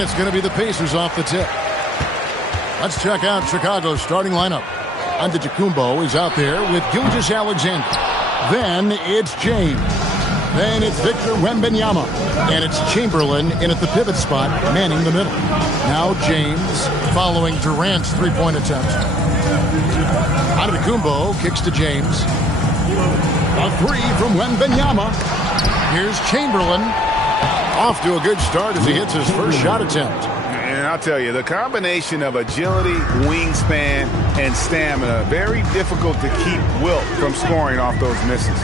And it's going to be the Pacers off the tip. Let's check out Chicago's starting lineup. Antetokounmpo is out there with Gilgeous-Alexander. Then it's James. Then it's Victor Wembanyama. And it's Chamberlain in at the pivot spot, manning the middle. Now James following Durant's three-point attempt. Antetokounmpo kicks to James. A three from Wembanyama. Here's Chamberlain. Off to a good start as he hits his first shot attempt. And I'll tell you, the combination of agility, wingspan, and stamina, very difficult to keep Wilt from scoring off those misses.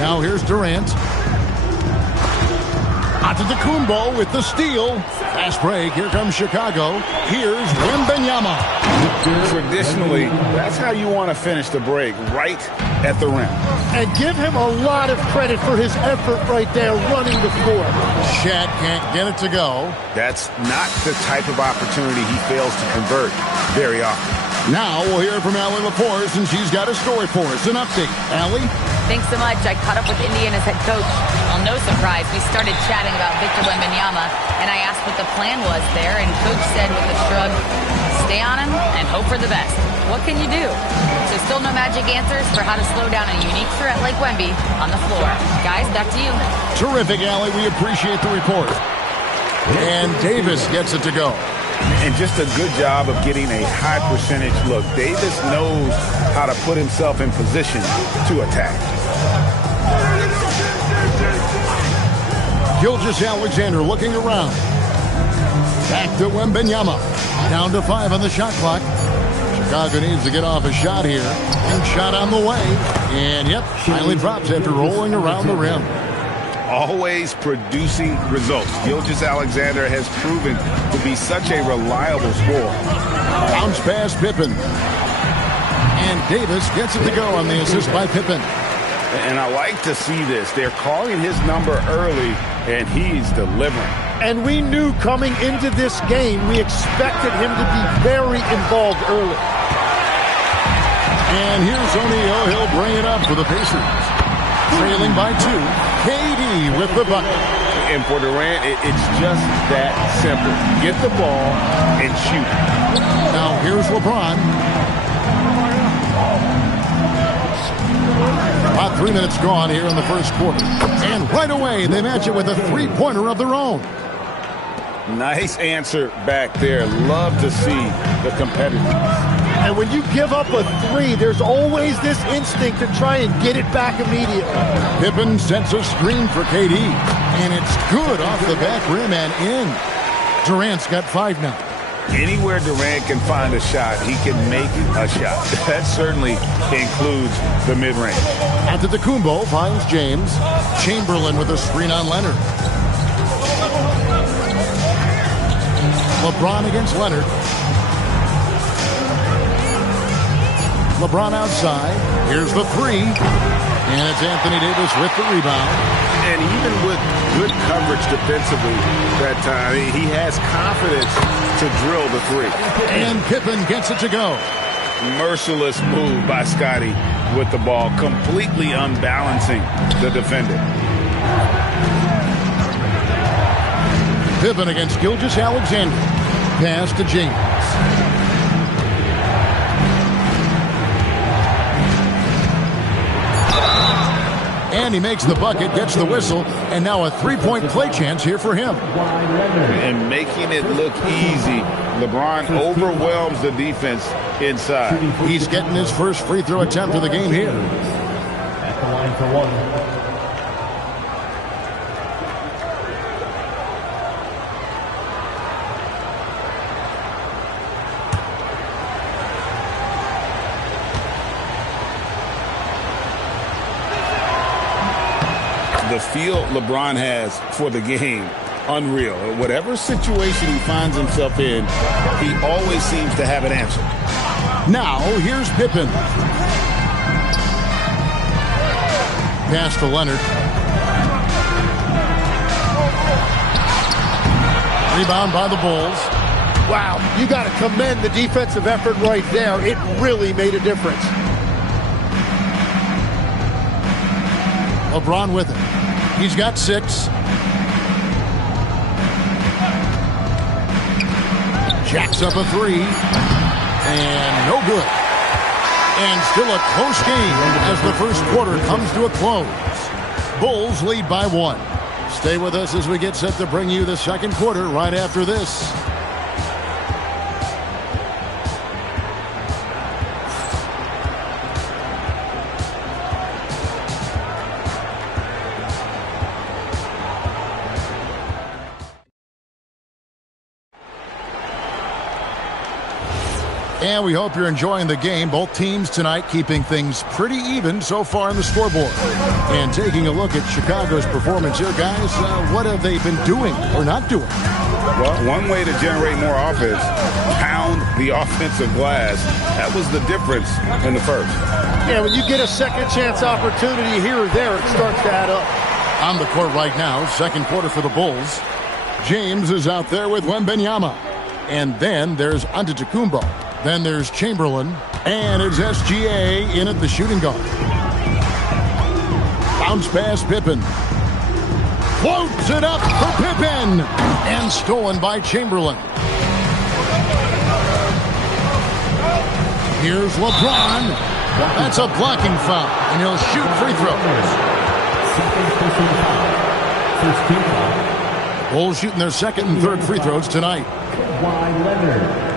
Now here's Durant. Antetokounmpo with the steal. Fast break. Here comes Chicago. Here's Wembanyama. Traditionally, that's how you want to finish the break, right at the rim. And give him a lot of credit for his effort right there running the floor. Shaq can't get it to go. That's not the type of opportunity he fails to convert very often. Now we'll hear from Allie Laporte, and she's got a story for us. An update. Allie? Thanks so much. I caught up with Indiana's head coach. Well, no surprise, we started chatting about Victor Wembanyama, and I asked what the plan was there, and Coach said with a shrug, stay on him and hope for the best. What can you do? So still no magic answers for how to slow down a unique threat like Wemby on the floor. Guys, back to you. Terrific, Allie. We appreciate the report. And Davis gets it to go. And just a good job of getting a high percentage look. Davis knows how to put himself in position to attack. Gilgeous-Alexander looking around. Back to Wembanyama. Down to 5 on the shot clock. Chicago needs to get off a shot here. And shot on the way. And yep, finally drops after rolling around the rim. Always producing results. Gilgeous-Alexander has proven to be such a reliable scorer. Bounce pass Pippen. And Davis gets it to go on the assist by Pippen. And I like to see this. They're calling his number early, and he's delivering. And we knew coming into this game, we expected him to be very involved early. And here's O'Neal. He'll bring it up for the Pacers. Trailing by 2. KD with the bucket. And for Durant, it's just that simple. Get the ball and shoot. Now here's LeBron. About 3 minutes gone here in the first quarter. And right away, they match it with a three-pointer of their own. Nice answer back there. Love to see the competitiveness. And when you give up a three, there's always this instinct to try and get it back immediately. Pippen sets a screen for KD. And it's good off the back rim and in. Durant's got 5 now. Anywhere Durant can find a shot, he can make a shot. That certainly includes the mid-range. Antetokounmpo finds James. Chamberlain with a screen on Leonard. LeBron against Leonard. LeBron outside. Here's the 3. And it's Anthony Davis with the rebound. And even with good coverage defensively that time, he has confidence to drill the 3. And Pippen gets it to go. Merciless move by Scotty with the ball, completely unbalancing the defender. Pippen against Gilgeous-Alexander. Pass to James. And he makes the bucket, gets the whistle, and now a three-point play chance here for him. And making it look easy, LeBron overwhelms the defense inside. He's getting his first free throw attempt of the game here. At the line for 1. The feel LeBron has for the game, unreal. Whatever situation he finds himself in, he always seems to have an answer. Now, here's Pippen. Pass to Leonard. Rebound by the Bulls. Wow, you got to commend the defensive effort right there. It really made a difference. LeBron with it. He's got 6. Jacks up a 3. And no good. And still a close game as the first quarter comes to a close. Bulls lead by 1. Stay with us as we get set to bring you the second quarter right after this. And we hope you're enjoying the game. Both teams tonight keeping things pretty even so far on the scoreboard. And taking a look at Chicago's performance here, guys, what have they been doing or not doing? Well, one way to generate more offense, pound the offensive glass. That was the difference in the first. Yeah, when you get a second chance opportunity here or there, it starts to add up. On the court right now, second quarter for the Bulls. James is out there with Wembanyama. And then there's Antetokounmpo. Then there's Chamberlain, and it's SGA in at the shooting guard. Bounce pass, Pippen. Floats it up for Pippen, and stolen by Chamberlain. Here's LeBron. That's a blocking foul, and he'll shoot free throws. Bulls shooting their second and third free throws tonight. Kawhi Leonard.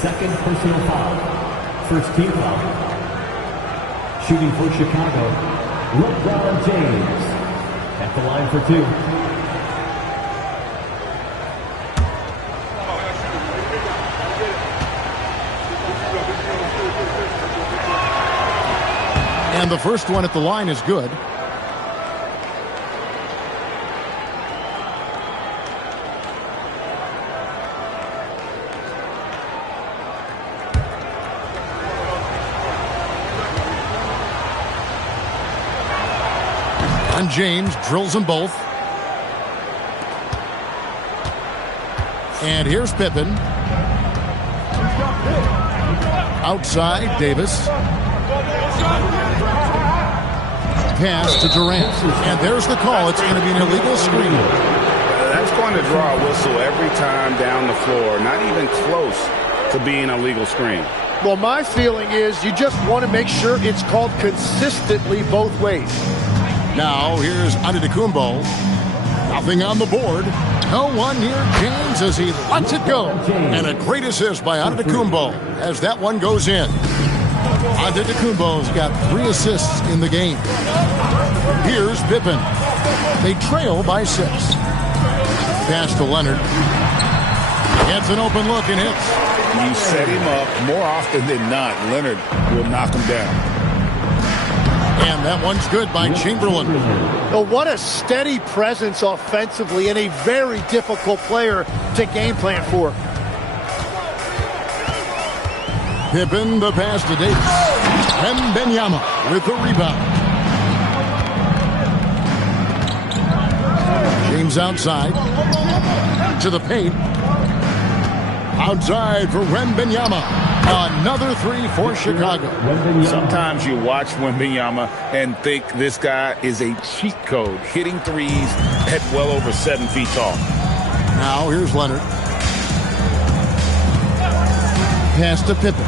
Second personal foul. First team foul. Shooting for Chicago, LeBron James. At the line for 2. And the first one at the line is good. And James drills them both. And here's Pippen. Outside, Davis. Pass to Durant. And there's the call. It's going to be an illegal screen. That's going to draw a whistle every time down the floor. Not even close to being a legal screen. Well, my feeling is you just want to make sure it's called consistently both ways. Now, here's Antetokounmpo. Nothing on the board. No one near James as he lets it go. And a great assist by Antetokounmpo as that one goes in. Antetokounmpo's got 3 assists in the game. Here's Pippen. They trail by 6. Pass to Leonard. Gets an open look and hits. You set him up more often than not. Leonard will knock him down. And that one's good by Chamberlain. Oh, what a steady presence offensively and a very difficult player to game plan for. Pippen, the pass to Davis. Wembanyama with the rebound. James outside. To the paint. Outside for Wembanyama. Another 3 for Chicago. Sometimes you watch Wembanyama and think this guy is a cheat code, hitting threes at well over 7 feet tall. Now here's Leonard. Pass to Pippen.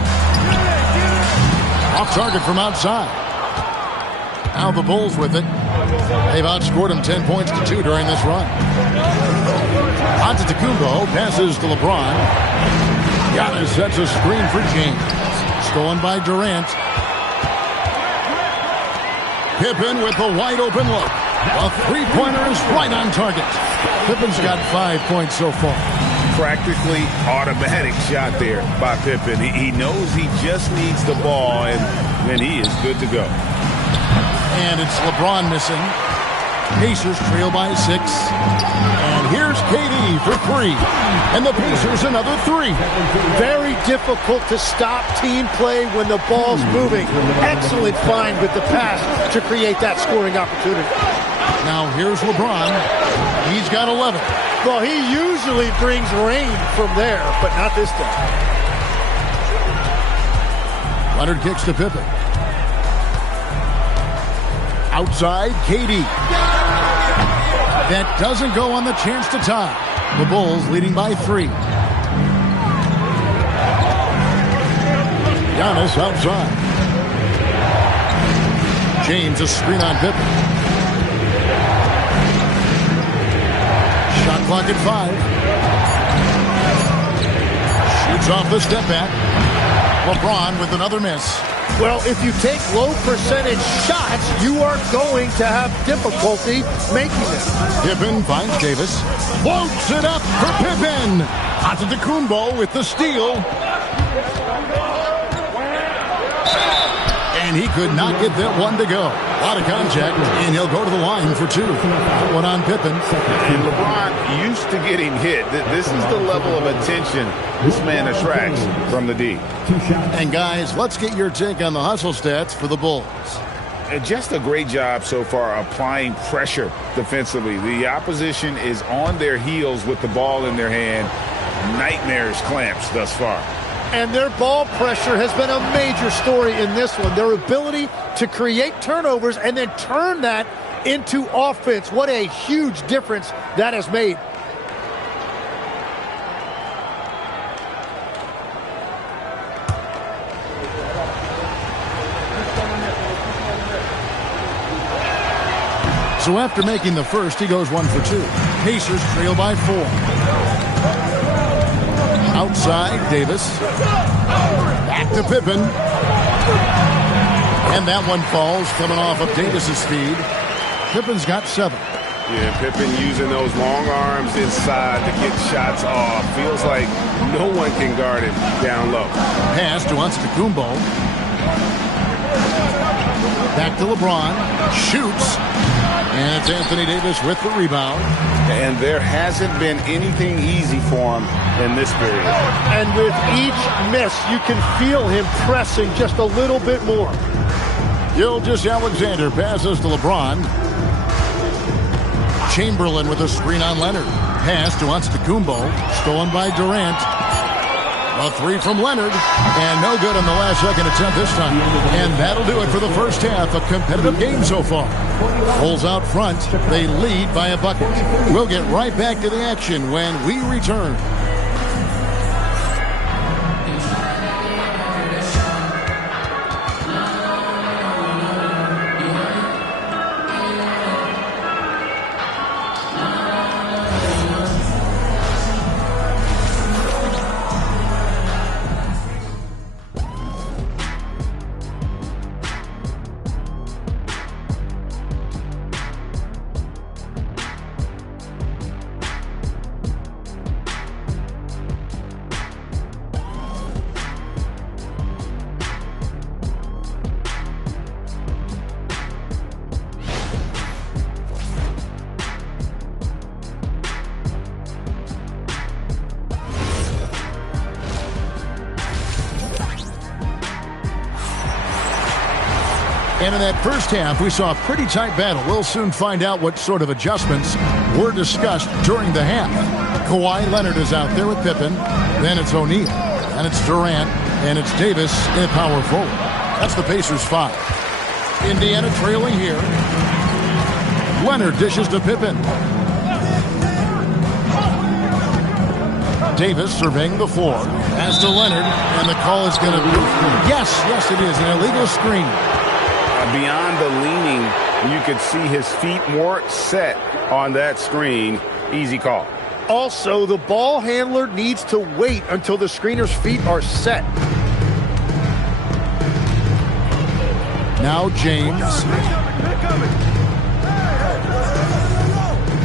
Off target from outside. Now the Bulls with it. They've outscored them 10 points to 2 during this run. Antetokounmpo passes to LeBron. Giannis sets a screen for James. Stolen by Durant. Pippen with a wide open look. A 3-pointer is right on target. Pippen's got 5 points so far. Practically automatic shot there by Pippen. He knows he just needs the ball, and then he is good to go. And it's LeBron missing. Pacers trail by 6. And here's KD for 3. And the Pacers another 3. Very difficult to stop team play when the ball's moving. Excellent find with the pass to create that scoring opportunity. Now here's LeBron. He's got 11. Well, he usually brings rain from there, but not this time. Leonard kicks to Pippen. Outside, KD. That doesn't go on the chance to tie. The Bulls leading by 3. Giannis outside. James a screen on Pippen. Shot clock at 5. Shoots off the step back. LeBron with another miss. Well, if you take low percentage shots, you are going to have difficulty making them. Pippen finds Davis. Floats it up for Pippen. Antetokounmpo with the steal. And he could not get that one to go. A lot of contact, and he'll go to the line for 2. One on Pippen. And LeBron used to getting hit. This is the level of attention this man attracts from the D. And guys, let's get your take on the hustle stats for the Bulls. Just a great job so far applying pressure defensively. The opposition is on their heels with the ball in their hand. Nightmarish clamps thus far. And their ball pressure has been a major story in this one. Their ability to create turnovers and then turn that into offense. What a huge difference that has made. So after making the first, he goes 1 for 2. Pacers trail by 4. Outside, Davis. Back to Pippen. And that one falls, coming off of Davis's feed. Pippen's got 7. Yeah, Pippen using those long arms inside to get shots off. Feels like no one can guard him down low. Pass to Antetokounmpo. Back to LeBron. Shoots. And it's Anthony Davis with the rebound. And there hasn't been anything easy for him in this period. And with each miss, you can feel him pressing just a little bit more. Gilgeous-Alexander passes to LeBron. Chamberlain with a screen on Leonard. Pass to Antetokounmpo. Stolen by Durant. A 3 from Leonard. And no good on the last second attempt this time. And that'll do it for the first half. A competitive game so far. Bulls out front. They lead by a bucket. We'll get right back to the action when we return. And in that first half, we saw a pretty tight battle. We'll soon find out what sort of adjustments were discussed during the half. Kawhi Leonard is out there with Pippen. Then it's O'Neal. And it's Durant. And it's Davis in power forward. That's the Pacers 5. Indiana trailing here. Leonard dishes to Pippen. Davis surveying the floor. Pass to Leonard. And the call is going to be... Yes, it is. An illegal screen. Beyond the leaning, you could see his feet more set on that screen. Easy call. Also, the ball handler needs to wait until the screener's feet are set. Now James.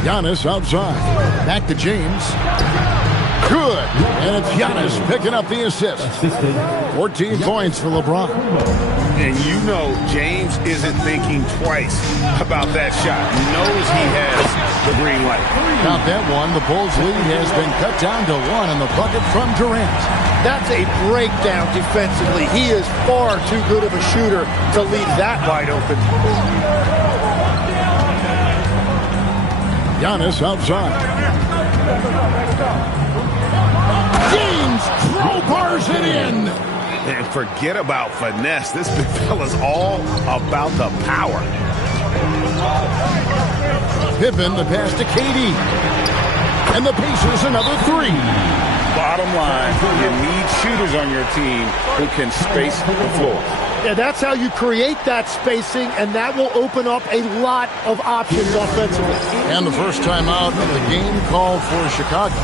Giannis outside. Back to James. Good. And it's Giannis picking up the assist. 14 points for LeBron. And you know James isn't thinking twice about that shot. He knows he has the green light. Count that one. The Bulls' lead has been cut down to 1 on the bucket from Durant. That's a breakdown defensively. He is far too good of a shooter to leave that wide open. Giannis outside. James crowbars it in. And forget about finesse. This big fella's all about the power. Pippen, the pass to KD. And the Pacers another 3. Bottom line, you need shooters on your team who can space the floor. Yeah, that's how you create that spacing, and that will open up a lot of options offensively. And the first time out of the game called for Chicago.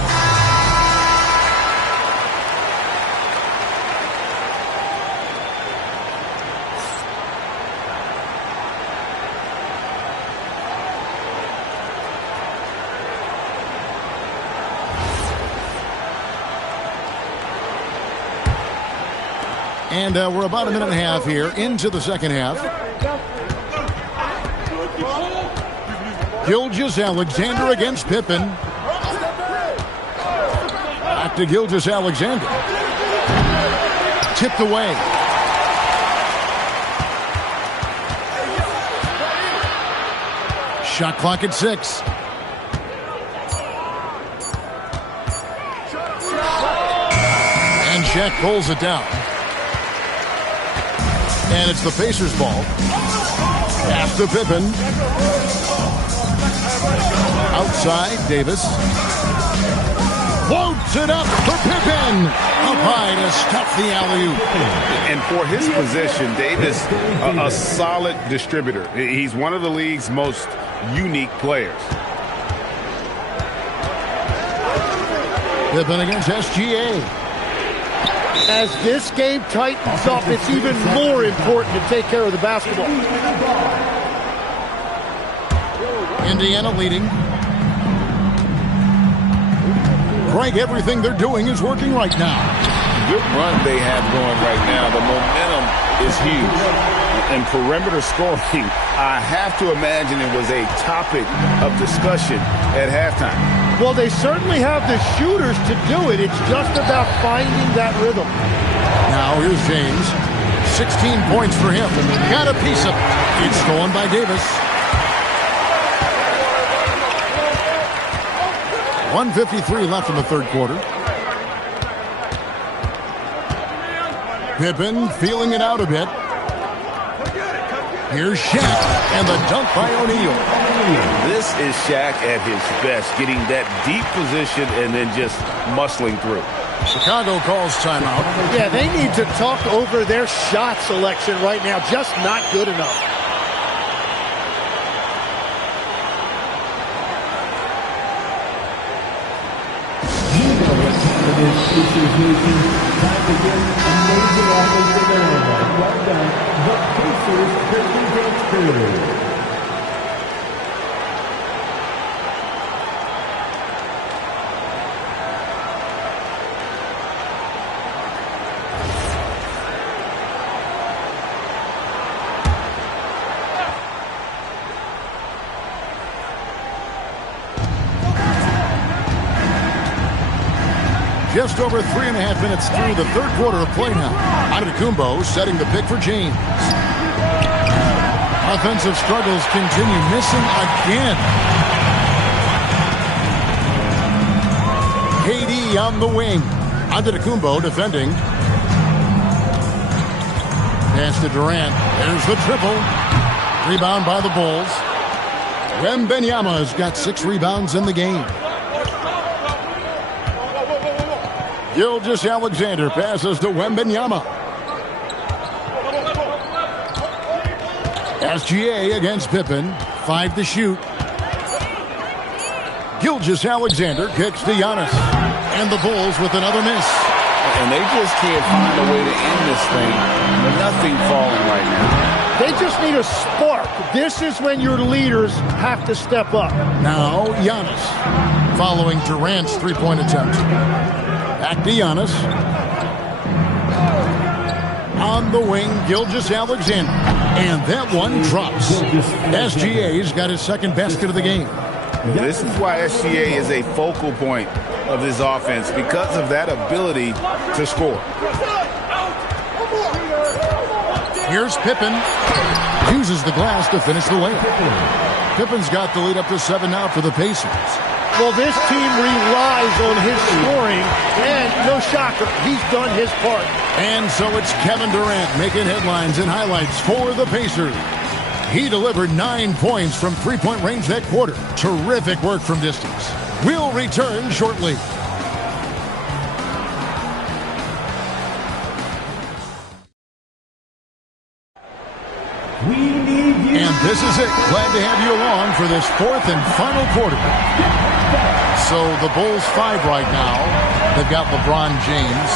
And we're about a minute and a half here into the second half. Gilgeous-Alexander against Pippen. Back to Gilgeous-Alexander. Tipped away. Shot clock at 6. And Shaq pulls it down. And it's the Pacers' ball. Pass to Pippen. Outside, Davis. Floats it up for Pippen. Up high to stuff the alley-oop. And for his position, Davis, a solid distributor. He's one of the league's most unique players. Pippen against SGA. As this game tightens up, it's even more important to take care of the basketball. Indiana leading. Greg, everything they're doing is working right now. Good run they have going right now. The momentum is huge. And perimeter scoring, I have to imagine it was a topic of discussion at halftime. Well, they certainly have the shooters to do it. It's just about finding that rhythm. Now here's James. 16 points for him. Got a piece of it. It's stolen by Davis. 1:53 left in the third quarter. Pippen feeling it out a bit. Here's Shaq, and the dunk by O'Neal. This is Shaq at his best, getting that deep position and then just muscling through. Chicago calls timeout. Yeah, they need to talk over their shot selection right now. Just not good enough. Time to give amazing athletes a round. Well done. The Pacers Christian Dance Crew. Just over 3.5 minutes through the third quarter of play now. Antetokounmpo setting the pick for James. Offensive struggles continue, missing again. KD on the wing. Antetokounmpo defending. Pass to Durant. There's the triple. Rebound by the Bulls. Wembanyama has got 6 rebounds in the game. Gilgeous-Alexander passes to Wembanyama. SGA against Pippen. 5 to shoot. Gilgeous-Alexander kicks to Giannis. And the Bulls with another miss. And they just can't find a way to end this thing. Nothing falling right now. They just need a spark. This is when your leaders have to step up. Now Giannis following Durant's three-point attempt. Back to Giannis. On the wing, Gilgeous-Alexander. And that one drops. SGA's got his second basket of the game. This is why SGA is a focal point of this offense, because of that ability to score. Here's Pippen. Uses the glass to finish the layup. Pippen's got the lead up to 7 now for the Pacers. Well, this team relies on his scoring, and no shocker, he's done his part. And so it's Kevin Durant making headlines and highlights for the Pacers. He delivered 9 points from three-point range that quarter. Terrific work from distance. We'll return shortly. And this is it. Glad to have you along for this fourth and final quarter. So the Bulls 5 right now. They've got LeBron James.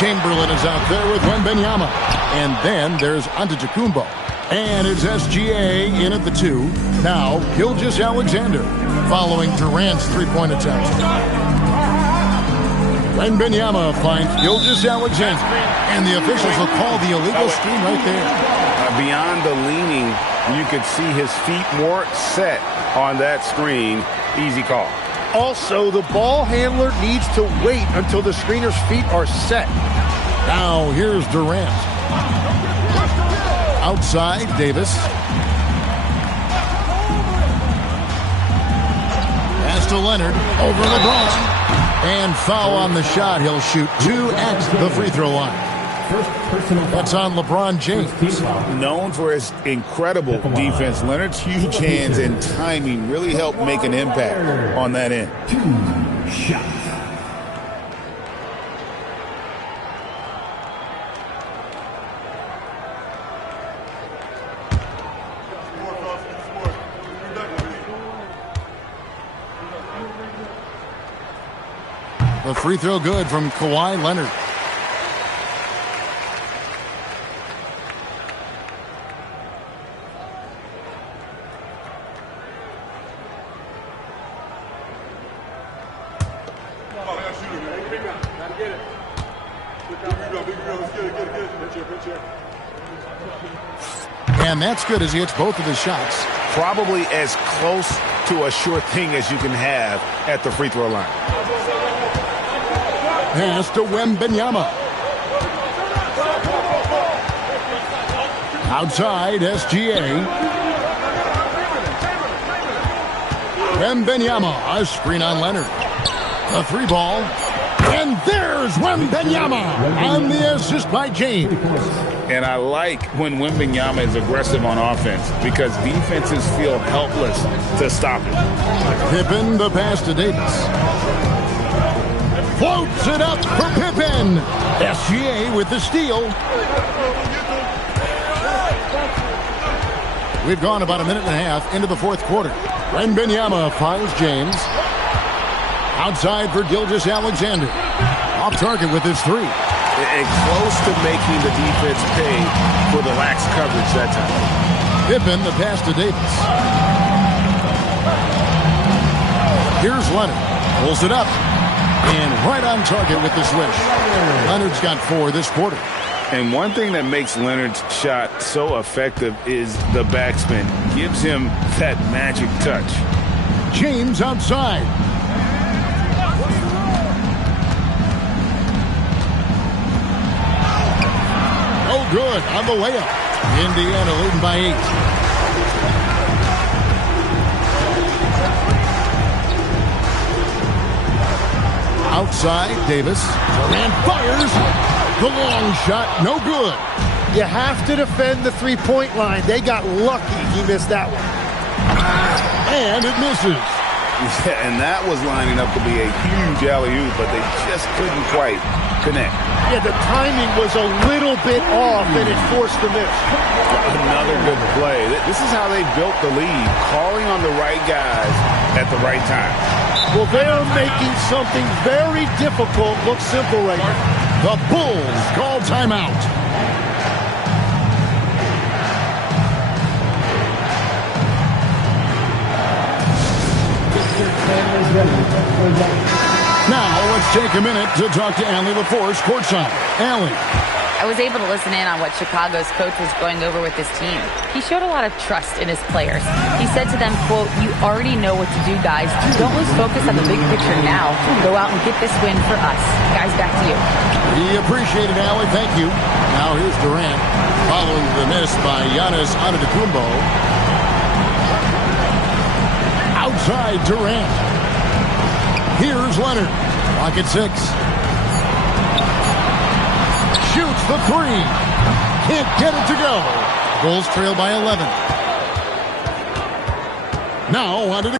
Chamberlain is out there with Wembanyama. And then there's Antetokounmpo. And it's SGA in at the 2. Now Gilgeous-Alexander following Durant's three-point attempt. Wembanyama finds Gilgeous-Alexander. And the officials will call the illegal screen right there. Beyond the leaning, you could see his feet more set on that screen. Easy call. Also, the ball handler needs to wait until the screener's feet are set. Now here's Durant. Outside, Davis. Pass to Leonard. Over LeBron. And foul on the shot. He'll shoot 2 at the free throw line. That's on LeBron James. Known for his incredible defense, Leonard's huge hands and timing really helped make an impact on that end. 2 shots. The free throw good from Kawhi Leonard. And that's good as he hits both of his shots. Probably as close to a sure thing as you can have at the free throw line. Pass to Wembanyama. Outside, SGA. Wembanyama, a screen on Leonard. The 3 ball. And there's Wembanyama on the assist by James. And I like when Wembanyama is aggressive on offense because defenses feel helpless to stop him. Pippen, the pass to Davis. Floats it up for Pippen. SGA with the steal. We've gone about a minute and a half into the fourth quarter. Wembanyama finds James. Outside for Gilgeous-Alexander. Off target with his 3. And close to making the defense pay for the lax coverage that time. Pippen, the pass to Davis. Here's Leonard. Pulls it up. And right on target with the switch. Leonard's got 4 this quarter. And one thing that makes Leonard's shot so effective is the backspin. Gives him that magic touch. James outside. Oh, good on the layup. Indiana leading by 8. Outside, Davis. Durant fires. The long shot, no good. You have to defend the three-point line. They got lucky he missed that one. And it misses. Yeah, and that was lining up to be a huge alley-oop, but they just couldn't quite connect. Yeah, the timing was a little bit off, and it forced the miss. Another good play. This is how they built the lead, calling on the right guys at the right time. Well, they are making something very difficult look simple right now. The Bulls call timeout. Now, let's take a minute to talk to Allie LaForce courtside. Allie. I was able to listen in on what Chicago's coach was going over with his team. He showed a lot of trust in his players. He said to them, quote, "You already know what to do, guys. Don't lose focus on the big picture now. Go out and get this win for us." Guys, back to you. We appreciate it, Allie. Thank you. Now here's Durant following the miss by Giannis Antetokounmpo. Outside Durant. Here's Leonard. Clock at 6. Shoots the 3. Can't get it to go. Bulls trail by 11. Now on to the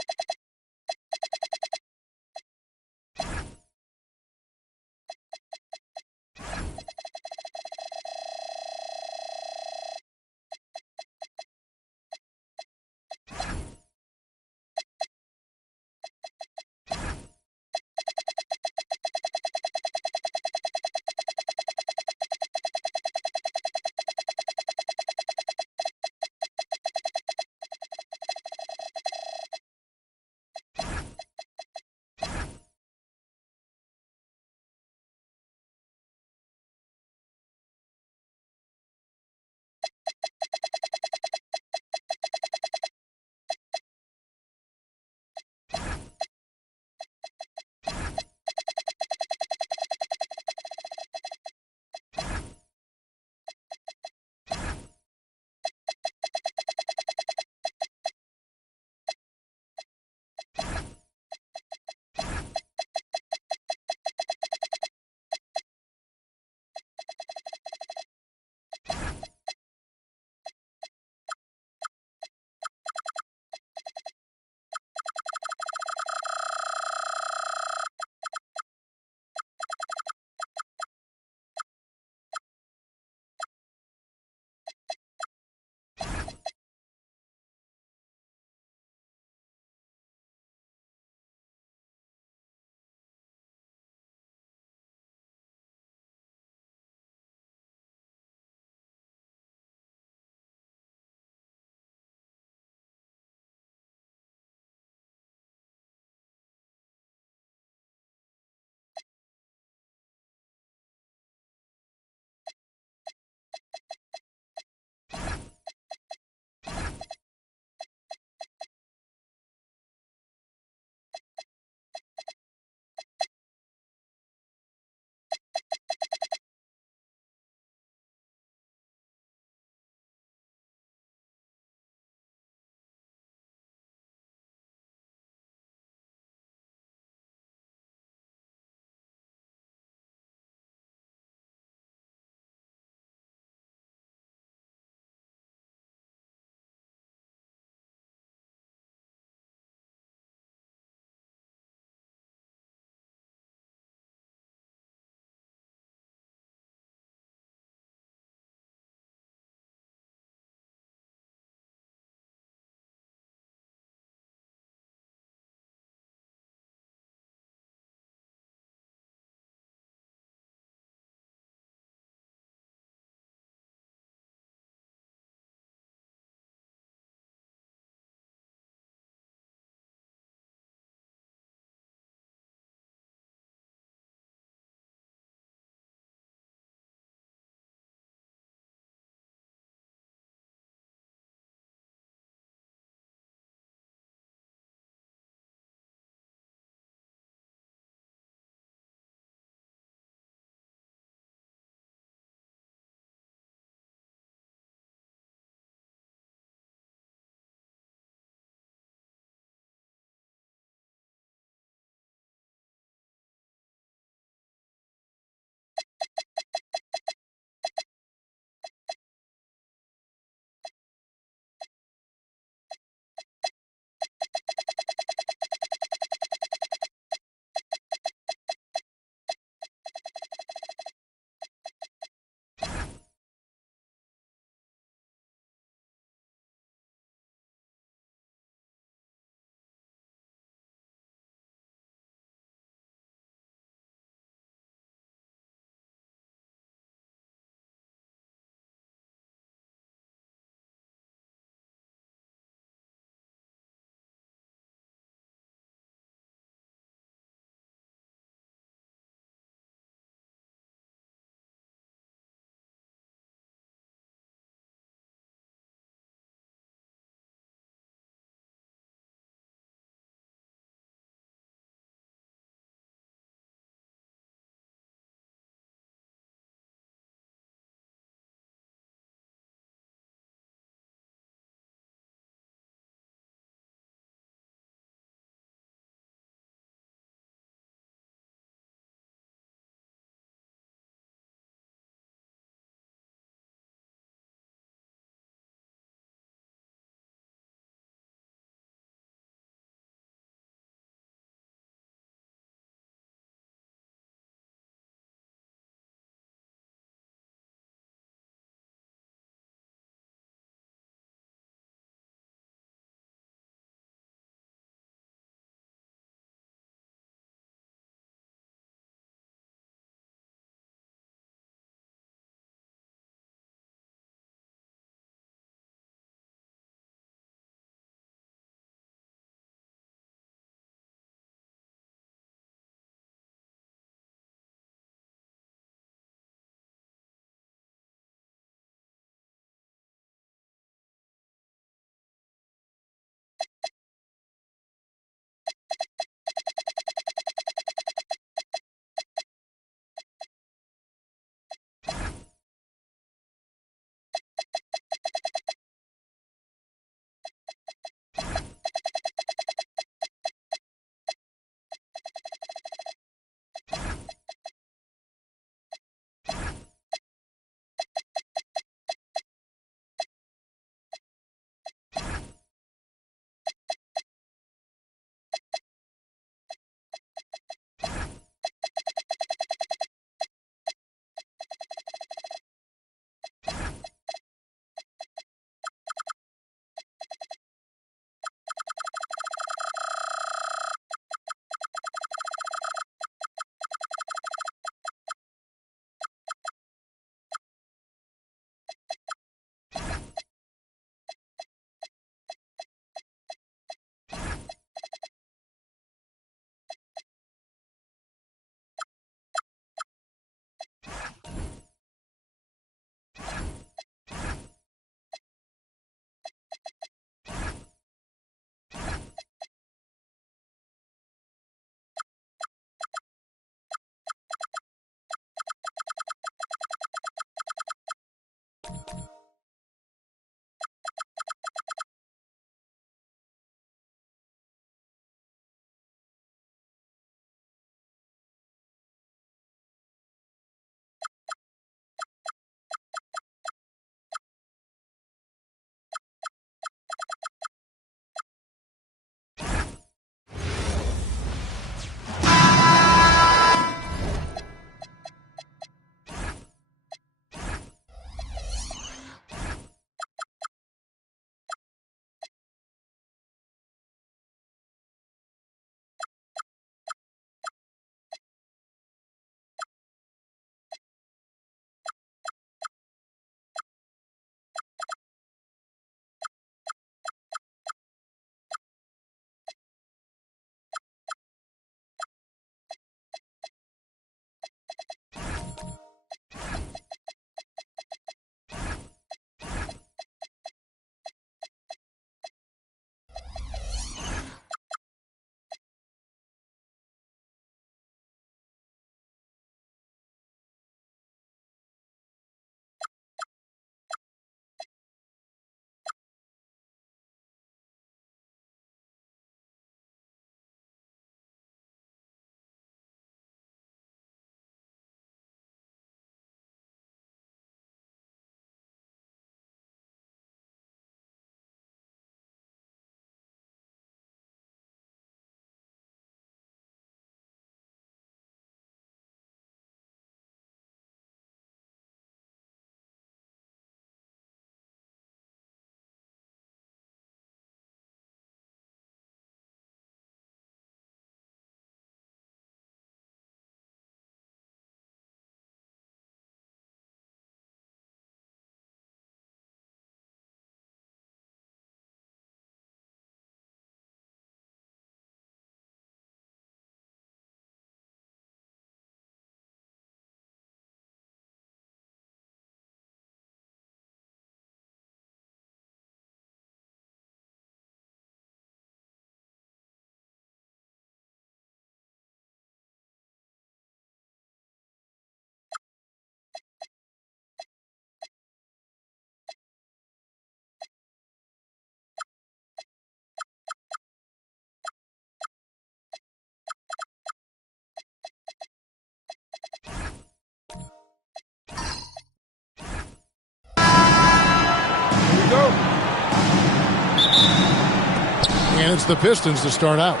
And it's the Pistons to start out.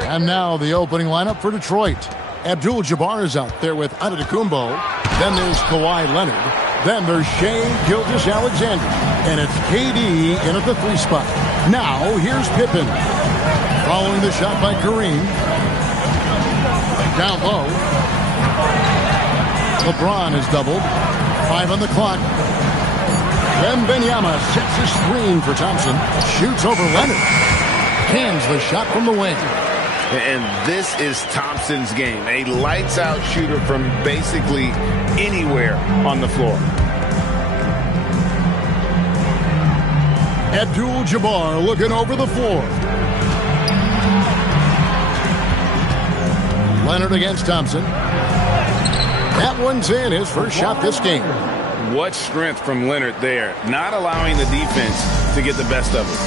And now the opening lineup for Detroit. Abdul-Jabbar is out there with Antetokounmpo. Then there's Kawhi Leonard. Then there's Shai Gilgeous-Alexander. And it's KD in at the 3 spot. Now here's Pippen. Following the shot by Kareem. Down low. LeBron is doubled. 5 on the clock. Wembanyama sets his screen for Thompson. Shoots over Leonard. Cans the shot from the wing. And this is Thompson's game. A lights-out shooter from basically anywhere on the floor. Abdul-Jabbar looking over the floor. Leonard against Thompson. That one's in, his first shot this game. What strength from Leonard there, not allowing the defense to get the best of it.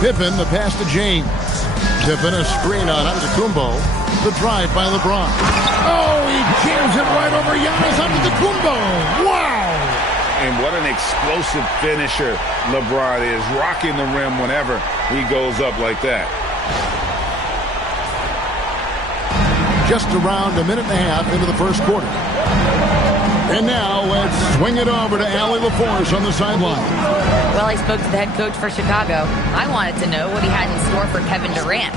Pippen, the pass to James. Pippen, a screen on Antetokounmpo. The drive by LeBron. Oh, he jams it right over Giannis Antetokounmpo. Wow! And what an explosive finisher LeBron is, rocking the rim whenever he goes up like that. Just around a minute and a half into the first quarter. And now let's swing it over to Allie LaForce on the sideline. Well, I spoke to the head coach for Chicago. I wanted to know what he had in store for Kevin Durant.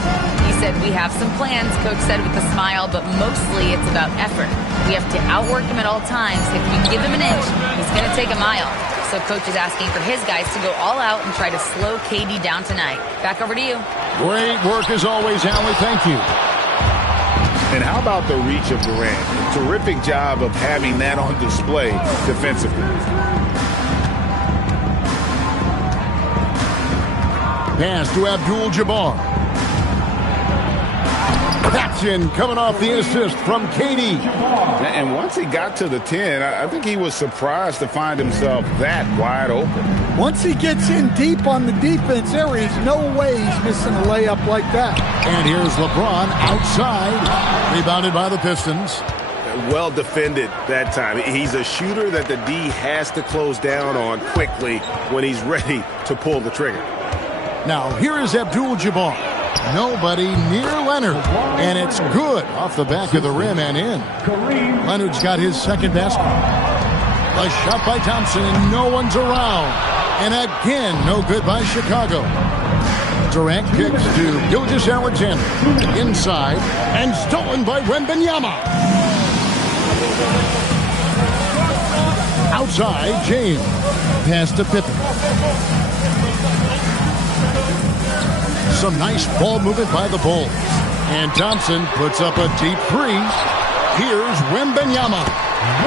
He said, we have some plans, coach said with a smile, but mostly it's about effort. We have to outwork him at all times. If we give him an inch, he's going to take a mile. So coach is asking for his guys to go all out and try to slow KD down tonight. Back over to you. Great work as always, Allie. Thank you. And how about the reach of Durant? Terrific job of having that on display defensively. Pass to Abdul-Jabbar. That's in, coming off the assist from KD. And once he got to the 10, I think he was surprised to find himself that wide open. Once he gets in deep on the defense, there is no way he's missing a layup like that. And here's LeBron outside, rebounded by the Pistons. Well defended that time. He's a shooter that the D has to close down on quickly when he's ready to pull the trigger. Now here is Abdul-Jabbar. Nobody near Leonard. And it's good off the back of the rim and in. Leonard's got his second basket. A shot by Thompson and no one's around. And again, no good by Chicago. Durant kicks to Gilgeous-Alexander. Inside and stolen by Wembanyama. Outside, James. Pass to Pippen. Some nice ball movement by the Bulls. And Thompson puts up a deep three. Here's Wembanyama.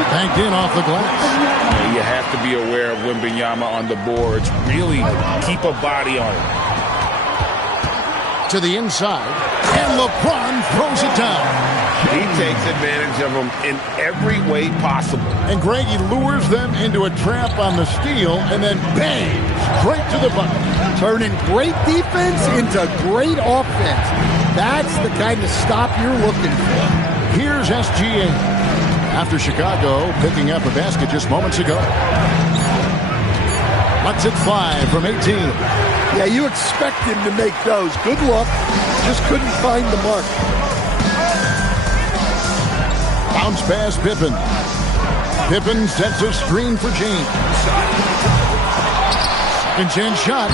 Banked in off the glass. You have to be aware of Wembanyama on the boards. Really keep a body on it. To the inside. And LeBron throws it down. He takes advantage of them in every way possible. And Greg, he lures them into a trap on the steal and then bang, straight to the bucket. Turning great defense into great offense. That's the kind of stop you're looking for. Here's SGA. After Chicago picking up a basket just moments ago. Lets it fly from 18. Yeah, you expect him to make those. Good luck. Just couldn't find the mark. Bounce pass Pippen. Pippen sets a screen for James. Second chance shot.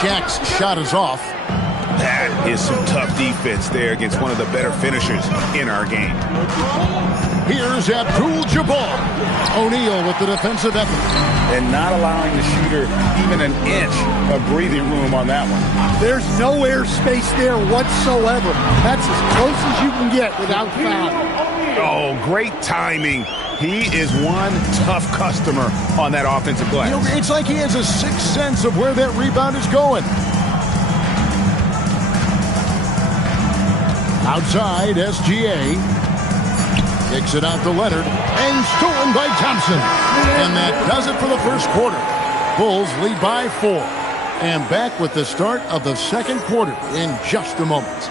Shaq's shot is off. That is some tough defense there against one of the better finishers in our game. Here's Abdul-Jabbar. O'Neal with the defensive effort. And not allowing the shooter even an inch of breathing room on that one. There's no airspace there whatsoever. That's as close as you can get without foul. Oh, great timing. He is one tough customer on that offensive glass. You know, it's like he has a sixth sense of where that rebound is going. Outside, SGA. Kicks it out to Leonard. And stolen by Thompson. And that does it for the first quarter. Bulls lead by 4. And back with the start of the second quarter in just a moment.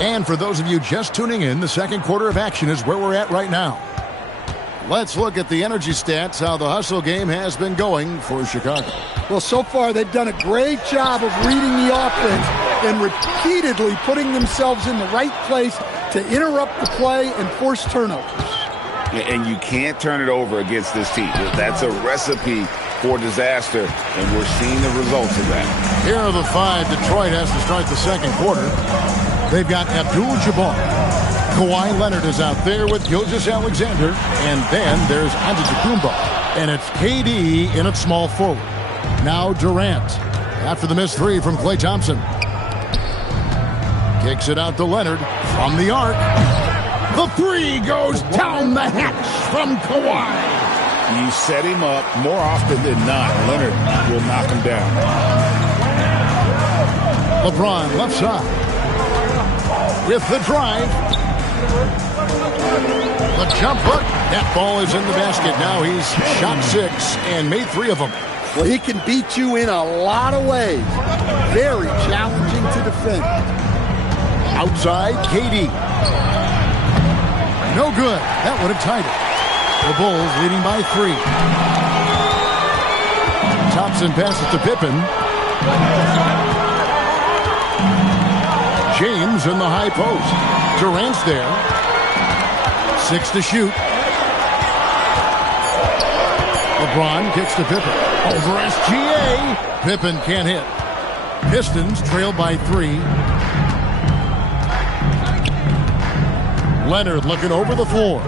And for those of you just tuning in, the second quarter of action is where we're at right now. Let's look at the energy stats, how the hustle game has been going for Chicago. Well, so far they've done a great job of reading the offense and repeatedly putting themselves in the right place to interrupt the play and force turnovers. And you can't turn it over against this team. That's a recipe for disaster, and we're seeing the results of that. Here are the 5 Detroit has to start the second quarter. They've got Abdul-Jabbar. Kawhi Leonard is out there with Gilgeous-Alexander. And then there's Antetokounmpo. And it's KD in at small forward. Now Durant. After the missed 3 from Klay Thompson. Kicks it out to Leonard from the arc. The 3 goes down the hatch from Kawhi. You set him up more often than not. Leonard will knock him down. LeBron left side. With the drive. The jump hook. That ball is in the basket. Now he's shot 6 and made 3 of them. Well, he can beat you in a lot of ways. Very challenging to defend. Outside, KD. No good. That would have tied it. The Bulls leading by 3. Thompson passes to Pippen. James in the high post. Durant's there. 6 to shoot. LeBron kicks to Pippen. Over SGA. Pippen can't hit. Pistons trail by 3. Leonard looking over the floor.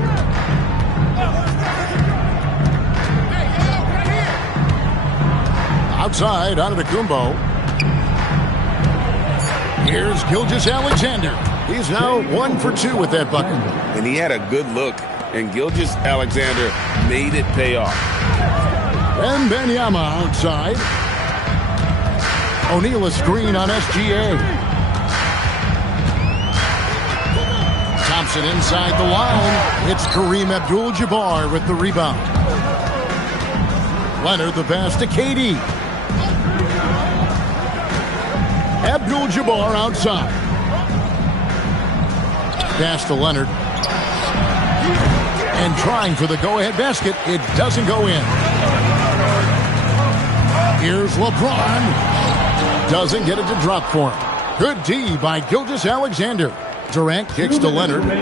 Outside, Antetokounmpo. Here's Gilgeous-Alexander. He's now 1 for 2 with that bucket. And he had a good look, and Gilgeous-Alexander made it pay off. Wembanyama outside. O'Neal a screen on SGA. Thompson inside the line. It's Kareem Abdul-Jabbar with the rebound. Leonard the pass to KD. Abdul-Jabbar outside. Pass to Leonard. And trying for the go-ahead basket. It doesn't go in. Here's LeBron. Doesn't get it to drop for him. Good D by Gilgeous-Alexander. Durant kicks to Leonard. In the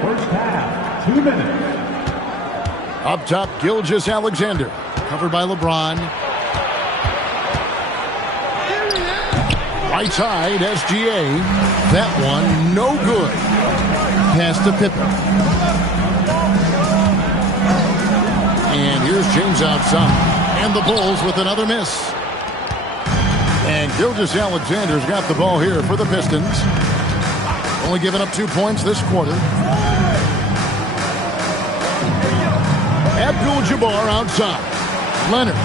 first half, 2 minutes. Up top, Gilgeous-Alexander. Covered by LeBron. Right side, SGA. That one, no good. Pass to Pippen. And here's James outside. And the Bulls with another miss. And Gilgeous-Alexander's got the ball here for the Pistons. Only giving up 2 points this quarter. Abdul-Jabbar outside. Leonard.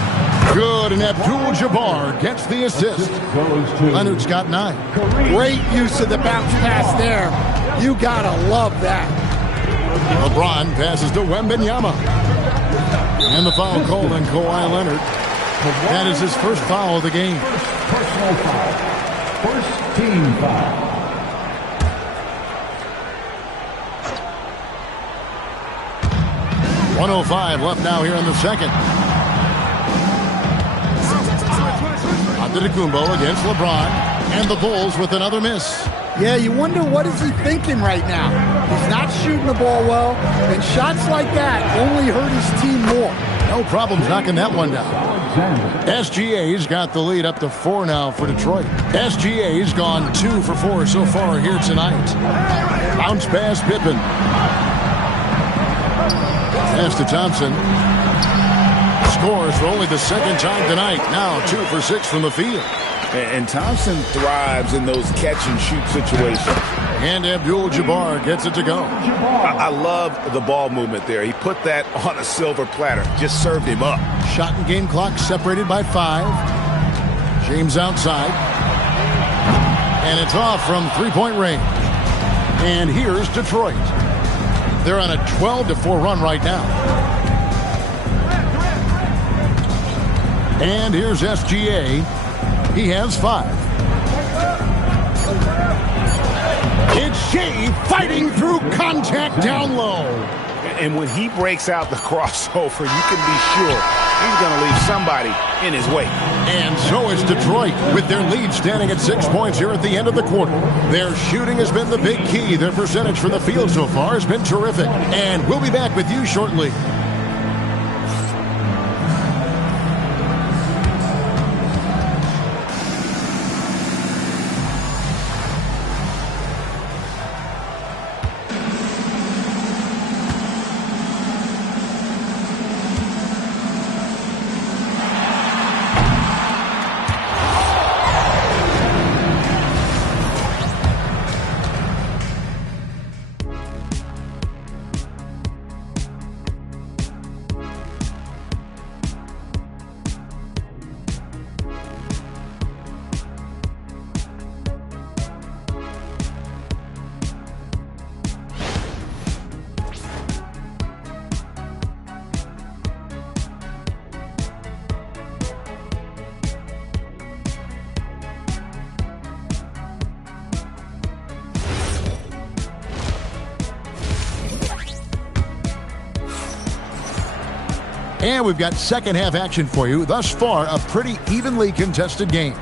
Good, and Abdul-Jabbar gets the assist. Leonard's got 9. Great use of the bounce pass there. You gotta love that. LeBron passes to Wembanyama. And the foul called on Kawhi Leonard. That is his first foul of the game. Personal foul. First team foul. .105 left now here in the second. Antetokounmpo against LeBron. And the Bulls with another miss. Yeah, you wonder what is he thinking right now. He's not shooting the ball well, and shots like that only hurt his team more. No problems knocking that one down. SGA's got the lead up to 4 now for Detroit. SGA's gone 2 for 4 so far here tonight. Bounce pass Pippen. Pass to Thompson. Scores for only the second time tonight. Now 2 for 6 from the field. And Thompson thrives in those catch-and-shoot situations. And Abdul-Jabbar gets it to go. I love the ball movement there. He put that on a silver platter. Just served him up. Shot and game clock separated by 5. James outside. And it's off from three-point range. And here's Detroit. They're on a 12-4 run right now. And here's SGA. He has 5. It's Shea fighting through contact down low. And when he breaks out the crossover, you can be sure he's going to leave somebody in his way. And so is Detroit, with their lead standing at 6 points here at the end of the quarter. Their shooting has been the big key. Their percentage from the field so far has been terrific. And we'll be back with you shortly. And we've got second half action for you. Thus far, a pretty evenly contested game.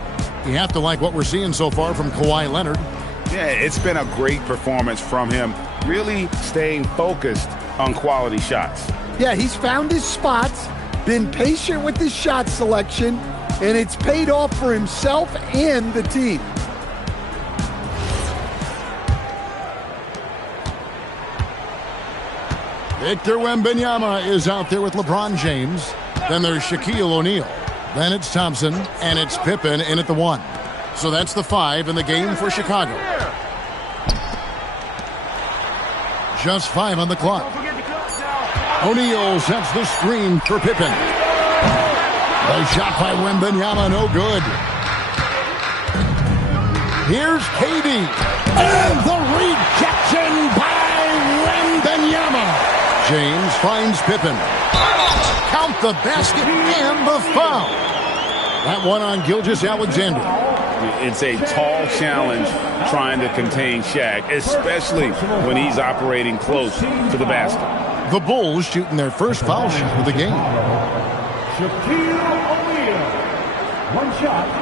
You have to like what we're seeing so far from Kawhi Leonard. Yeah, it's been a great performance from him, really staying focused on quality shots. Yeah, he's found his spots, been patient with his shot selection, and it's paid off for himself and the team. Victor Wembanyama is out there with LeBron James. Then there's Shaquille O'Neal. Then it's Thompson, and it's Pippen in at the 1. So that's the 5 in the game for Chicago. Just 5 on the clock. O'Neal sets the screen for Pippen. The shot by Wembanyama, no good. Here's KD. And the rejection by Wembanyama. James finds Pippen. Count the basket and the foul. That one on Gilgeous-Alexander. It's a tall challenge trying to contain Shaq, especially when he's operating close to the basket. The Bulls shooting their first foul shot of the game. Shaquille O'Neal. One shot.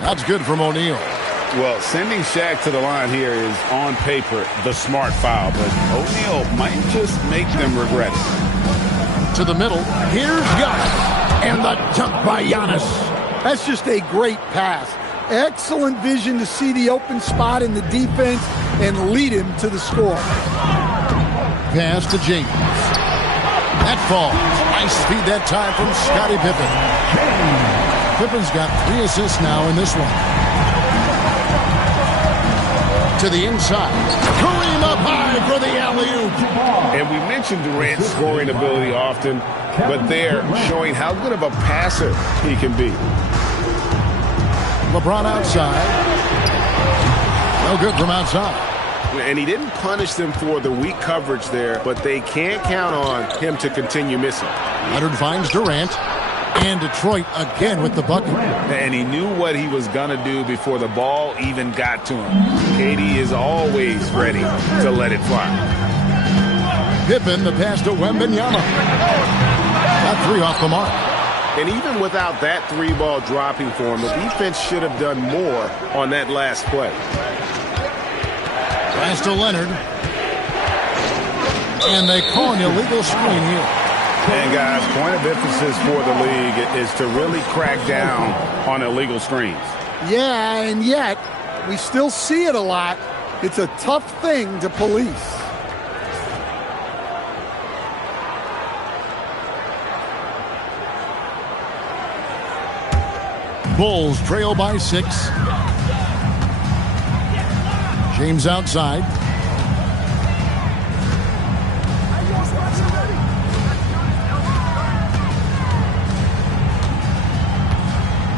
That's good from O'Neal. Well, sending Shaq to the line here is, on paper, the smart foul, but O'Neal might just make them regret it. To the middle. Here's Giannis. And the dunk by Giannis. That's just a great pass. Excellent vision to see the open spot in the defense and lead him to the score. Pass to James. That falls. Nice speed that time from Scottie Pippen. Pippen's got 3 assists now in this one. To the inside. Kareem up high for the alley-oop. And we mentioned Durant's scoring ability often, but they're showing how good of a passer he can be. LeBron outside. No good from outside. And he didn't punish them for the weak coverage there, but they can't count on him to continue missing. Leonard finds Durant. And Detroit again with the bucket. And he knew what he was going to do before the ball even got to him. KD is always ready to let it fly. Pippen, the pass to Wembanyama. Got 3 off the mark. And even without that 3-ball dropping for him, the defense should have done more on that last play. Pass to Leonard. And they call an illegal screen here. And, guys, point of emphasis for the league is to really crack down on illegal screens. Yeah, and yet we still see it a lot. It's a tough thing to police. Bulls trail by 6. James outside.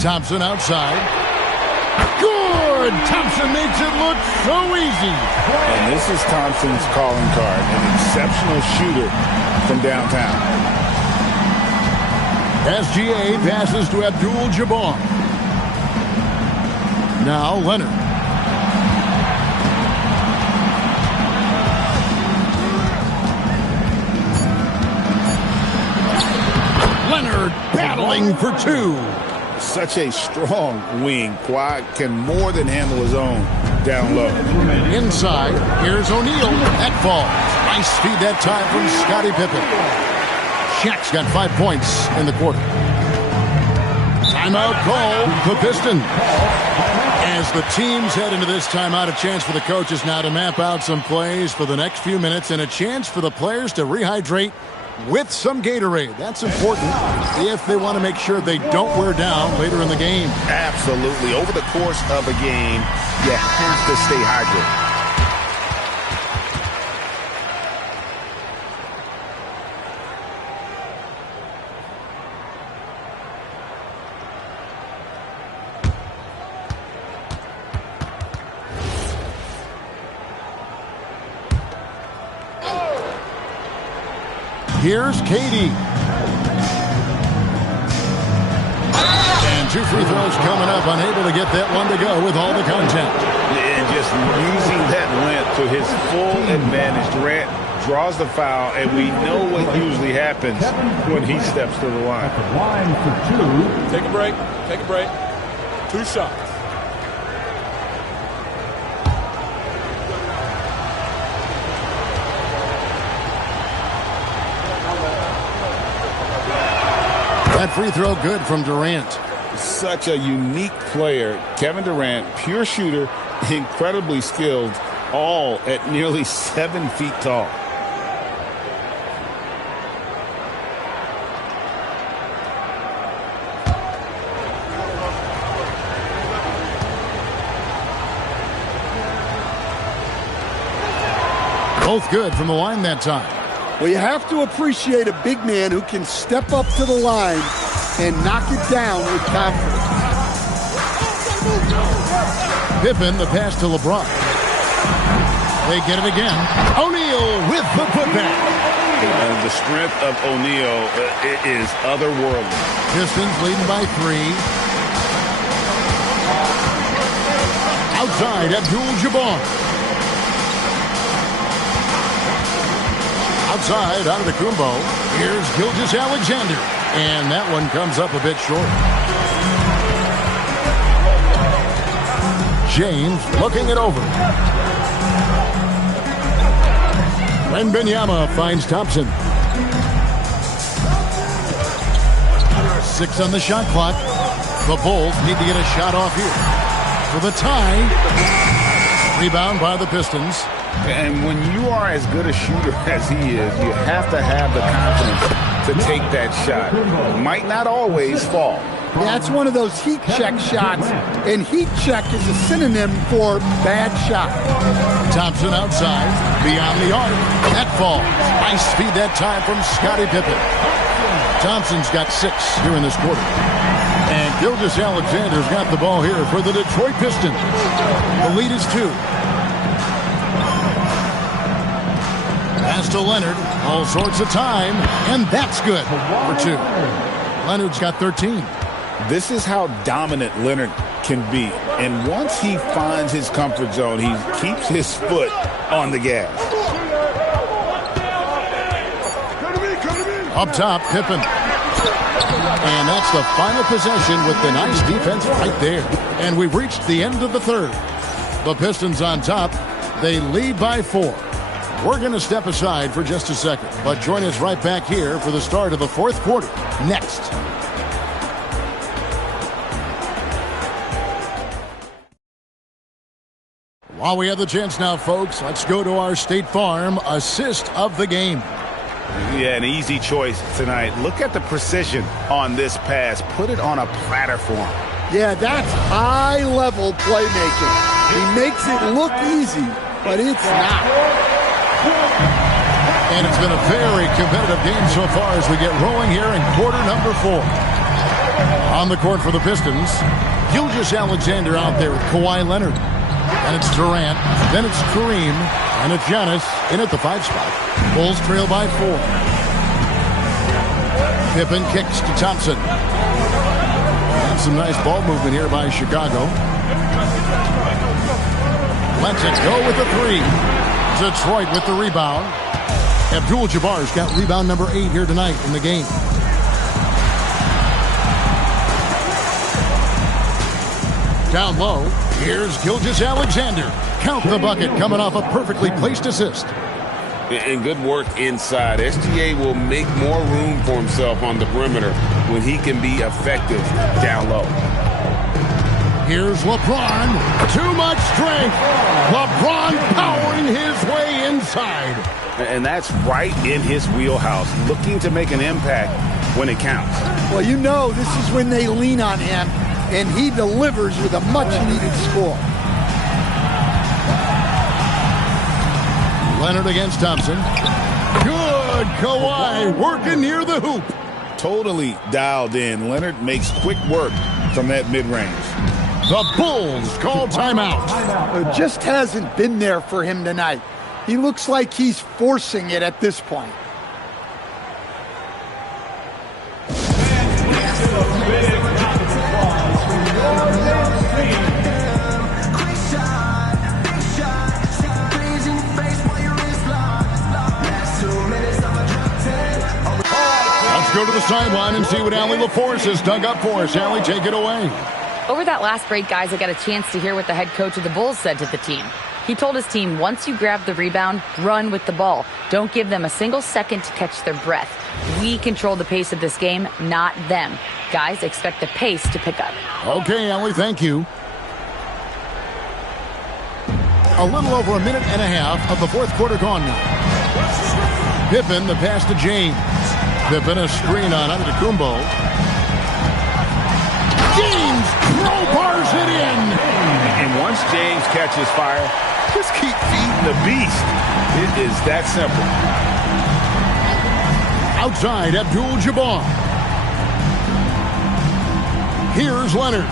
Thompson outside. Good! Thompson makes it look so easy. And this is Thompson's calling card, an exceptional shooter from downtown. SGA passes to Abdul-Jabbar. Now Leonard. Leonard battling for two. Such a strong wing. Kawhi can more than handle his own down low. Inside, here's O'Neal. That falls. Nice feed that time from Scottie Pippen. Shaq's got 5 points in the quarter. Timeout call, the Pistons. As the teams head into this timeout, a chance for the coaches now to map out some plays for the next few minutes and a chance for the players to rehydrate with some Gatorade. That's important if they want to make sure they don't wear down later in the game. Absolutely. Over the course of a game, you have to stay hydrated. Here's KD. And 2 free throws coming up, unable to get that one to go with all the contact. And just using that length to his full advantage. Durant draws the foul, and we know what usually happens when he steps to the line. Line for two. Take a break. Take a break. 2 shots. That free throw good from Durant. Such a unique player. Kevin Durant, pure shooter, incredibly skilled, all at nearly 7 feet tall. Both good from the line that time. Well, you have to appreciate a big man who can step up to the line and knock it down with confidence. Pippen, the pass to LeBron. They get it again. O'Neal with the putback. The strength of O'Neal is otherworldly. Pistons leading by 3. Outside, Abdul-Jabbar. Outside, out of the Kumbo. Here's Gilgeous-Alexander. And that one comes up a bit short. James looking it over. Wembanyama finds Thompson. 6 on the shot clock. The Bulls need to get a shot off here. For the tie. Rebound by the Pistons. And when you are as good a shooter as he is, you have to have the confidence to take that shot. Might not always fall. That's one of those heat check shots, and heat check is a synonym for bad shot. Thompson outside, beyond the arc. That falls. Nice speed that time from Scottie Pippen. Thompson's got 6 here in this quarter. And Gilgeous-Alexander's got the ball here for the Detroit Pistons. The lead is 2. Pass to Leonard, all sorts of time, and that's good for 2. Leonard's got 13. This is how dominant Leonard can be. And once he finds his comfort zone, he keeps his foot on the gas. Up top, Pippen. And that's the final possession with the nice defense right there. And we've reached the end of the third. The Pistons on top. They lead by 4. We're going to step aside for just a second, but join us right back here for the start of the 4th quarter. Next. While we have the chance now, folks, let's go to our State Farm assist of the game. Yeah, an easy choice tonight. Look at the precision on this pass. Put it on a platter for him. Yeah, that's high-level playmaking. He makes it look easy, but it's not. And it's been a very competitive game so far as we get rolling here in quarter number 4. On the court for the Pistons, Gilgeous-Alexander out there with Kawhi Leonard. And it's Durant. Then it's Kareem. And it's Giannis in at the 5 spot. Bulls trail by 4. Pippen kicks to Thompson. And some nice ball movement here by Chicago. Lets it go with the 3. Detroit with the rebound. Abdul-Jabbar's got rebound number 8 here tonight in the game. Down low, here's Gilgeous-Alexander. Count the bucket coming off a perfectly placed assist. And good work inside. SGA will make more room for himself on the perimeter when he can be effective down low. Here's LeBron. Too much strength. LeBron powering his way inside. And that's right in his wheelhouse, looking to make an impact when it counts. Well, you know this is when they lean on him, and he delivers with a much-needed score. Leonard against Thompson. Good. Kawhi working near the hoop. Totally dialed in. Leonard makes quick work from that mid-range. The Bulls call timeout. It just hasn't been there for him tonight. He looks like he's forcing it at this point. Let's go to the sideline and see what Allie LaForce has dug up for us. Allie, take it away. Over that last break, guys, I got a chance to hear what the head coach of the Bulls said to the team. He told his team, once you grab the rebound, run with the ball. Don't give them a single second to catch their breath. We control the pace of this game, not them. Guys, expect the pace to pick up. Okay, Allie, thank you. A little over a minute and a half of the fourth quarter gone now. Pippen, the pass to James. Pippen, a screen on Antetokounmpo. James crowbars it in. And once James catches fire, just keep feeding the beast. It is that simple. Outside, Abdul-Jabbar. Here's Leonard.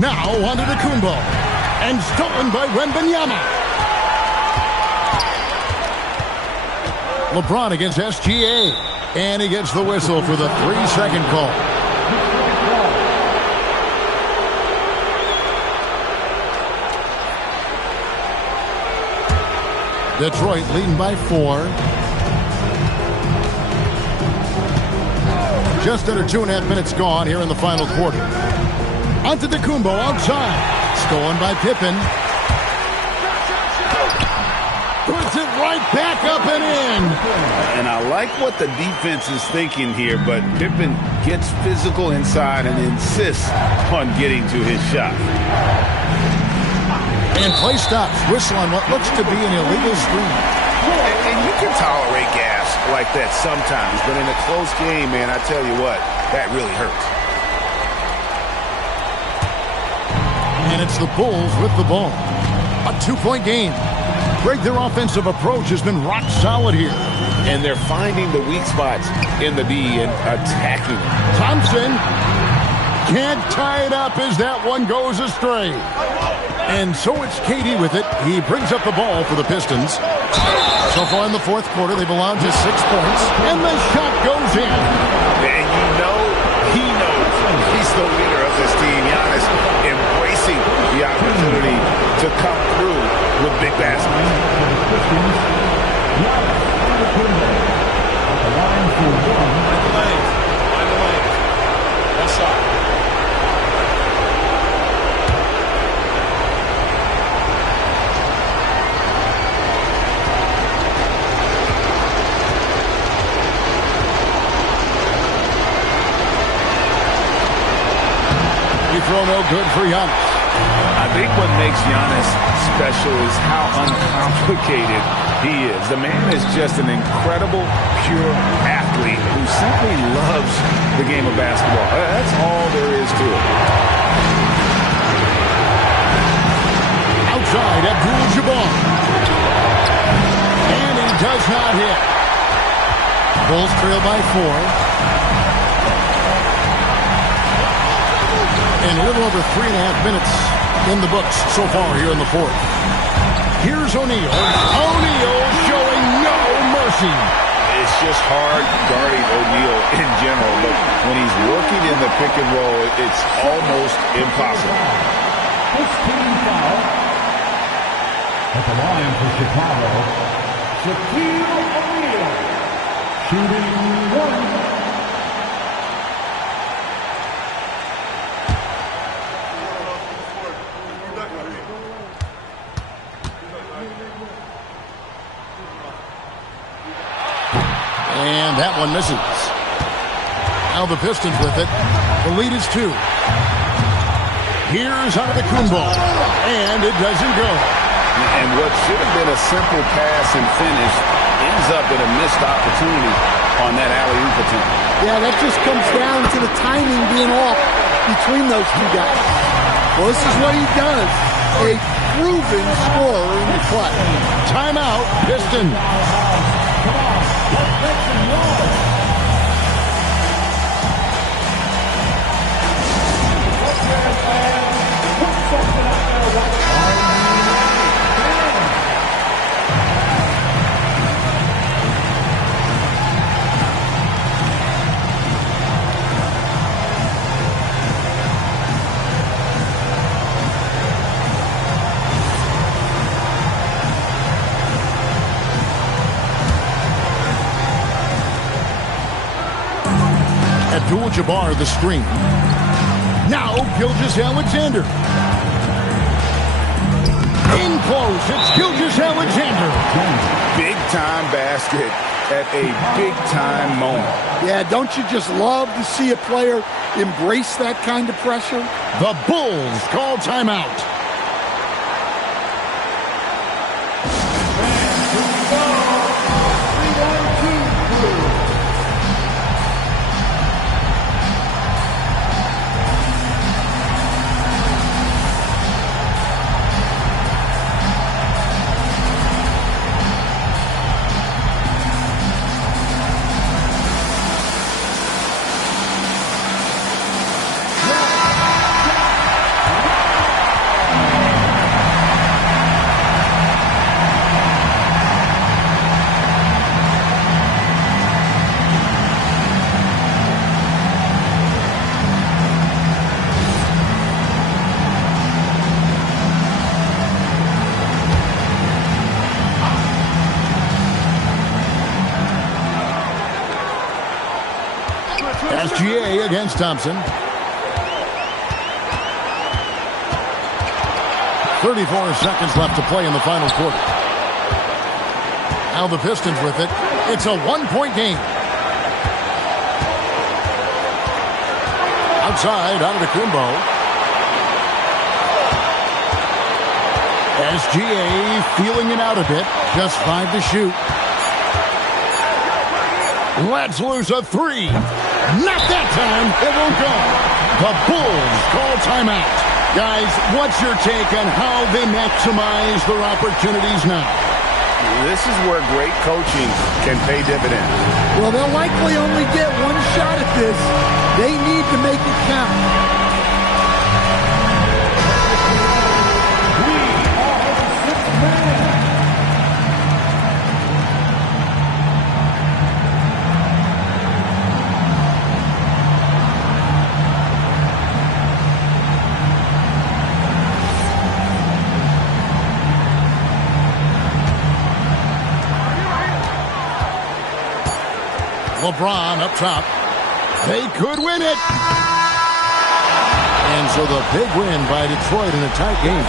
Now onto Antetokounmpo. And stolen by Wembanyama. LeBron against SGA. And he gets the whistle for the 3-second call. Detroit leading by 4. Just under 2.5 minutes gone here in the final quarter. Antetokounmpo outside. Stolen by Pippen. Puts it right back up and in. And I like what the defense is thinking here, but Pippen gets physical inside and insists on getting to his shot. And play stops. Whistle on what looks to be an illegal screen. And you can tolerate gas like that sometimes, but in a close game, man, I tell you what, that really hurts. And it's the Bulls with the ball. A 2-point game. Greg, their offensive approach has been rock solid here. And they're finding the weak spots in the D and attacking. Thompson can't tie it up as that one goes astray. And so it's KD with it. He brings up the ball for the Pistons. So far in the fourth quarter, they've allowed just 6 points. And the shot goes in. And you know he knows he's the leader of this team. Giannis embracing the opportunity to come through with big baskets. One shot. Free throw no good for Giannis. I think what makes Giannis special is how uncomplicated he is. The man is just an incredible, pure athlete who simply loves the game of basketball. That's all there is to it. Outside, Abdul-Jabbar. And he does not hit. Bulls trail by 4. And a little over 3.5 minutes in the books so far here in the fourth. Here's O'Neal. O'Neal showing no mercy. It's just hard guarding O'Neal in general, but when he's working in the pick and roll, it's almost impossible. First team foul. At the line for Chicago, Shaquille O'Neal. Shooting one. And that one misses. Now the Pistons with it. The lead is 2. Here's Antetokounmpo. And it doesn't go. And what should have been a simple pass and finish ends up in a missed opportunity on that alley-oop attempt. Yeah, that just comes down to the timing being off between those two guys. Well, this is what he does. A proven scorer in the clutch. Timeout, Pistons. Abdul-Jabbar the screen. Now Gilgeous-Alexander. In close, it's Gilgeous-Alexander. Big-time basket at a big-time moment. Yeah, don't you just love to see a player embrace that kind of pressure? The Bulls call timeout. SGA against Thompson. 34 seconds left to play in the final quarter. Now the Pistons with it. It's a one-point game. Outside, Antetokounmpo. SGA feeling it out a bit. Just 5 to shoot. Let's lose a 3. Not that time. It won't go. The Bulls call timeout. Guys, what's your take on how they maximize their opportunities now? This is where great coaching can pay dividends. Well, they'll likely only get one shot at this. They need to make it count. LeBron up top. They could win it. And so the big win by Detroit in a tight game.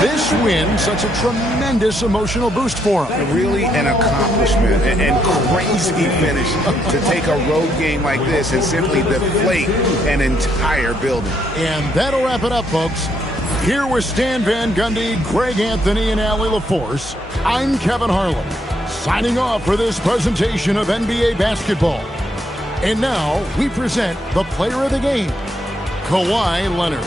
This win, such a tremendous emotional boost for them. Really an accomplishment and crazy finish to take a road game like this and simply deflate an entire building. And that'll wrap it up, folks. Here with Stan Van Gundy, Greg Anthony, and Allie LaForce, I'm Kevin Harlan, signing off for this presentation of NBA basketball. And now we present the player of the game, Kawhi Leonard.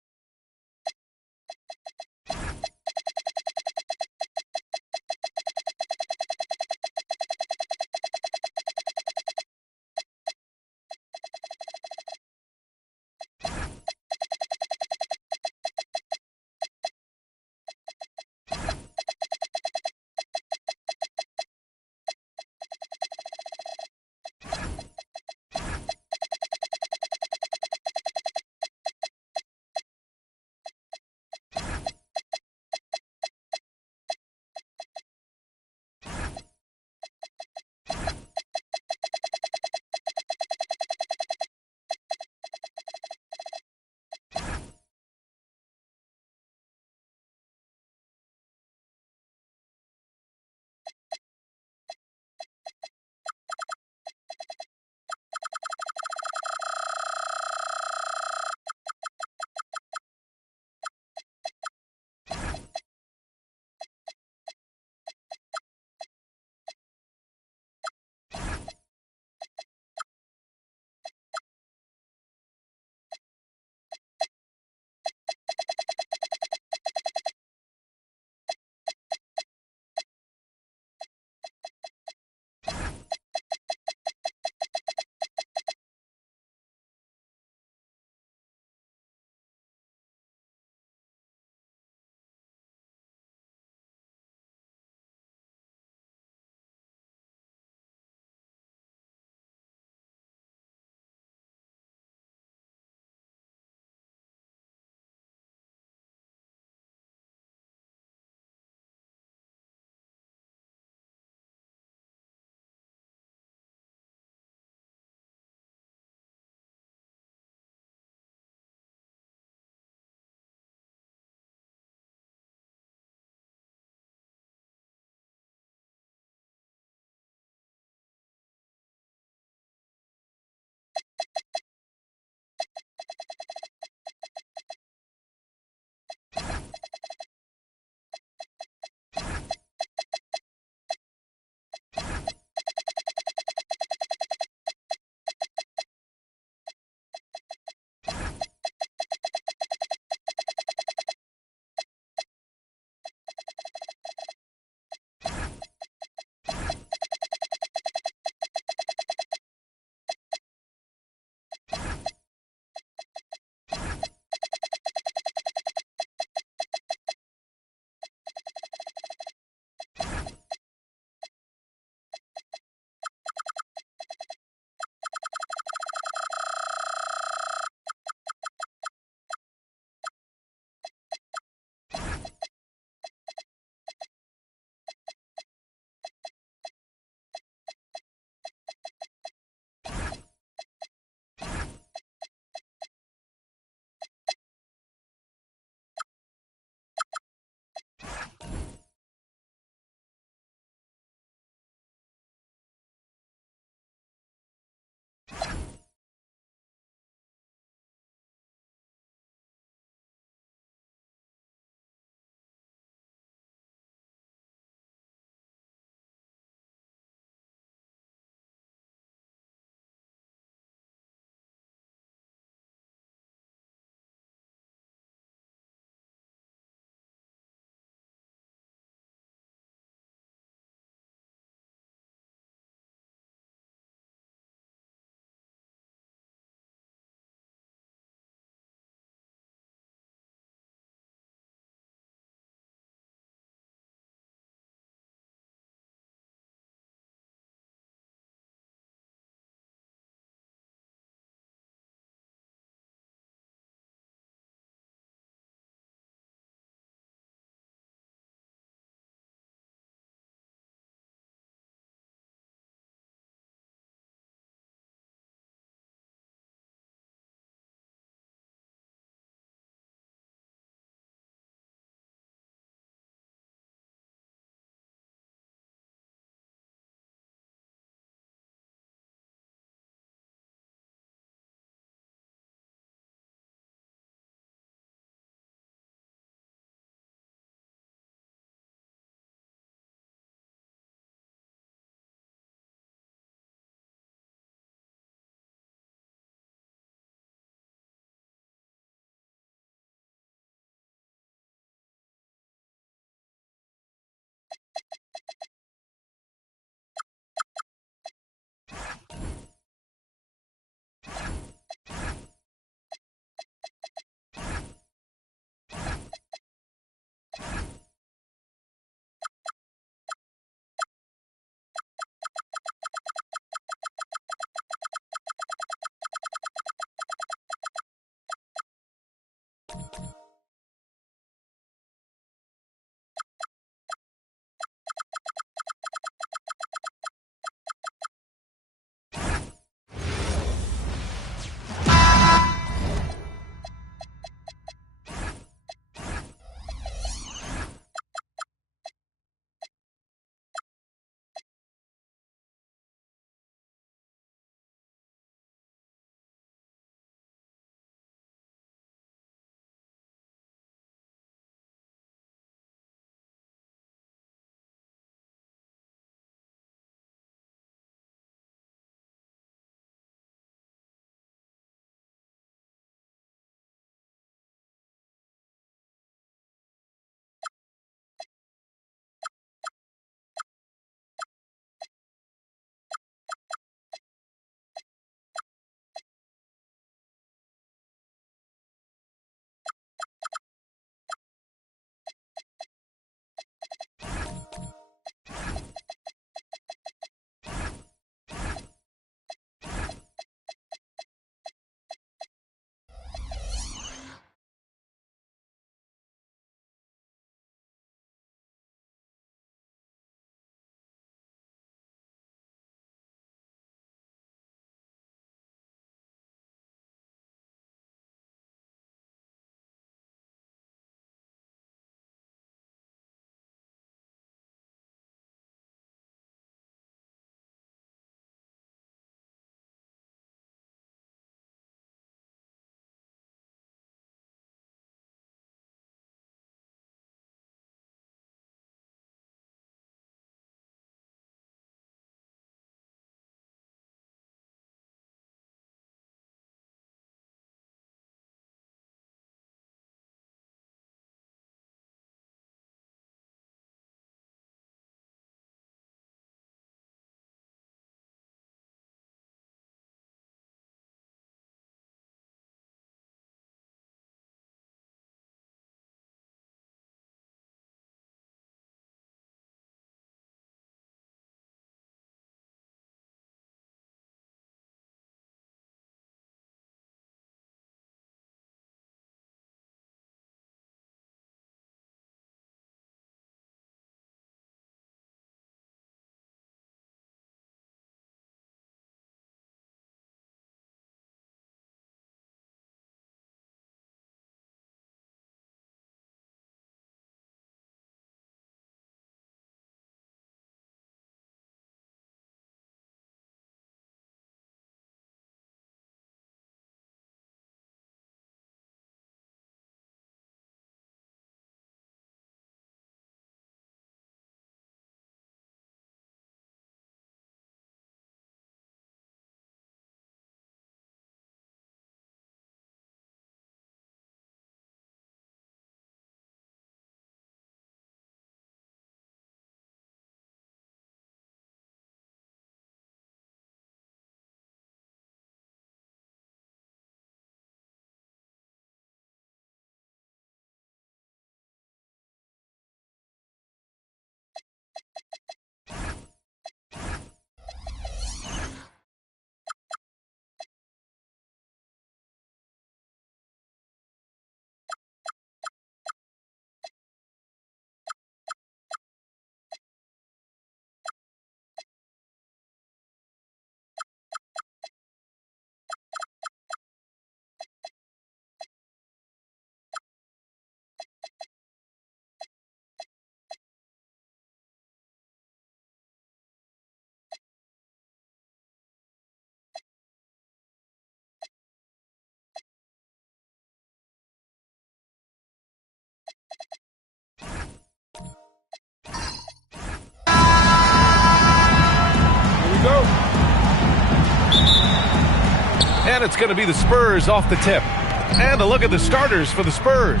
And it's going to be the Spurs off the tip. And a look at the starters for the Spurs.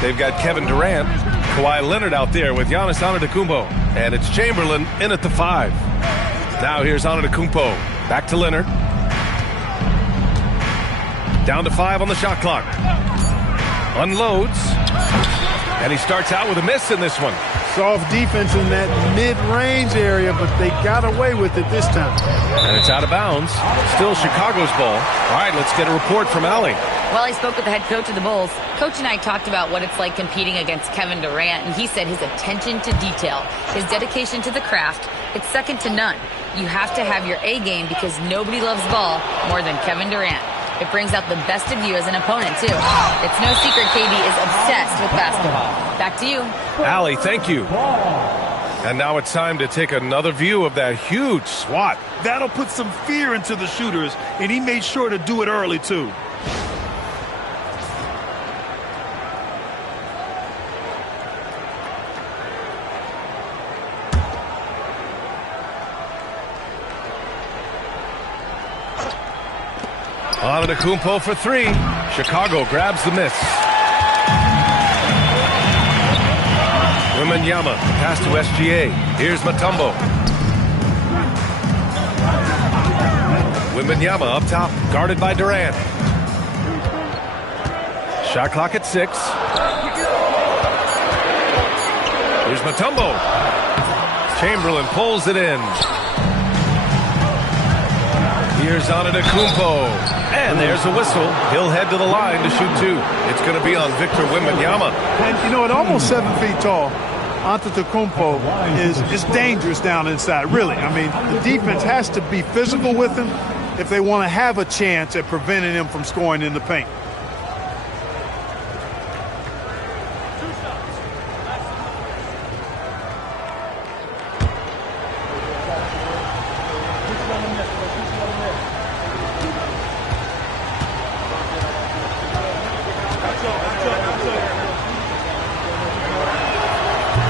They've got Kevin Durant, Kawhi Leonard out there with Giannis Antetokounmpo. And it's Chamberlain in at the 5. Now here's Antetokounmpo. Back to Leonard. Down to 5 on the shot clock. Unloads. And he starts out with a miss in this one. Soft defense in that mid-range area, but they got away with it this time. And it's out of bounds. Still Chicago's ball. All right, let's get a report from Allie. Well, I spoke with the head coach of the Bulls. Coach and I talked about what it's like competing against Kevin Durant, and he said his attention to detail, his dedication to the craft, it's second to none. You have to have your A game because nobody loves ball more than Kevin Durant. It brings out the best of you as an opponent, too. It's no secret KD is obsessed with basketball. Back to you. Allie, thank you. And now it's time to take another view of that huge swat. That'll put some fear into the shooters, and he made sure to do it early, too. Antetokounmpo for 3. Chicago grabs the miss. Wembanyama pass to SGA. Here's Mutombo. Wembanyama up top, guarded by Durant. Shot clock at 6. Here's Mutombo. Chamberlain pulls it in. Here's Antetokounmpo. And there's a whistle. He'll head to the line to shoot 2. It's going to be on Victor Wembanyama. And, you know, at almost 7 feet tall, Antetokounmpo is dangerous down inside, really. I mean, the defense has to be physical with him if they want to have a chance at preventing him from scoring in the paint.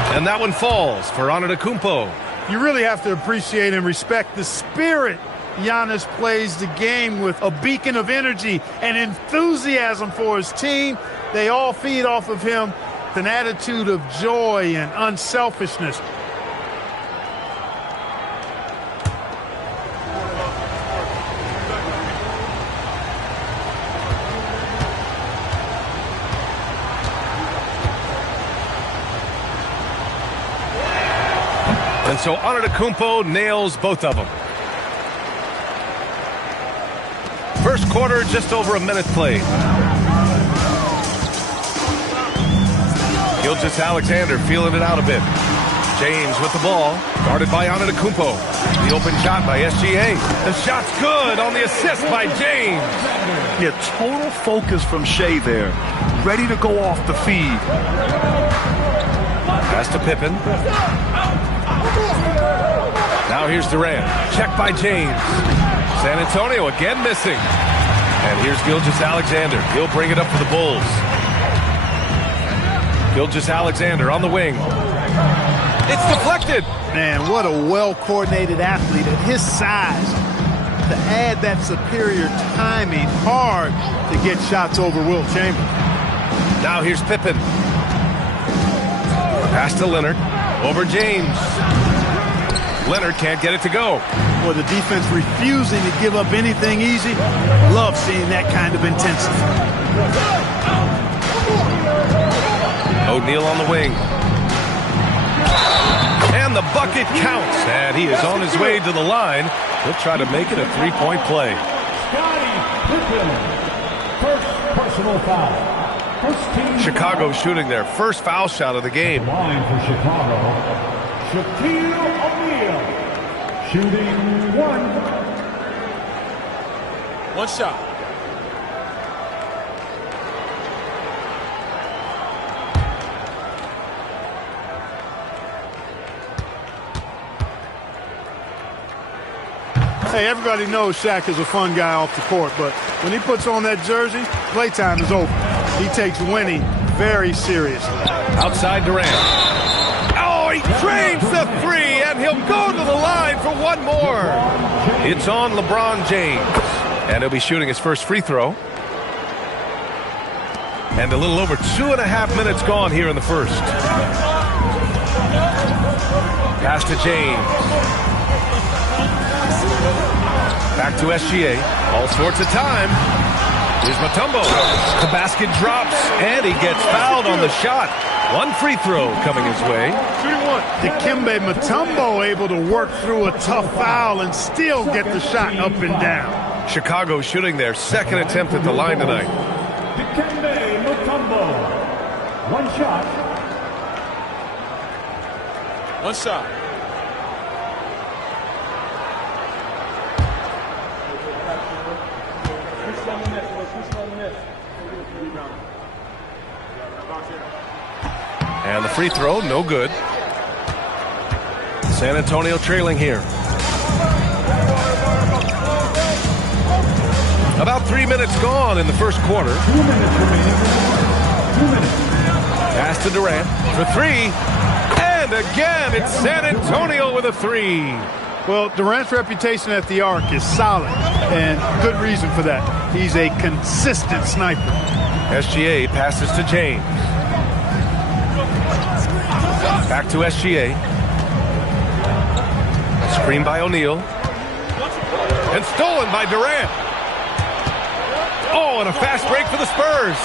And that one falls for Antetokounmpo. You really have to appreciate and respect the spirit Giannis plays the game with, a beacon of energy and enthusiasm for his team. They all feed off of him with an attitude of joy and unselfishness. And so Antetokounmpo nails both of them. First quarter, just over a minute played. Gilgeous-Alexander feeling it out a bit. James with the ball, guarded by Antetokounmpo. The open shot by SGA. The shot's good on the assist by James. Yeah, total focus from Shea there. Ready to go off the feed. Pass to Pippen. Now here's Durant. Check by James. San Antonio again missing. And here's Gilgeous-Alexander. He'll bring it up for the Bulls. Gilgeous-Alexander on the wing. It's deflected. Man, what a well-coordinated athlete at his size. To add that superior timing, hard to get shots over Wilt Chamberlain. Now here's Pippen. Pass to Leonard. Over James. Leonard can't get it to go. Boy, the defense refusing to give up anything easy. Love seeing that kind of intensity. O'Neal on the wing. And the bucket counts. And he is on his way to the line. He'll try to make it a three-point play. First personal foul. Chicago shooting their first foul shot of the game. Line for Chicago, Shaquille O'Neal, shooting 1. One shot. Hey, everybody knows Shaq is a fun guy off the court, but when he puts on that jersey, playtime is over. He takes winning very seriously. Outside Durant. Oh, he drains the 3, and he'll go to the line for one more. It's on LeBron James. And he'll be shooting his first free throw. And a little over 2.5 minutes gone here in the first. Pass to James. Back to SGA. All sorts of time. Here's Mutombo. The basket drops, and he gets fouled on the shot. One free throw coming his way. Dikembe Mutombo able to work through a tough foul and still get the shot up and down. Chicago shooting their second attempt at the line tonight. Dikembe Mutombo. One shot. One shot. And the free throw, no good. San Antonio trailing here. About 3 minutes gone in the first quarter. 2 minutes remaining. 2 minutes. Pass to Durant for three. And again, it's San Antonio with a three. Well, Durant's reputation at the arc is solid, and good reason for that. He's a consistent sniper. SGA passes to James. Back to SGA. Screen by O'Neal. And stolen by Durant. Oh, and a fast break for the Spurs.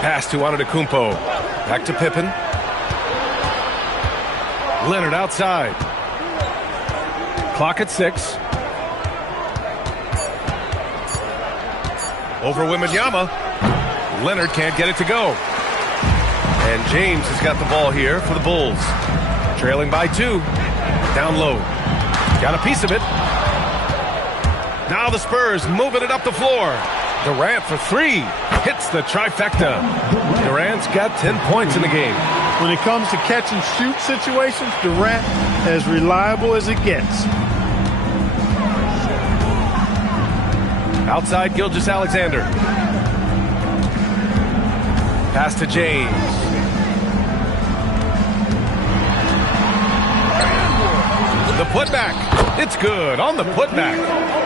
Pass to Antetokounmpo. Back to Pippen. Leonard outside. Clock at 6. Over Wembanyama. Leonard can't get it to go. And James has got the ball here for the Bulls. Trailing by 2. Down low. Got a piece of it. Now the Spurs moving it up the floor. Durant for 3. Hits the trifecta. Durant's got 10 points in the game. When it comes to catch and shoot situations, Durant as reliable as it gets. Outside Gilgeous-Alexander. Pass to James. The putback. It's good on the putback.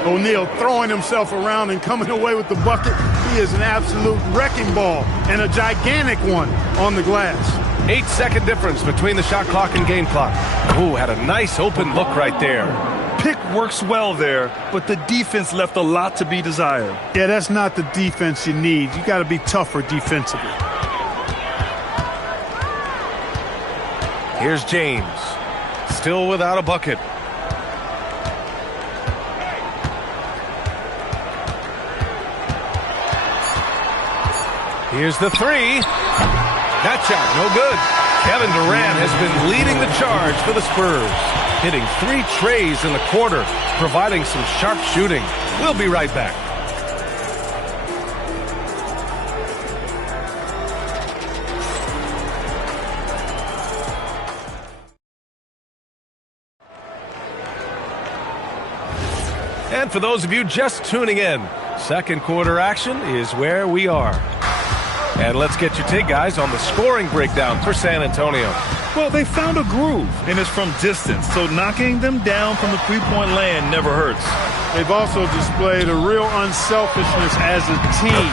O'Neal throwing himself around and coming away with the bucket. He is an absolute wrecking ball and a gigantic one on the glass. 8-second difference between the shot clock and game clock. Ooh, had a nice open look right there. Pick works well there, but the defense left a lot to be desired. Yeah, that's not the defense you need. You got to be tougher defensively. Here's James. Still without a bucket. Here's the 3. That shot, no good. Kevin Durant has been leading the charge for the Spurs. Hitting 3 trays in the quarter, providing some sharp shooting. We'll be right back. And for those of you just tuning in, second quarter action is where we are. And let's get your take, guys, on the scoring breakdown for San Antonio. Well, they found a groove, and it's from distance, so knocking them down from the three-point land never hurts. They've also displayed a real unselfishness as a team,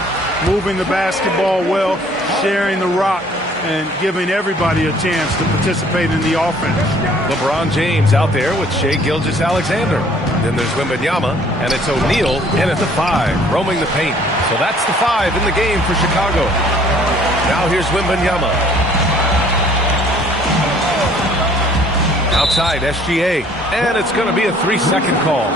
moving the basketball well, sharing the rock, and giving everybody a chance to participate in the offense. LeBron James out there with Shai Gilgeous-Alexander. Then there's Wembanyama, and it's O'Neal in at the 5, roaming the paint. So that's the 5 in the game for Chicago. Now here's Wembanyama. Outside, SGA. And it's going to be a 3-second call.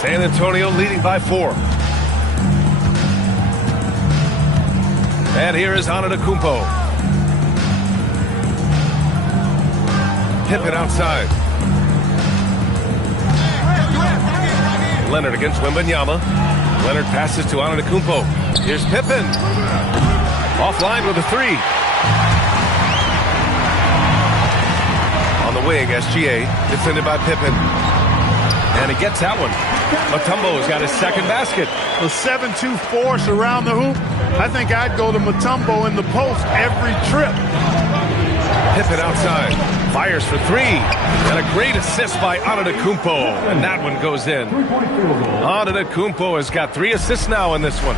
San Antonio leading by 4. And here is Antetokounmpo. Pippen outside. Leonard against Wembanyama. Leonard passes to Antetokounmpo. Here's Pippen. Offline with a 3. On the wing, SGA, defended by Pippen. And he gets that one. Mutombo's got his second basket. A 7-2 force around the hoop. I think I'd go to Mutombo in the post every trip. Pippen outside. Fires for three. And a great assist by Antetokounmpo. And that one goes in. Antetokounmpo has got 3 assists now in this one.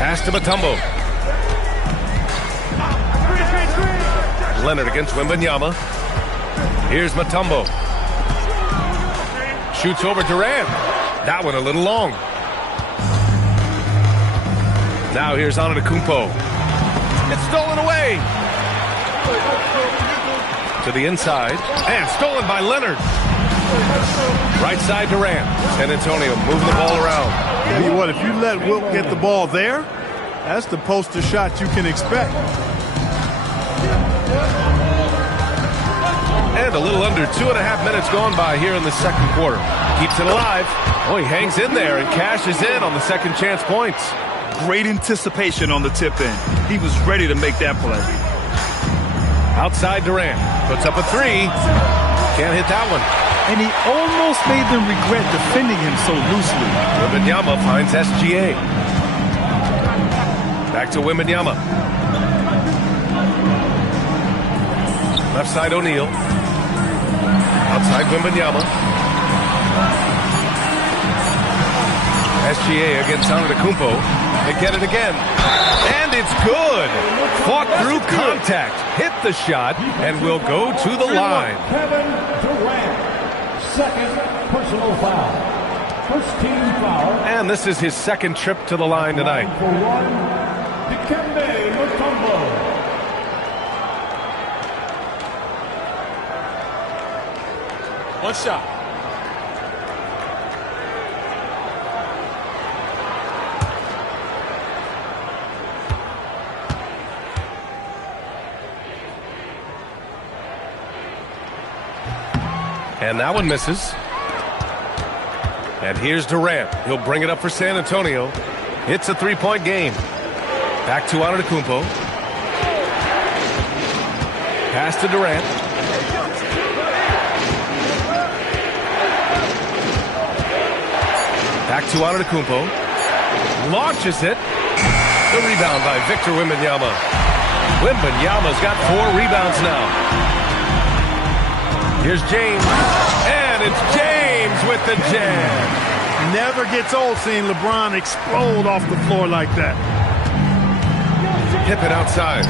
Pass to Mutombo. Leonard against Wembanyama. Here's Mutombo. Shoots over Durant. That one a little long. Now here's Antetokounmpo. It's stolen away. To the inside. And stolen by Leonard. Right side Durant. San Antonio moving the ball around. Tell you what, if you let Wilt get the ball there, that's the poster shot you can expect. And a little under 2.5 minutes gone by here in the second quarter. Keeps it alive. Oh, he hangs in there and cashes in on the second chance points. Great anticipation on the tip in. He was ready to make that play. Outside Durant. Puts up a three. Can't hit that one. And he almost made them regret defending him so loosely. Wembanyama finds SGA. Back to Wembanyama. Left side O'Neal. Outside Wembanyama. SGA against Antetokounmpo. They get it again. And it's good. Fought through contact. Hit the shot and will go to the line. Kevin Durant. Second personal foul. First team foul. And this is his second trip to the line tonight. For one, Dikembe Mutombo. One shot. And that one misses. And here's Durant. He'll bring it up for San Antonio. It's a three-point game. Back to Antetokounmpo. Pass to Durant. Back to Antetokounmpo. Launches it. The rebound by Victor Wembanyama. Wembanyama's got 4 rebounds now. Here's James. And it's James with the jam. Never gets old seeing LeBron explode off the floor like that. Pippen outside.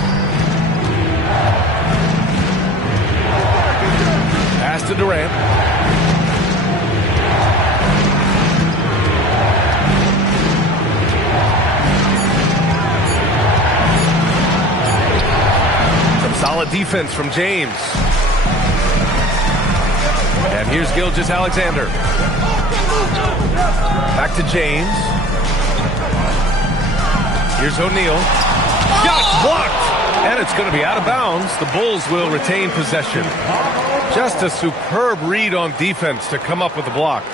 Pass to Durant. Some solid defense from James. And here's Gilgeous-Alexander. Back to James. Here's O'Neal. Shot blocked! And it's going to be out of bounds. The Bulls will retain possession. Just a superb read on defense to come up with the block.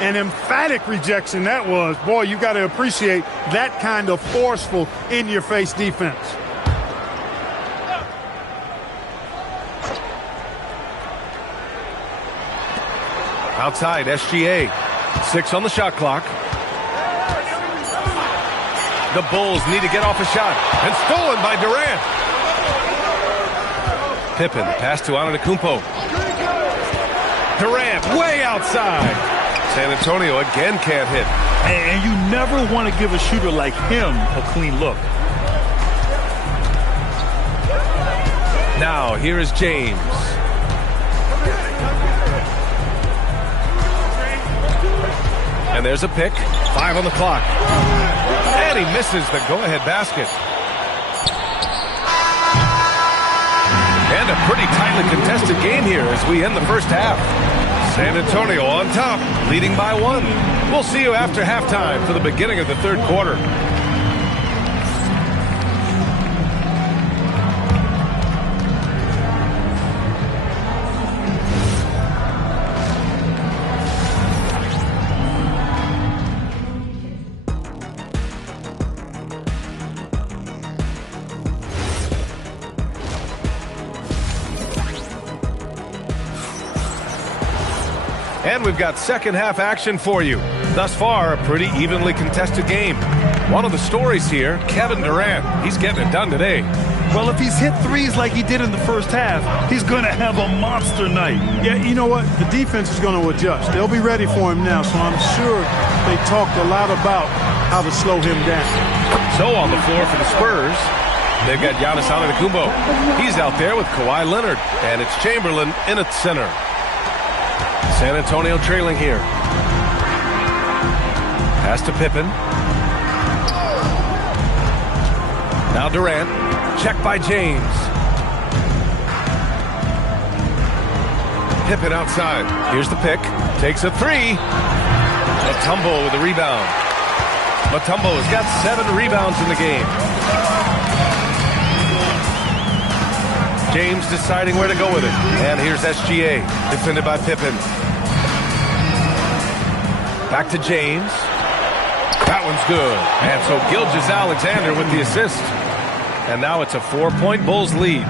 An emphatic rejection that was. Boy, you got to appreciate that kind of forceful, in-your-face defense. Outside, SGA. 6 on the shot clock. The Bulls need to get off a shot. And stolen by Durant. Pippen, pass to Antetokounmpo. Durant, way outside. San Antonio again can't hit. And you never want to give a shooter like him a clean look. Now, here is James. And there's a pick. 5 on the clock. And he misses the go-ahead basket. And a pretty tightly contested game here as we end the first half. San Antonio on top, leading by 1. We'll see you after halftime for the beginning of the third quarter. And we've got second half action for you. Thus far, a pretty evenly contested game. One of the stories here, Kevin Durant. He's getting it done today. Well, if he's hit threes like he did in the first half, he's going to have a monster night. Yeah, you know what? The defense is going to adjust. They'll be ready for him now, so I'm sure they talked a lot about how to slow him down. So on the floor for the Spurs, they've got Giannis Antetokounmpo. He's out there with Kawhi Leonard, and it's Chamberlain in at center. San Antonio trailing here. Pass to Pippen. Now Durant. Check by James. Pippen outside. Here's the pick. Takes a three. Mutombo with the rebound. Mutombo's got 7 rebounds in the game. James deciding where to go with it. And here's SGA. Defended by Pippen. Back to James. That one's good. And so Gilgeous-Alexander with the assist. And now it's a 4-point Bulls lead.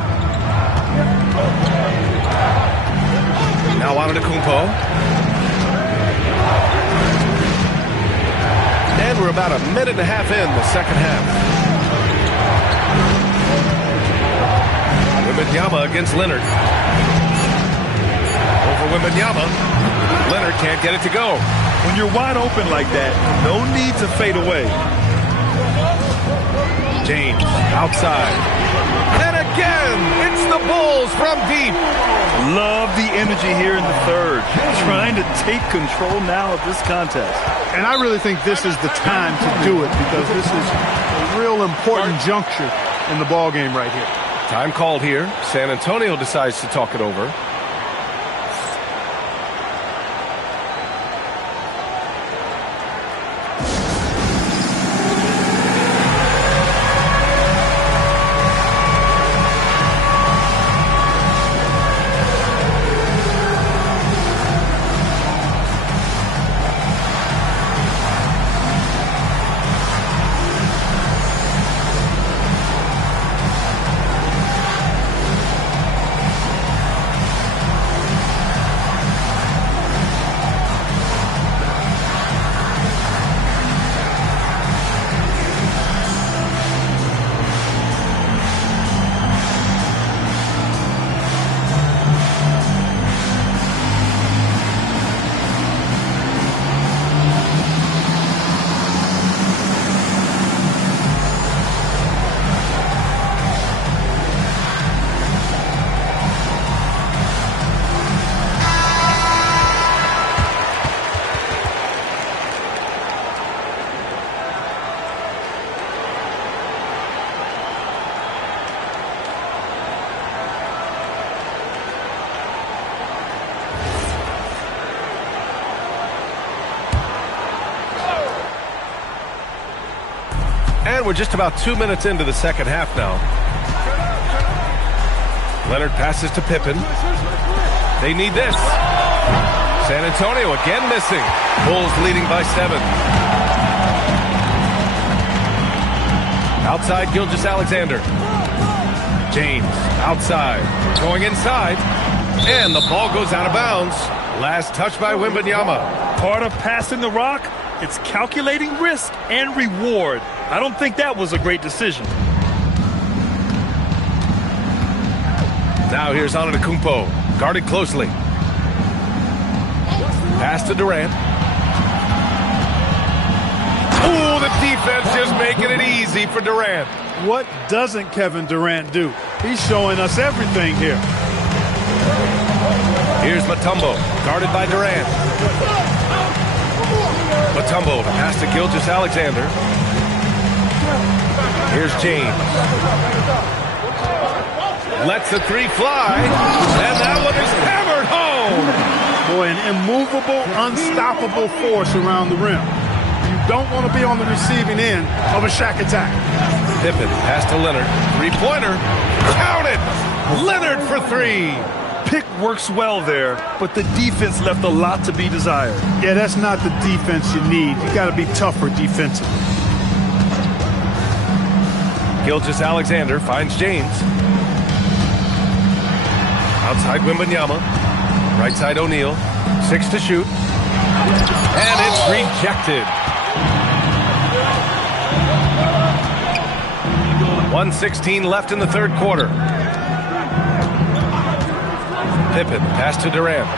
Now Antetokounmpo. And we're about a minute and a half in the second half. Wembanyama against Leonard. Over Wembanyama. Leonard can't get it to go. When you're wide open like that, no need to fade away. James outside. And again, it's the Bulls from deep. Love the energy here in the third. Trying to take control now of this contest. And I really think this is the time to do it because this is a real important juncture in the ball game right here. Time called here. San Antonio decides to talk it over. And we're just about 2 minutes into the second half now. Leonard passes to Pippen. They need this. San Antonio again missing. Bulls leading by 7. Outside Gilgeous-Alexander. James outside. Going inside. And the ball goes out of bounds. Last touch by Wembanyama. Part of passing the rock, it's calculating risk and reward. I don't think that was a great decision. Now here's Antetokounmpo, guarded closely. Pass to Durant. Ooh, the defense just making it easy for Durant. What doesn't Kevin Durant do? He's showing us everything here. Here's Mutombo, guarded by Durant. Mutombo, pass to Gilgeous-Alexander. Here's James. Lets the three fly. And that one is hammered home. Boy, an immovable, unstoppable force around the rim. You don't want to be on the receiving end of a Shaq attack. Pippen, pass to Leonard. Three-pointer. Count it! Leonard for 3. Pick works well there, but the defense left a lot to be desired. Yeah, that's not the defense you need. You got to be tougher defensively. Gilgeous-Alexander finds James. Outside Wembanyama. Right side O'Neal. 6 to shoot. And it's rejected. 1:16 left in the third quarter. Pippen, pass to Durant.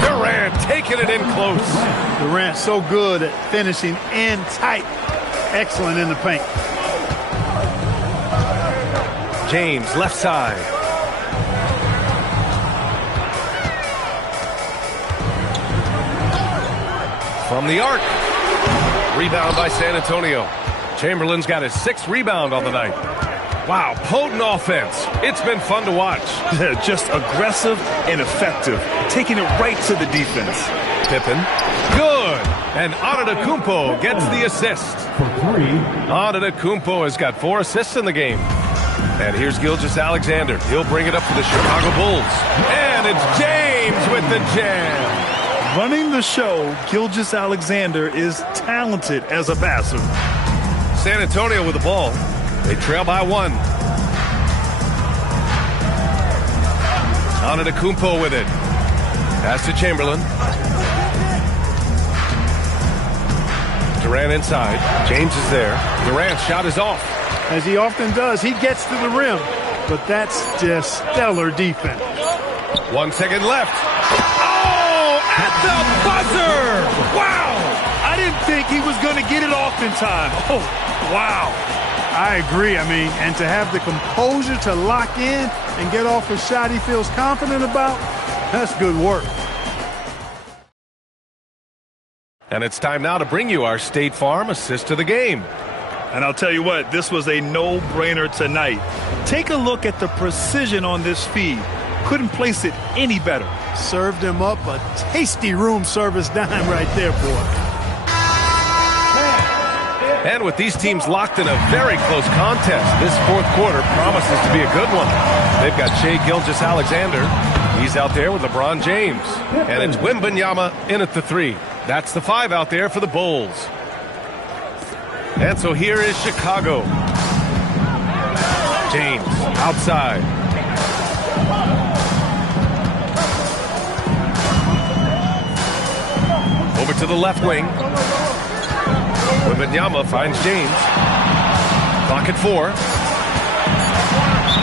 Durant taking it in close. Durant so good at finishing in tight. Excellent in the paint. James, left side. From the arc. Rebound by San Antonio. Chamberlain's got his 6th rebound on the night. Wow, potent offense. It's been fun to watch. Just aggressive and effective, taking it right to the defense. Pippen, good. And Antetokounmpo gets the assist. Antetokounmpo has got 4 assists in the game. And here's Gilgeous-Alexander. He'll bring it up for the Chicago Bulls. And it's James with the jam. Running the show, Gilgeous-Alexander is talented as a passer. San Antonio with the ball. They trail by 1. Antetokounmpo with it. Pass to Chamberlain. Durant inside. James is there. Durant's shot is off. As he often does, he gets to the rim. But that's just stellar defense. 1 second left. Oh, at the buzzer! Wow! I didn't think he was going to get it off in time. Oh, wow. I agree. I mean, and to have the composure to lock in and get off a shot he feels confident about, that's good work. And it's time now to bring you our State Farm assist to the game. And I'll tell you what, this was a no-brainer tonight. Take a look at the precision on this feed. Couldn't place it any better. Served him up a tasty room service dime right there, boy. And with these teams locked in a very close contest, this fourth quarter promises to be a good one. They've got Shai Gilgeous-Alexander. He's out there with LeBron James. And it's Wembanyama in at the 3. That's the 5 out there for the Bulls. And so here is Chicago. James outside. Over to the left wing. Wembanyama finds James. Clock at 4.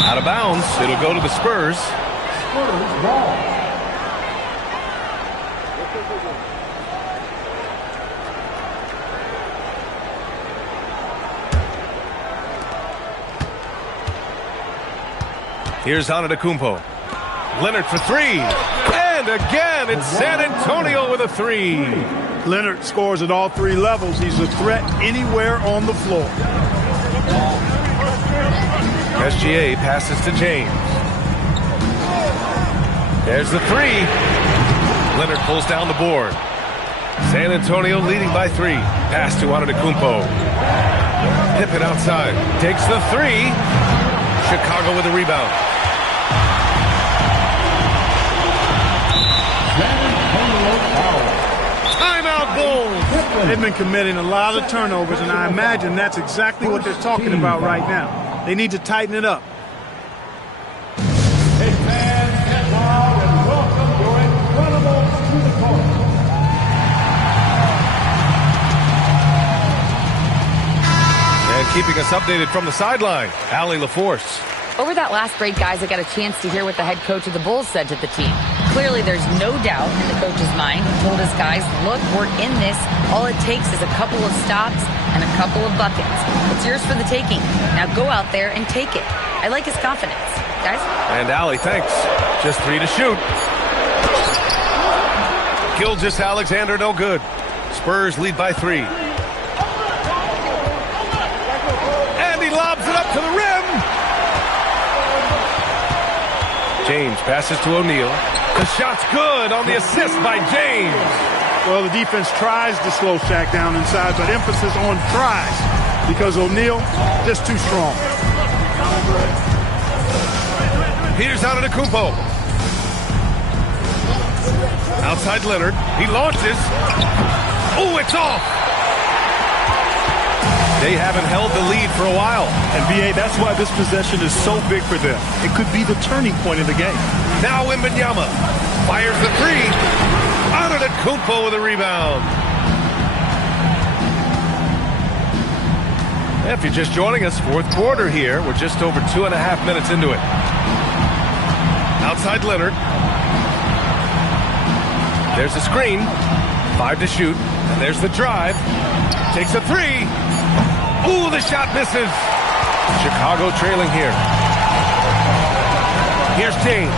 Out of bounds. It'll go to the Spurs. Here's Antetokounmpo. Leonard for 3. And again, it's San Antonio with a 3. Leonard scores at all 3 levels. He's a threat anywhere on the floor. SGA passes to James. There's the 3. Leonard pulls down the board. San Antonio leading by 3. Pass to Antetokounmpo. Pippen outside. Takes the 3. Chicago with a rebound. Timeout Bulls. They've been committing a lot of turnovers, and I imagine that's exactly what they're talking about right now. They need to tighten it up. And keeping us updated from the sideline, Allie LaForce. Over that last break, guys, I got a chance to hear what the head coach of the Bulls said to the team. Clearly, there's no doubt in the coach's mind. He told his guys, look, we're in this. All it takes is a couple of stops and a couple of buckets. It's yours for the taking. Now go out there and take it. I like his confidence. Guys? And Allie, thanks. Just 3 to shoot. Gilgeous-Alexander, no good. Spurs lead by 3. And he lobs it up to the rim. James passes to O'Neal. The shot's good on the assist by James. Well, the defense tries to slow Shaq down inside, but emphasis on tries because O'Neal just too strong. Here's Antetokounmpo. Outside Leonard. He launches. Oh, it's off. They haven't held the lead for a while. And, B.A., that's why this possession is so big for them. It could be the turning point of the game. Now Wembanyama fires the 3. Antetokounmpo with a rebound. If you're just joining us, fourth quarter here. We're just over 2.5 minutes into it. Outside Leonard. There's a screen. 5 to shoot. And there's the drive. Takes a 3. Ooh, the shot misses. Chicago trailing here. Here's James.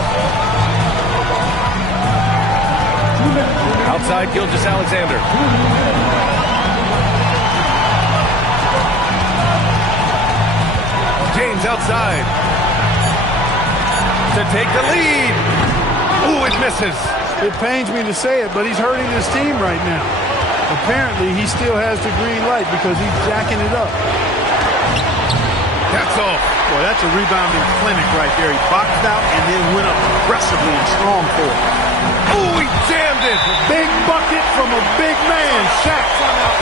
Outside Gilgeous-Alexander. James outside. To take the lead. Ooh, it misses. It pains me to say it, but he's hurting his team right now. Apparently, he still has the green light because he's jacking it up. That's all. Boy, that's a rebounding clinic right there. He boxed out and then went up aggressively and strong for it. Oh, he jammed it. Big bucket from a big man. Shaq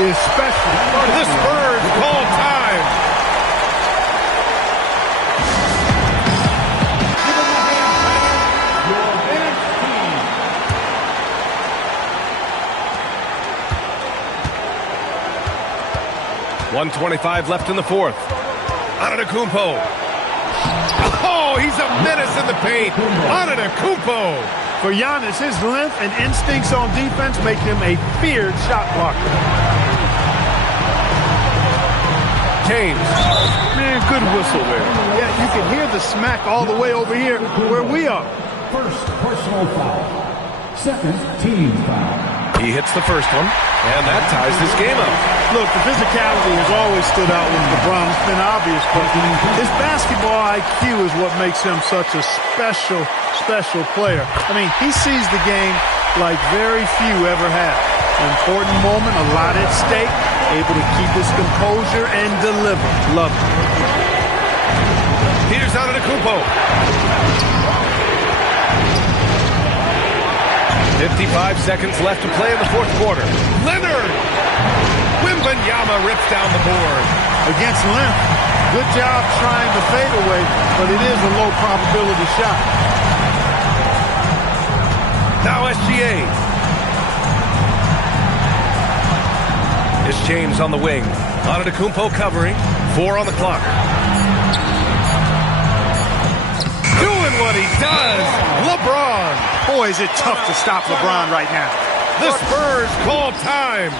is special. The Spurs call time. .125 left in the fourth. Antetokounmpo. Oh, he's a menace in the paint. Antetokounmpo. For Giannis, his length and instincts on defense make him a feared shot blocker. James. Man, good whistle there. Yeah, you can hear the smack all the way over here where we are. First personal foul. Second team foul. He hits the first one, and that ties this game up. Look, the physicality has always stood out with LeBron. It's been obvious, but his basketball IQ is what makes him such a special player. I mean, he sees the game like very few ever have. An important moment, a lot at stake, able to keep his composure and deliver. Love it. Here's Antetokounmpo. 55 seconds left to play in the fourth quarter. Leonard! Wembanyama rips down the board. Against length, good job trying to fade away, but it is a low probability shot. Now SGA. It's James on the wing. Antetokounmpo covering. 4 on the clock. Doing what he does. LeBron. Boy, is it tough to stop LeBron right now. The Spurs call time.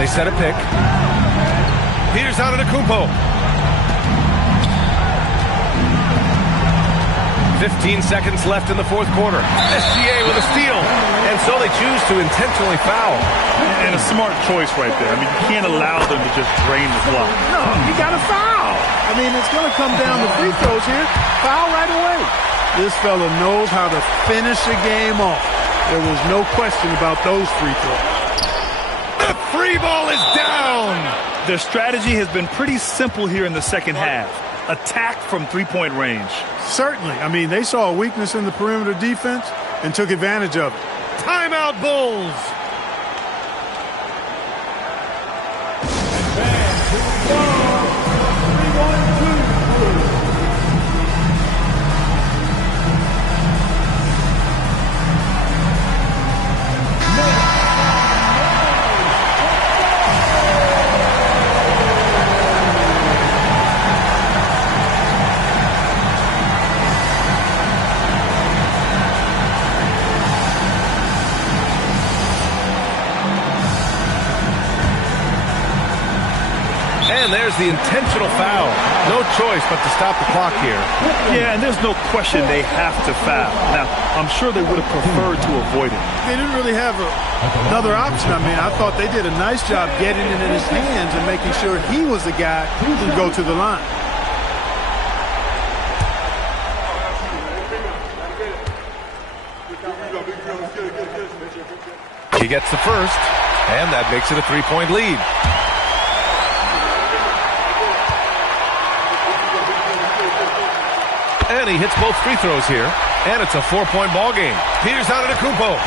They set a pick. Here's Antetokounmpo. 15 seconds left in the fourth quarter. SGA with a steal. And so they choose to intentionally foul. And a smart choice right there. I mean, you can't allow them to just drain the clock. No, you got to foul. I mean, it's going to come down to free throws here. Foul right away. This fella knows how to finish a game off. There was no question about those free throws. The free ball is down. Their strategy has been pretty simple here in the second half. Attack from three-point range. Certainly. I mean, they saw a weakness in the perimeter defense and took advantage of it. Timeout, Bulls. And there's the intentional foul. No choice but to stop the clock here. Yeah, and there's no question they have to foul. Now, I'm sure they would have preferred to avoid it. They didn't really have another option. I mean, I thought they did a nice job getting it in his hands and making sure he was the guy who could go to the line. He gets the first, and that makes it a three-point lead. And he hits both free throws here. And it's a 4-point ball game. Here's Antetokounmpo.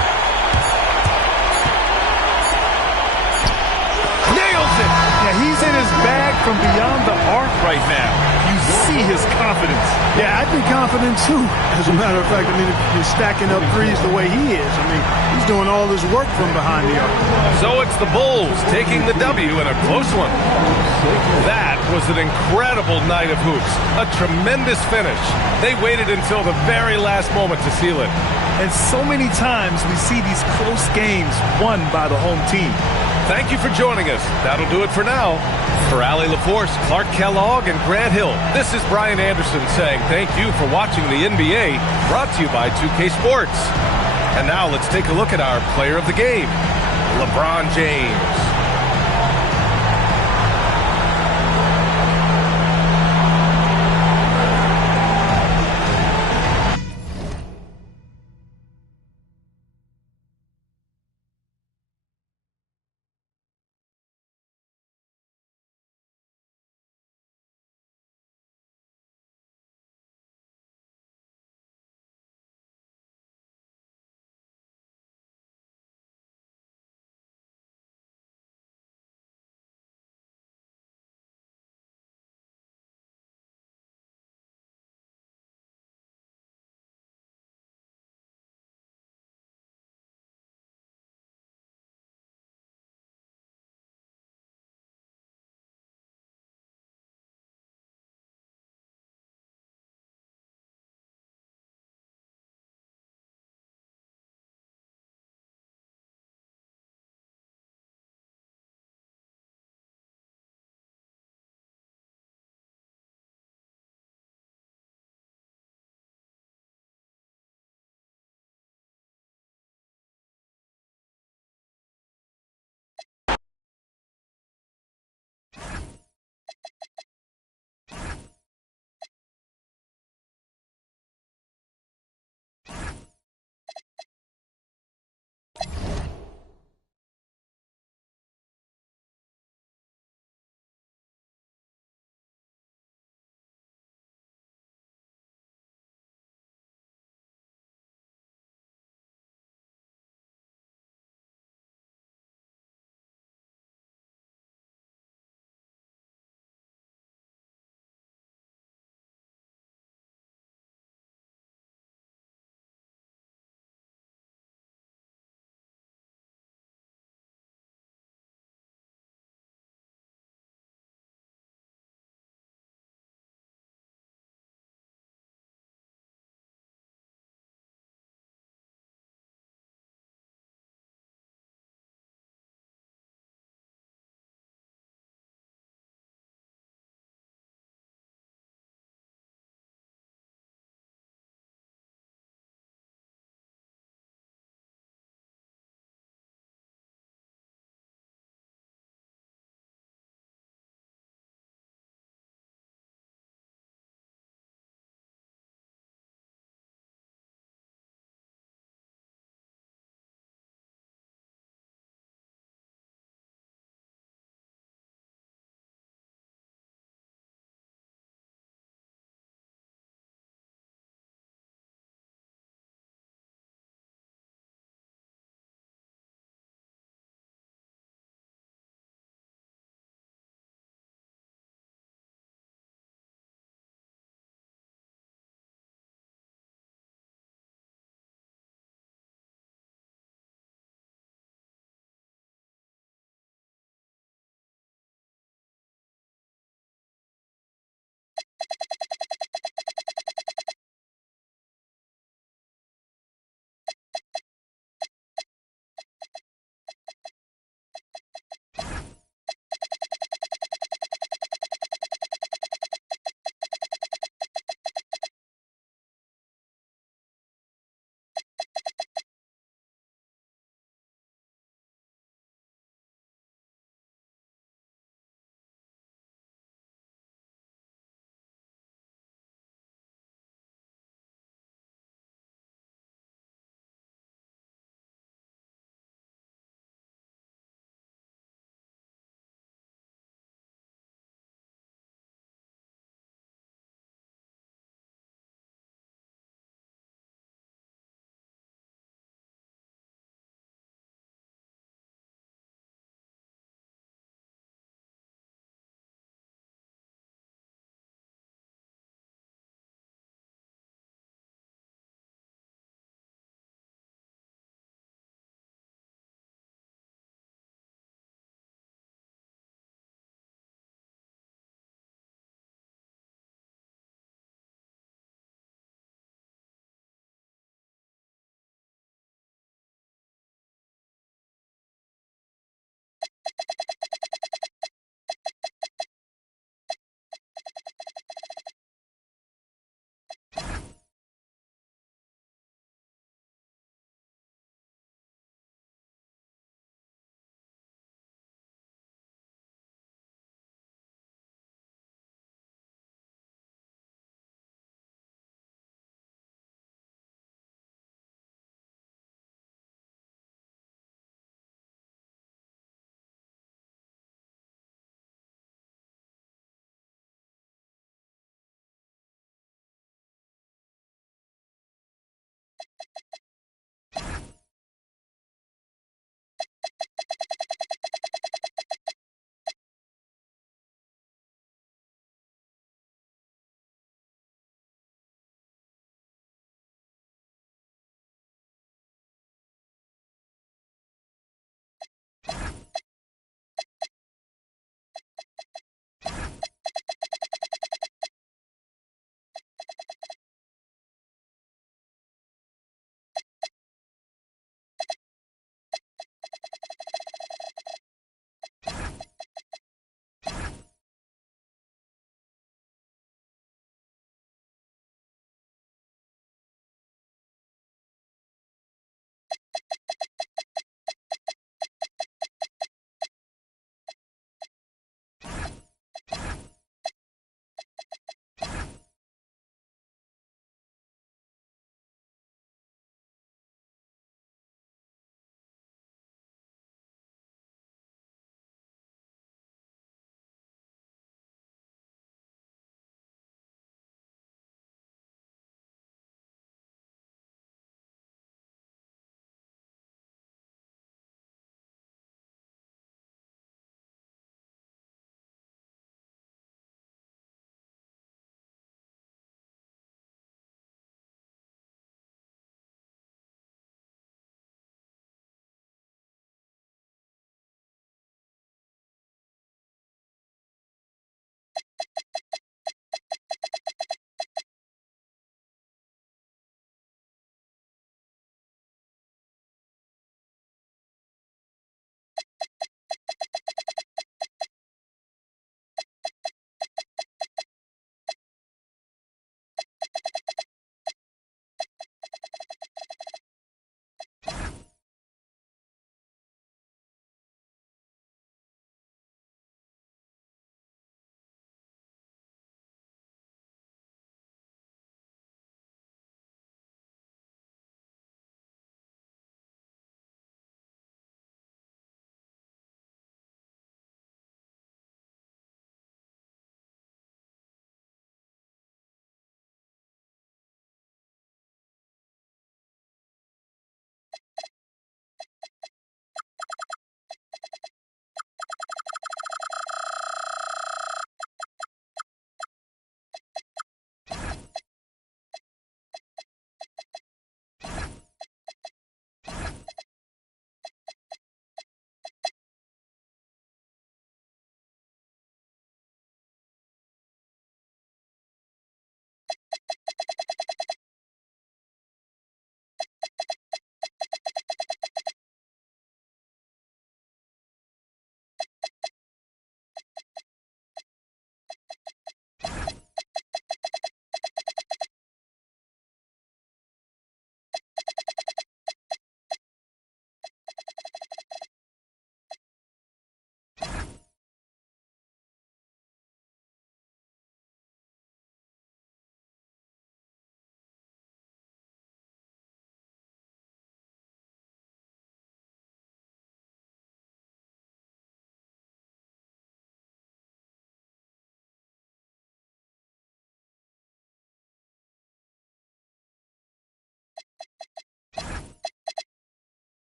Nails it. Yeah, he's in his bag from beyond the arc right now. You see his confidence. Yeah, I'd be confident too. As a matter of fact, I mean, if you're stacking up threes the way he is, I mean, he's doing all this work from behind the arc. So it's the Bulls taking the W in a close one. That was an incredible night of hoops. A tremendous finish. They waited until the very last moment to seal it. And so many times we see these close games won by the home team. Thank you for joining us. That'll do it for now. For Allie LaForce, Clark Kellogg, and Grant Hill, this is Brian Anderson saying thank you for watching the NBA, brought to you by 2K Sports. And now let's take a look at our player of the game, LeBron James.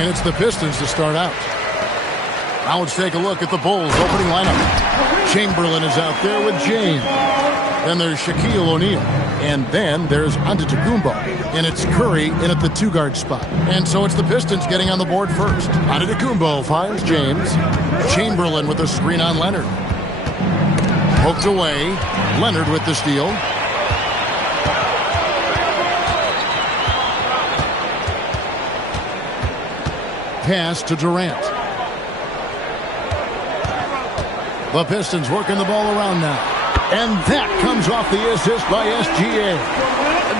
And it's the Pistons to start out. Now let's take a look at the Bulls' opening lineup. Chamberlain is out there with James. Then there's Shaquille O'Neal. And then there's Antetokounmpo. And it's Curry in at the two-guard spot. And so it's the Pistons getting on the board first. Antetokounmpo finds James. Chamberlain with a screen on Leonard. Poked away. Leonard with the steal. Pass to Durant. The Pistons working the ball around now. And that comes off the assist by SGA.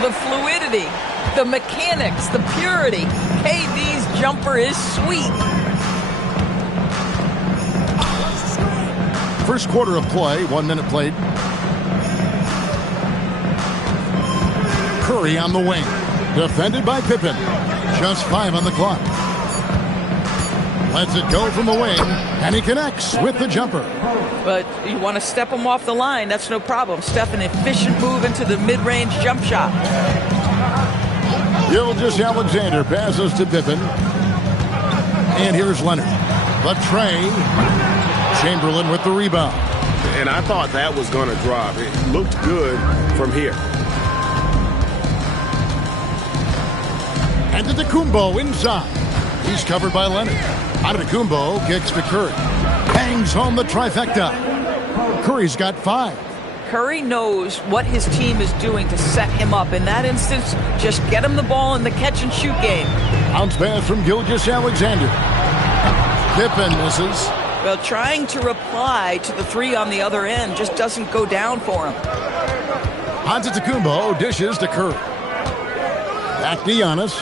The fluidity, the mechanics, the purity. KD's jumper is sweet. First quarter of play, 1 minute played. Curry on the wing. Defended by Pippen. Just 5 on the clock. Lets it go from the wing, and he connects with the jumper. But you want to step him off the line, that's no problem. Step an efficient move into the mid-range jump shot. Gilgeous-Alexander passes to Pippen. And here's Leonard. The tray. Chamberlain with the rebound. And I thought that was going to drop. It looked good from here. And Antetokounmpo inside. He's covered by Leonard. Antetokounmpo kicks to Curry. Bangs home the trifecta. Curry's got 5. Curry knows what his team is doing to set him up. In that instance, just get him the ball in the catch-and-shoot game. Bounce pass from Gilgeous-Alexander. Pippen misses. Well, trying to reply to the 3 on the other end just doesn't go down for him. Antetokounmpo dishes to Curry. Back to Giannis.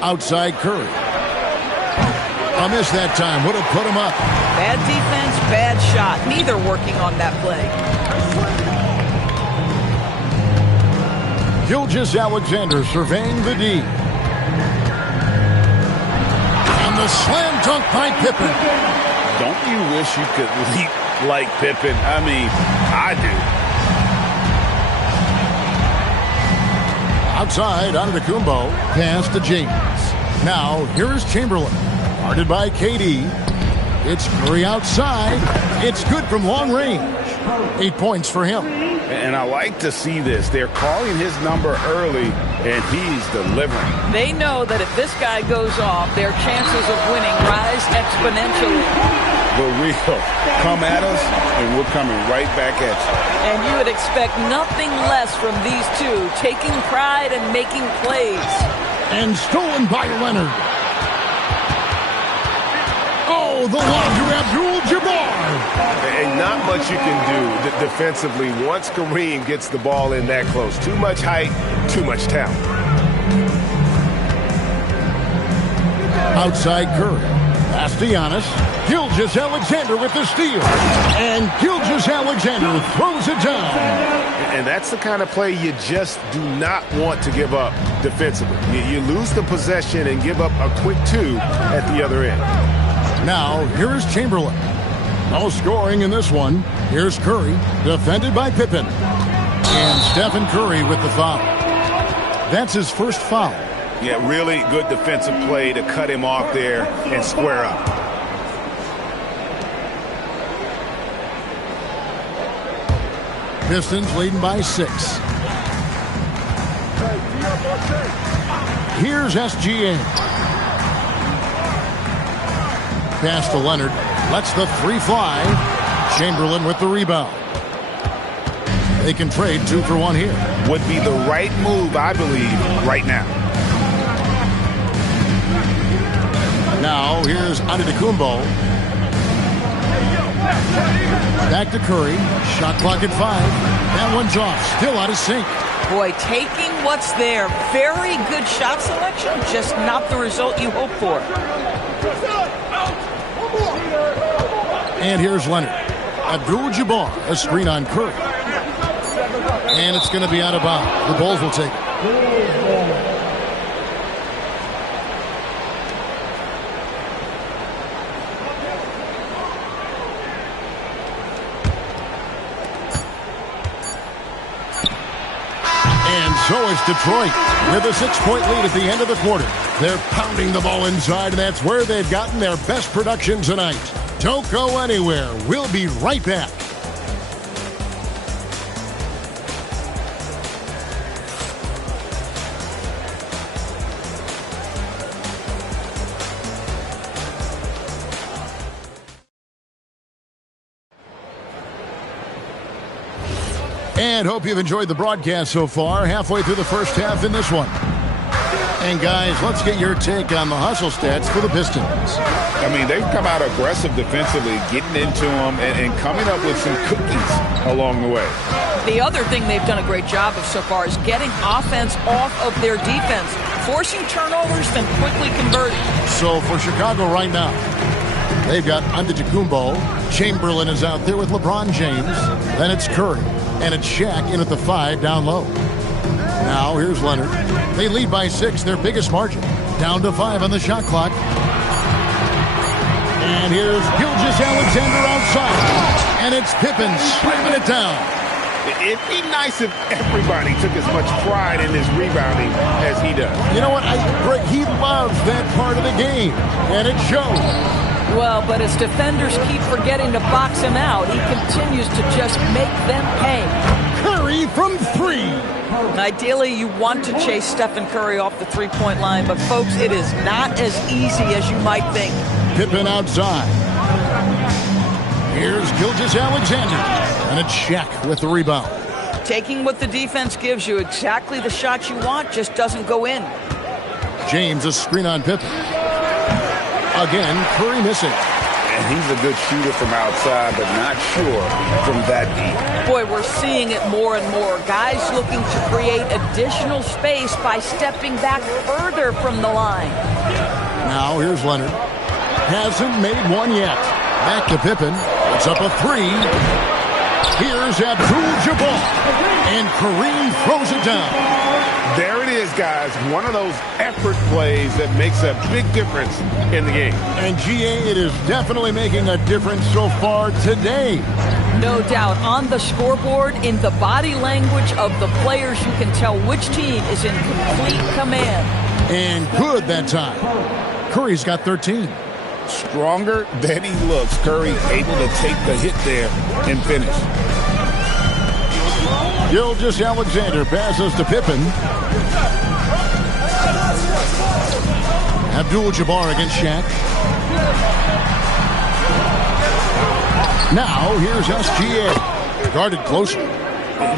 Outside Curry. A miss that time. Would have put him up. Bad defense, bad shot. Neither working on that play. Gilgeous-Alexander surveying the D. And the slam dunk by Pippen. Don't you wish you could leap like Pippen? I mean, I do. Outside, Antetokounmpo. Pass to James. Now, here is Chamberlain. Guarded by KD. It's Curry outside. It's good from long range. 8 points for him. And I like to see this. They're calling his number early, and he's delivering. They know that if this guy goes off, their chances of winning rise exponentially. But we'll come at us, and we're coming right back at you. And you would expect nothing less from these two, taking pride and making plays. And stolen by Leonard. Oh, the lob to Abdul-Jabbar. And not much you can do defensively once Kareem gets the ball in that close. Too much height, too much talent. Outside Curry. Pass to Giannis. Gilgeous-Alexander with the steal. And Gilgeous-Alexander throws it down. And that's the kind of play you just do not want to give up defensively. You lose the possession and give up a quick two at the other end. Now, here's Chamberlain. No scoring in this one. Here's Curry, defended by Pippen. And Stephen Curry with the foul. That's his first foul. Yeah, really good defensive play to cut him off there and square up. Pistons leading by 6. Here's SGA. Pass to Leonard. Lets the three fly. Chamberlain with the rebound. They can trade 2 for 1 here. Would be the right move, I believe, right now. Now, here's Antetokounmpo. Back to Curry. Shot clock at 5. That one's off. Still out of sync. Boy, taking what's there. Very good shot selection, just not the result you hope for. And here's Leonard. Abdul-Jabbar, a screen on Curry. And it's going to be out of bounds. The Bulls will take it. And so is Detroit with a 6-point lead at the end of the quarter. They're pounding the ball inside, and that's where they've gotten their best production tonight. Don't go anywhere. We'll be right back. And hope you've enjoyed the broadcast so far. Halfway through the first half in this one. And guys, let's get your take on the hustle stats for the Pistons. I mean, they've come out aggressive defensively, getting into them and coming up with some cookies along the way. The other thing they've done a great job of so far is getting offense off of their defense, forcing turnovers, then quickly converting. So for Chicago right now, they've got Antetokounmpo. Chamberlain is out there with LeBron James. Then it's Curry. And it's Shaq in at the 5 down low. Now here's Leonard. They lead by 6, their biggest margin. Down to 5 on the shot clock. And here's Gilgeous-Alexander outside. And it's Pippen slamming it down. It'd be nice if everybody took as much pride in his rebounding as he does. You know what? Greg, he loves that part of the game. And it shows. Well, but as defenders keep forgetting to box him out, he continues to just make them pay. Curry from 3. Ideally, you want to chase Stephen Curry off the three-point line, but folks, it is not as easy as you might think. Pippen outside. Here's Gilgeous-Alexander, and it's Shaq with the rebound. Taking what the defense gives you, exactly the shot you want, just doesn't go in. James, a screen on Pippen. Again, Curry missing. And he's a good shooter from outside, but not sure from that deep. Boy, we're seeing it more and more. Guys looking to create additional space by stepping back further from the line. Now here's Leonard. Hasn't made one yet. Back to Pippen. It's up a 3. Here's Abdul-Jabbar, and Kareem throws it down. There it is, guys. One of those effort plays that makes a big difference in the game. And GA, it is definitely making a difference so far today. No doubt. On the scoreboard, in the body language of the players, you can tell which team is in complete command. And good that time. Curry's got 13. Stronger than he looks. Curry able to take the hit there and finish. Gilgeous-Alexander passes to Pippen. Abdul-Jabbar against Shaq. Now here's SGA. Guarded closer.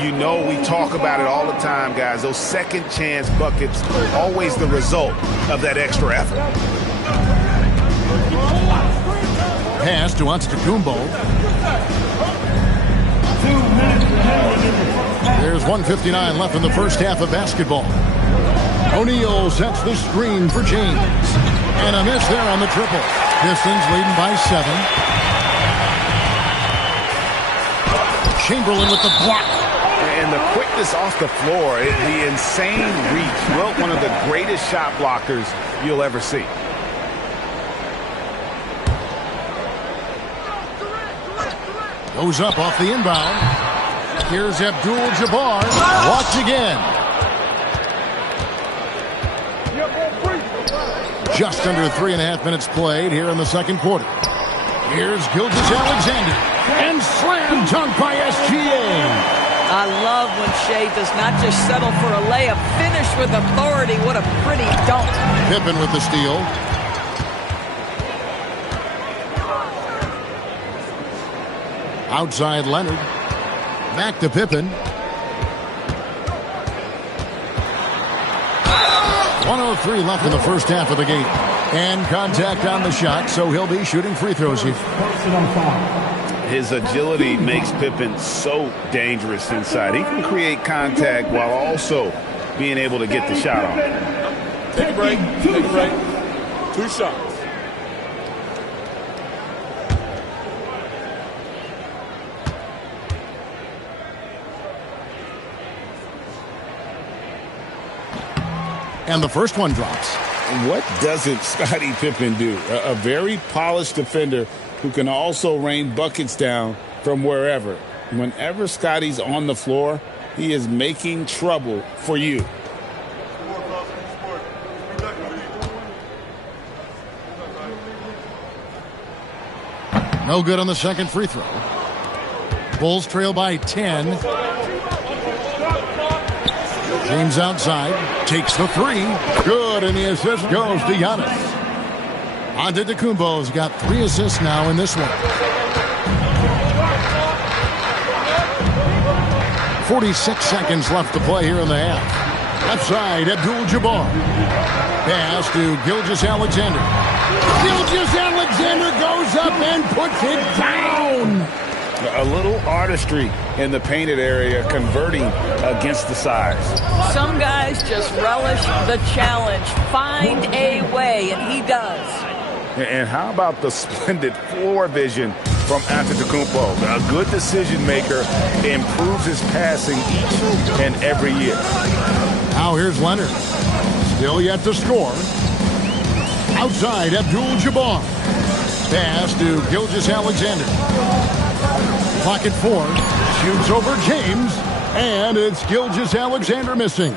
You know, we talk about it all the time, guys. Those second chance buckets are always the result of that extra effort. Pass to Antetokounmpo. There's 1:59 left in the first half of basketball. O'Neal sets the screen for James. And a miss there on the triple. Pistons leading by 7. Chamberlain with the block. And the quickness off the floor, the insane reach. Well, one of the greatest shot blockers you'll ever see. Goes up off the inbound. Here's Abdul-Jabbar. Walks again. Just under 3.5 minutes played here in the second quarter. Here's Gilgeous-Alexander. And slam dunk by SGA. I love when Shea does not just settle for a layup. Finish with authority. What a pretty dunk. Pippen with the steal. Outside Leonard. Back to Pippen. 1:03 left in the first half of the game. And contact on the shot, so he'll be shooting free throws here. His agility makes Pippen so dangerous inside. He can create contact while also being able to get the shot off. Take a break. Take a break. 2 shots. And the first one drops. What doesn't Scottie Pippen do? A very polished defender who can also rain buckets down from wherever. Whenever Scottie's on the floor, he is making trouble for you. No good on the second free throw. Bulls trail by 10. James outside, takes the 3. Good, and the assist goes to Giannis. Antetokounmpo's got 3 assists now in this one. 46 seconds left to play here in the half. Left side, Abdul-Jabbar. Pass to Gilgeous-Alexander. Gilgeous-Alexander goes up and puts it down. A little artistry in the painted area, converting against the size. Some guys just relish the challenge. Find a way, and he does. And how about the splendid floor vision from Antetokounmpo? A good decision maker, improves his passing each and every year. Now here's Leonard. Still yet to score. Outside, Abdul-Jabbar. Pass to Gilgeous-Alexander. Clock at 4. Shoots over James. And it's Gilgeous-Alexander missing.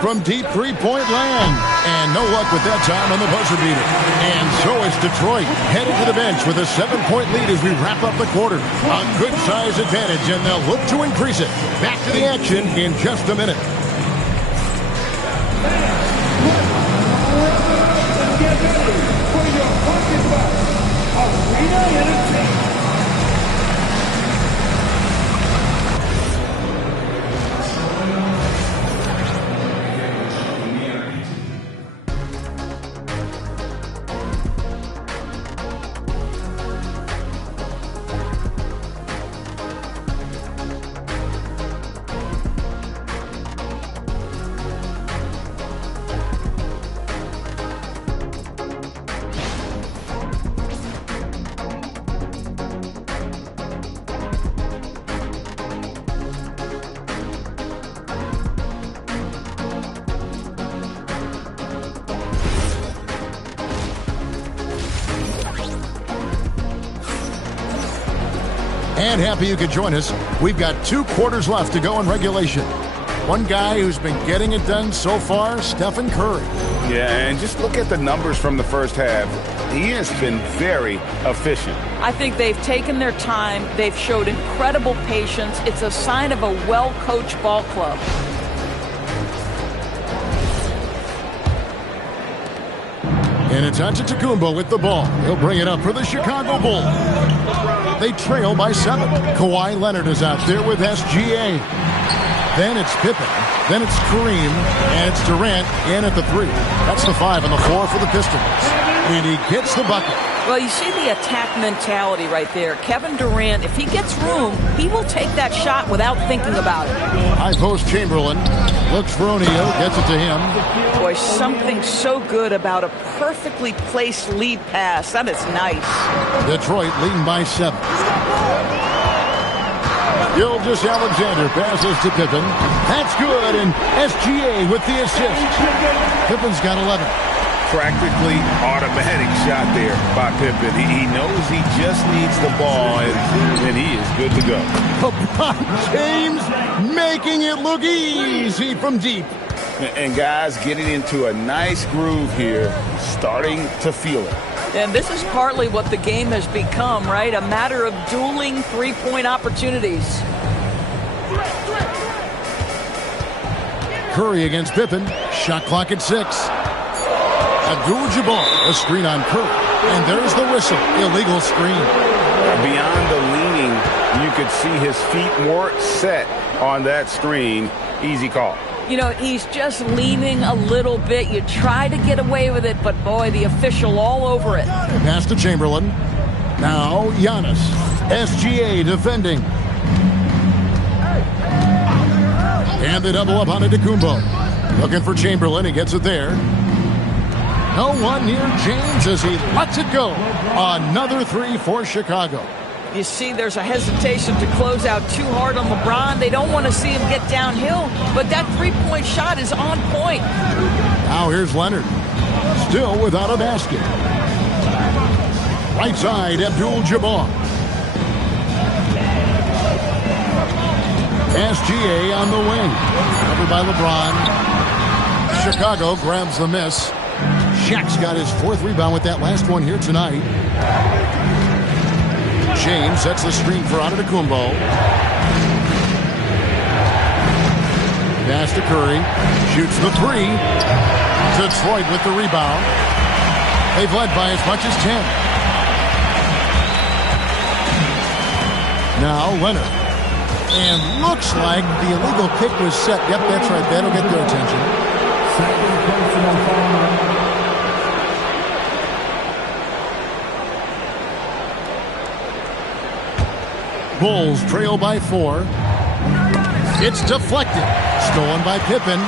From deep three-point land. And no luck with that time on the buzzer beater. And so it's Detroit headed to the bench with a 7-point lead as we wrap up the quarter. A good size advantage, and they'll look to increase it. Back to the action in just a minute. And happy you could join us. We've got 2 quarters left to go in regulation. One guy who's been getting it done so far, Stephen Curry. Yeah, and just look at the numbers from the first half. He has been very efficient. I think they've taken their time. They've showed incredible patience. It's a sign of a well-coached ball club. And it's Antetokounmpo with the ball. He'll bring it up for the Chicago Bulls. They trail by 7. Kawhi Leonard is out there with SGA. Then it's Pippen. Then it's Kareem. And it's Durant in at the 3. That's the 5 and the 4 for the Pistons. And he gets the bucket. Well, you see the attack mentality right there. Kevin Durant, if he gets room, he will take that shot without thinking about it. High post Chamberlain. Looks for O'Neal. Gets it to him. Boy, something so good about a perfectly placed lead pass. That is nice. Detroit leading by 7. Gilgeous-Alexander passes to Pippen. That's good, and SGA with the assist. Pippen's got 11. Practically automatic shot there by Pippen. He knows he just needs the ball, and he is good to go. LeBron James making it look easy from deep. And guys getting into a nice groove here, starting to feel it. And this is partly what the game has become, right? A matter of dueling three-point opportunities. Curry against Pippen. Shot clock at 6. Abdul-Jabbar, a screen on Curry. And there's the whistle. Illegal screen. Beyond the leaning, you could see his feet weren't set on that screen. Easy call. You know, he's just leaning a little bit. You try to get away with it, but boy, the official all over it. Pass to Chamberlain. Now Giannis. SGA defending. And the double up on Antetokounmpo. Looking for Chamberlain. He gets it there. No one near James as he lets it go. Another 3 for Chicago. You see there's a hesitation to close out too hard on LeBron. They don't want to see him get downhill, but that three-point shot is on point. Now here's Leonard. Still without a basket. Right side, Abdul-Jabbar. SGA on the wing. Covered by LeBron. Chicago grabs the miss. Shaq's got his 4th rebound with that last one here tonight. James sets the screen for Antetokounmpo. Pass to Curry. Shoots the 3. Detroit with the rebound. They've led by as much as 10. Now Leonard. And looks like the illegal kick was set. Yep, that's right. That'll get their attention. Second personal foul. Bulls trail by 4. It's deflected. Stolen by Pippen.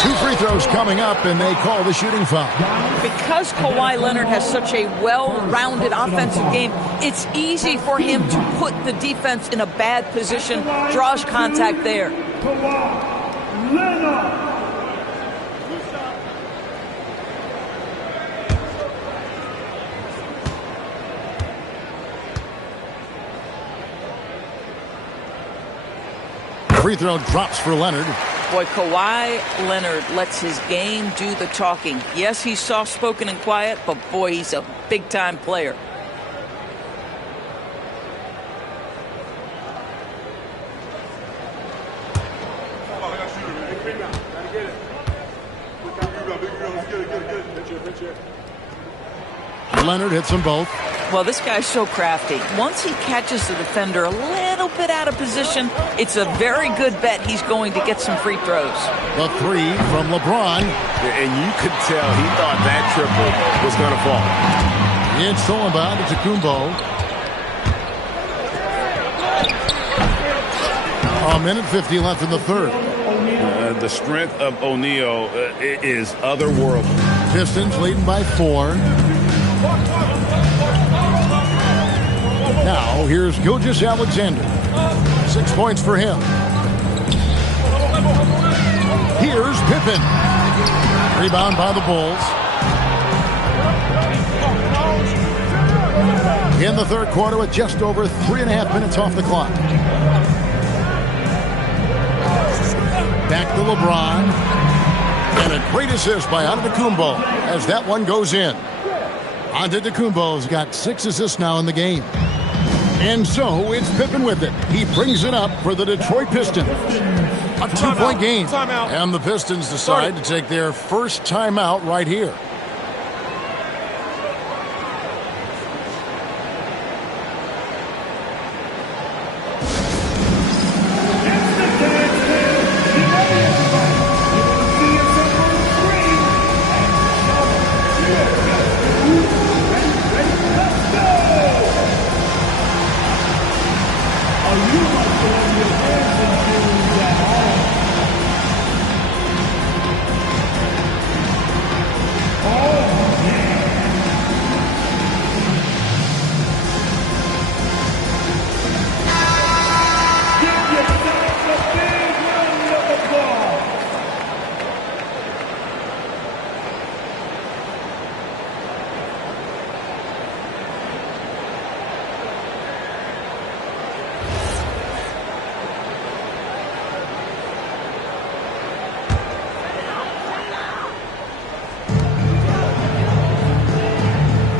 2 free throws coming up, and they call the shooting foul. Because Kawhi Leonard has such a well-rounded offensive game, it's easy for him to put the defense in a bad position. Draws contact there. Kawhi Leonard. Free throw drops for Leonard. Boy, Kawhi Leonard lets his game do the talking. Yes, he's soft-spoken and quiet, but boy, he's a big-time player. Leonard hits them both. Well, this guy's so crafty. Once he catches the defender a little bit out of position, it's a very good bet he's going to get some free throws. The 3 from LeBron. And you could tell he thought that triple was going to fall. It's stolen by Antetokounmpo. A minute 50 left in the 3rd. The strength of O'Neal is otherworldly. Pistons leading by 4. Now, here's Gilgeous-Alexander. 6 points for him. Here's Pippen. Rebound by the Bulls. in the third quarter with just over 3.5 minutes off the clock. Back to LeBron. And a great assist by Antetokounmpo as that one goes in. Antetokounmpo's got 6 assists now in the game. And so it's Pippen with it. He brings it up for the Detroit Pistons. A 2-point game. And the Pistons decide to take their first timeout right here.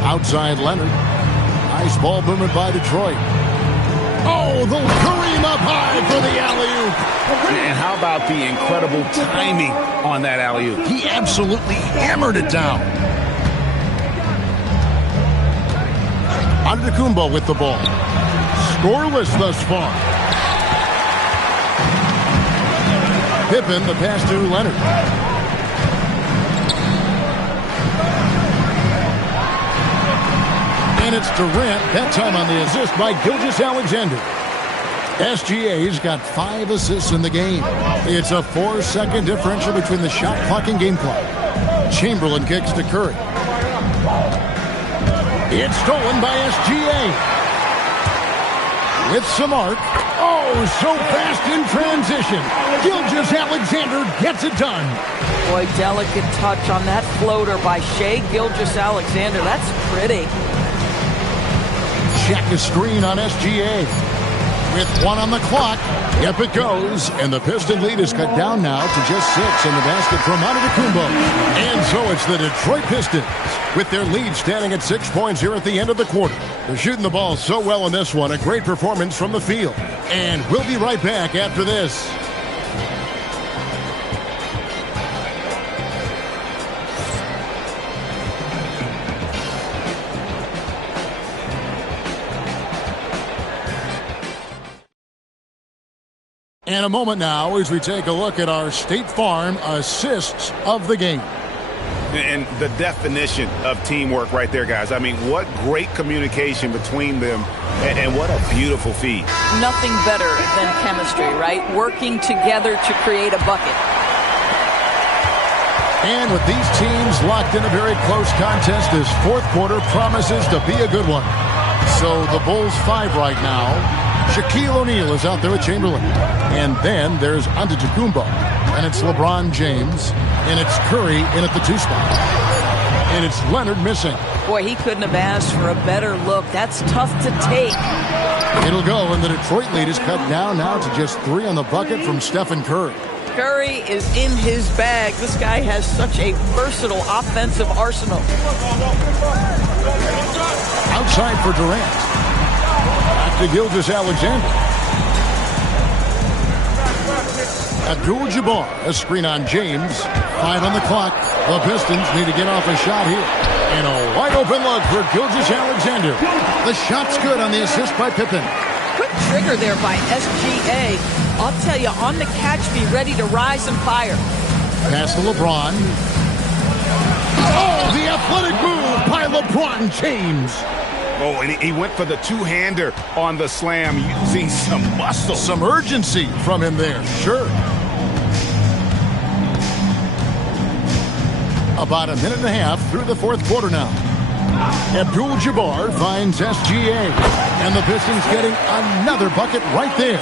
Outside Leonard. Nice ball movement by Detroit. Oh, the Kareem up high for the alley-oop. And how about the incredible timing on that alley-oop? He absolutely hammered it down. Antetokounmpo with the ball. Scoreless thus far. Pippen, the pass to Leonard. And it's Durant, that time on the assist by Gilgeous-Alexander. SGA's got 5 assists in the game. It's a 4-second differential between the shot clock and game clock. Chamberlain kicks to Curry. It's stolen by SGA. With some arc. Oh, so fast in transition. Gilgeous-Alexander gets it done. Boy, delicate touch on that floater by Shai Gilgeous-Alexander. That's pretty. Check the screen on SGA. With 1 on the clock, up it goes, and the Piston lead is cut down now to just 6 in the basket from Antetokounmpo. And so it's the Detroit Pistons with their lead standing at 6 points here at the end of the quarter. They're shooting the ball so well in this one, a great performance from the field. And we'll be right back after this. And a moment now as we take a look at our State Farm assists of the game. And the definition of teamwork right there, guys. I mean, what great communication between them, and what a beautiful feed. Nothing better than chemistry, right? Working together to create a bucket. And with these teams locked in a very close contest, this fourth quarter promises to be a good one. So the Bulls 5 right now. Shaquille O'Neal is out there with Chamberlain. And then there's Antetokounmpo. And it's LeBron James. And it's Curry in at the 2 spot. And it's Leonard missing. Boy, he couldn't have asked for a better look. That's tough to take. It'll go, and the Detroit lead is cut down now to just 3 on the bucket from Stephen Curry. Curry is in his bag. This guy has such a versatile offensive arsenal. Outside for Durant. To Gilgeous-Alexander. Abdul-Jabbar, a screen on James. 5 on the clock. The Pistons need to get off a shot here. And a wide open look for Gilgeous-Alexander. The shot's good on the assist by Pippen. Quick trigger there by SGA. I'll tell you, on the catch, be ready to rise and fire. Pass to LeBron. Oh, the athletic move by LeBron James. Oh, and he went for the two-hander on the slam, using some muscle. Some urgency from him there, sure. About a minute and a half through the fourth quarter now. Abdul-Jabbar finds SGA. And the Pistons getting another bucket right there.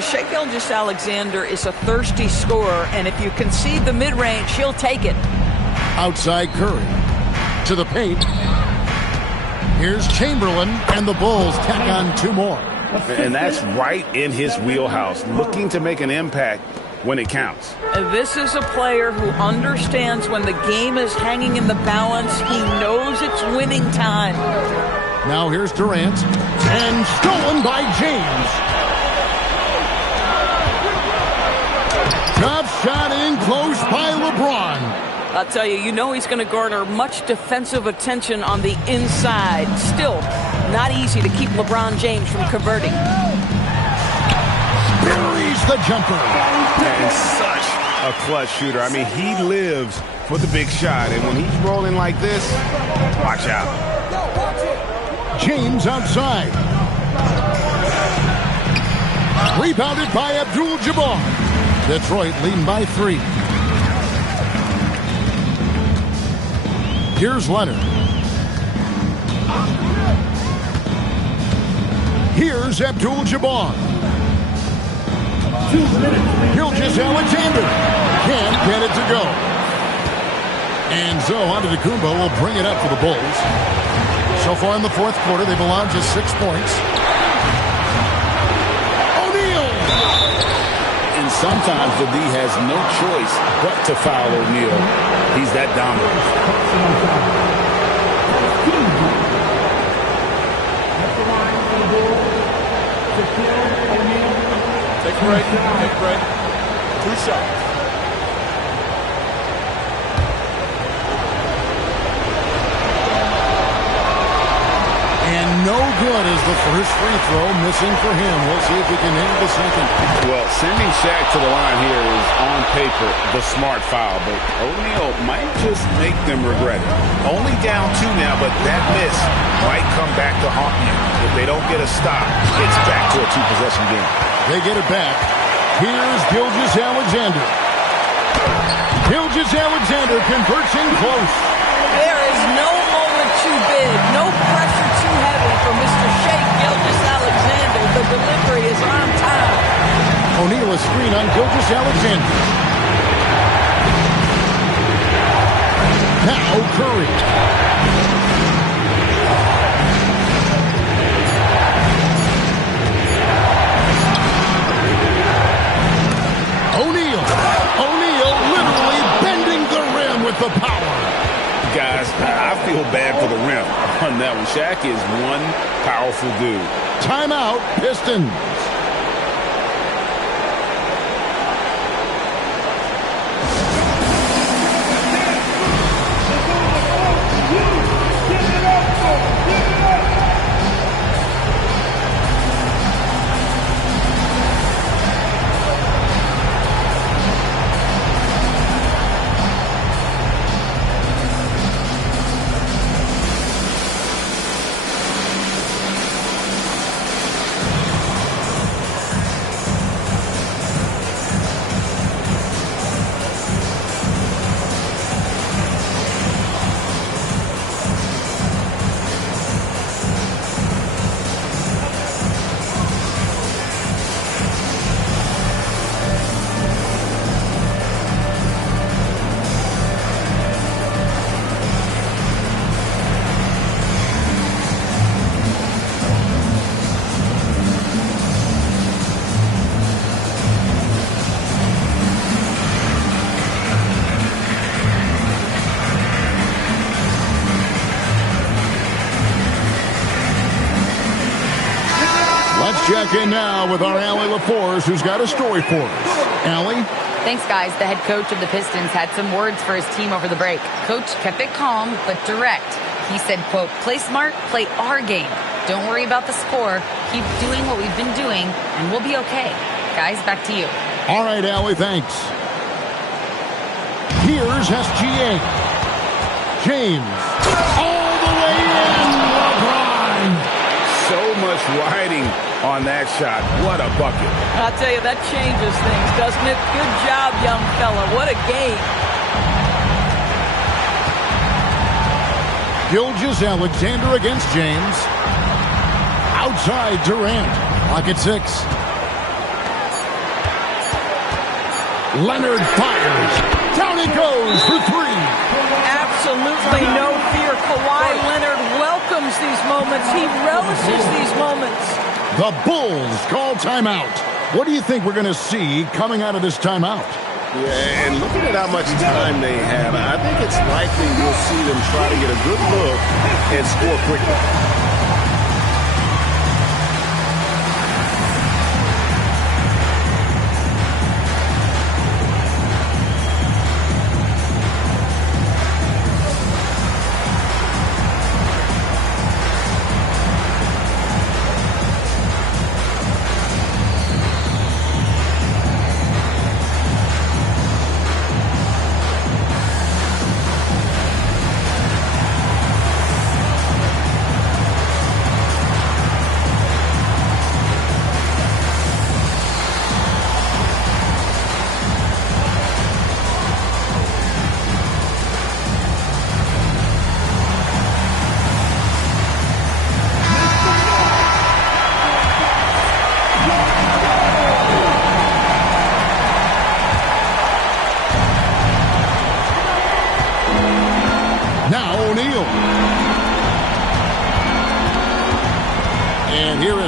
Shai Gilgeous-Alexander is a thirsty scorer, and if you concede the mid-range, he'll take it. Outside Curry. To the paint. Here's Chamberlain, and the Bulls tack on 2 more. And that's right in his wheelhouse, looking to make an impact when it counts. This is a player who understands when the game is hanging in the balance. He knows it's winning time. Now here's Durant, and stolen by James. Top shot in close by LeBron. I'll tell you, you know he's going to garner much defensive attention on the inside. Still, not easy to keep LeBron James from converting. Buries the jumper. And such a clutch shooter. I mean, he lives for the big shot. And when he's rolling like this, watch out. James outside. Rebounded by Abdul-Jabbar. Detroit leading by 3. Here's Leonard. Here's Abdul-Jabbar. Gilgeous-Alexander can't get it to go. And so Antetokounmpo will bring it up for the Bulls. So far in the 4th quarter, they've allowed just 6 points. O'Neal! And sometimes the D has no choice but to foul O'Neal. He's that dominant. Take a break. Take a break. 2 shots. And no good is the first free throw, missing for him. We'll see if we can handle the second. Well, sending Shaq to the line here is on paper the smart foul, but O'Neal might just make them regret it. Only down 2 now, but that miss might come back to haunt you. If they don't get a stop, it's back to a 2-possession game. They get it back. Here's Gilgeous-Alexander. Gilgeous-Alexander converts in close. There is no moment too big, no pressure too heavy for Mr. Shai Gilgeous-Alexander. The delivery is on time. O'Neal a screen on Gilgeous-Alexander. Now Curry. O'Neal literally bending the rim with the power. Guys, I feel bad for the rim on that one. Shaq is one powerful dude. Timeout, Pistons. Check in now with our Allie LaForce, who's got a story for us. Allie? Thanks, guys. The head coach of the Pistons had some words for his team over the break. Coach kept it calm, but direct. He said, quote, play smart, play our game. Don't worry about the score. Keep doing what we've been doing, and we'll be okay. Guys, back to you. All right, Allie, thanks. Here's SGA. James. All the way in, LeBron. So much riding on that shot. What a bucket. I'll tell you, that changes things, doesn't it? Good job, young fella. What a game. Gilgeous-Alexander against James. Outside Durant. Clock at 6. Leonard fires. Down it goes for 3. Absolutely no fear. Kawhi Leonard welcomes these moments. He relishes these moments. The Bulls call timeout. What do you think we're going to see coming out of this timeout? Yeah, and looking at how much time they have, I think it's likely we'll see them try to get a good look and score quickly.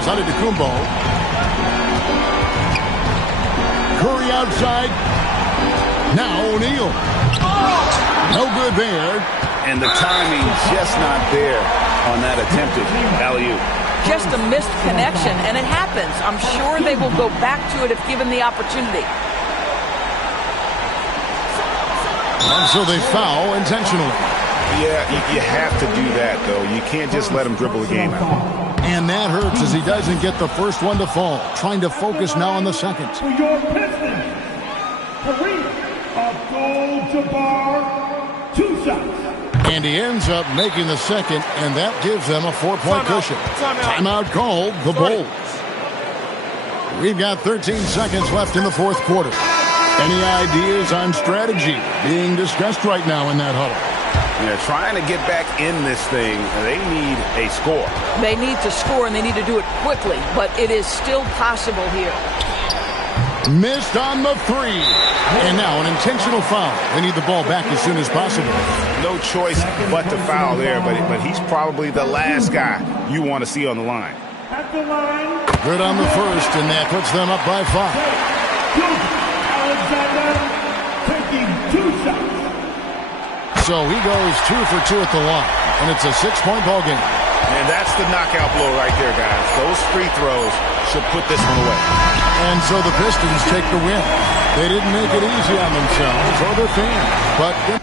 Antetokounmpo. Curry outside. Now O'Neal. No good there. And the timing just not there on that attempted alley-oop. Just a missed connection, and it happens. I'm sure they will go back to it if given the opportunity. And so they foul intentionally. Yeah, you have to do that, though. You can't just let him dribble the game out. And that hurts as he doesn't get the first one to fall. Trying to focus now on the second. For your Pistons, Kareem Abdul-Jabbar, 2 shots. And he ends up making the second, and that gives them a 4-point cushion. Timeout called the Bulls. We've got 13 seconds left in the fourth quarter. Any ideas on strategy being discussed right now in that huddle? Yeah, trying to get back in this thing, they need a score. They need to score, and they need to do it quickly, but it is still possible here. Missed on the three. And now an intentional foul. They need the ball back as soon as possible. No choice but to foul there, but he's probably the last guy you want to see on the line. At the line. Good on the first, and that puts them up by 5. Alexander taking 2 shots. So he goes 2 for 2 at the line, and it's a 6-point ball game. And that's the knockout blow right there, guys. Those free throws should put this one away. And so the Pistons take the win. They didn't make it easy on themselves or their fans, but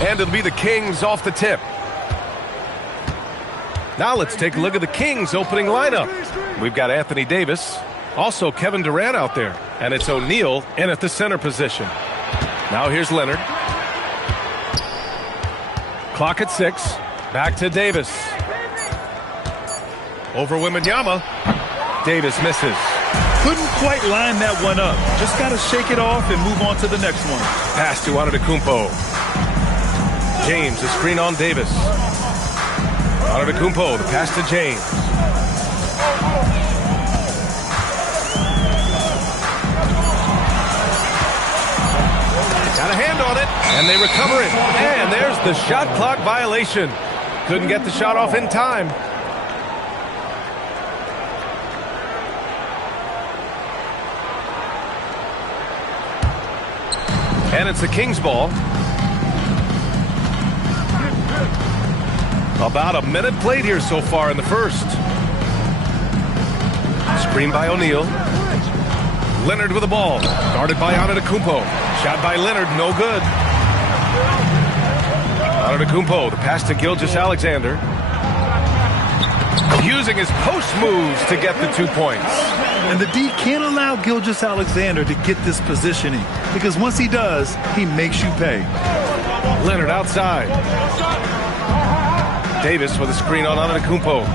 And it'll be the Kings off the tip. Now let's take a look at the Kings opening lineup. We've got Anthony Davis, also Kevin Durant out there, and it's O'Neal in at the center position. Now here's Leonard. Clock at 6. Back to Davis. Over Wembanyama. Davis misses. Couldn't quite line that one up. Just got to shake it off and move on to the next one. Pass to Antetokounmpo. James, a screen on Davis. Antetokounmpo, the pass to James. Got a hand on it, and they recover it. And there's the shot clock violation. Couldn't get the shot off in time. And it's the Kings ball. About a minute played here so far in the first. Screen by O'Neal. Leonard with the ball. Guarded by Antetokounmpo. Shot by Leonard, no good. Antetokounmpo, the pass to Gilgeous-Alexander. Using his post moves to get the 2 points. And the D can't allow Gilgeous-Alexander to get this positioning, because once he does, he makes you pay. Leonard outside. Davis with a screen on Antetokounmpo.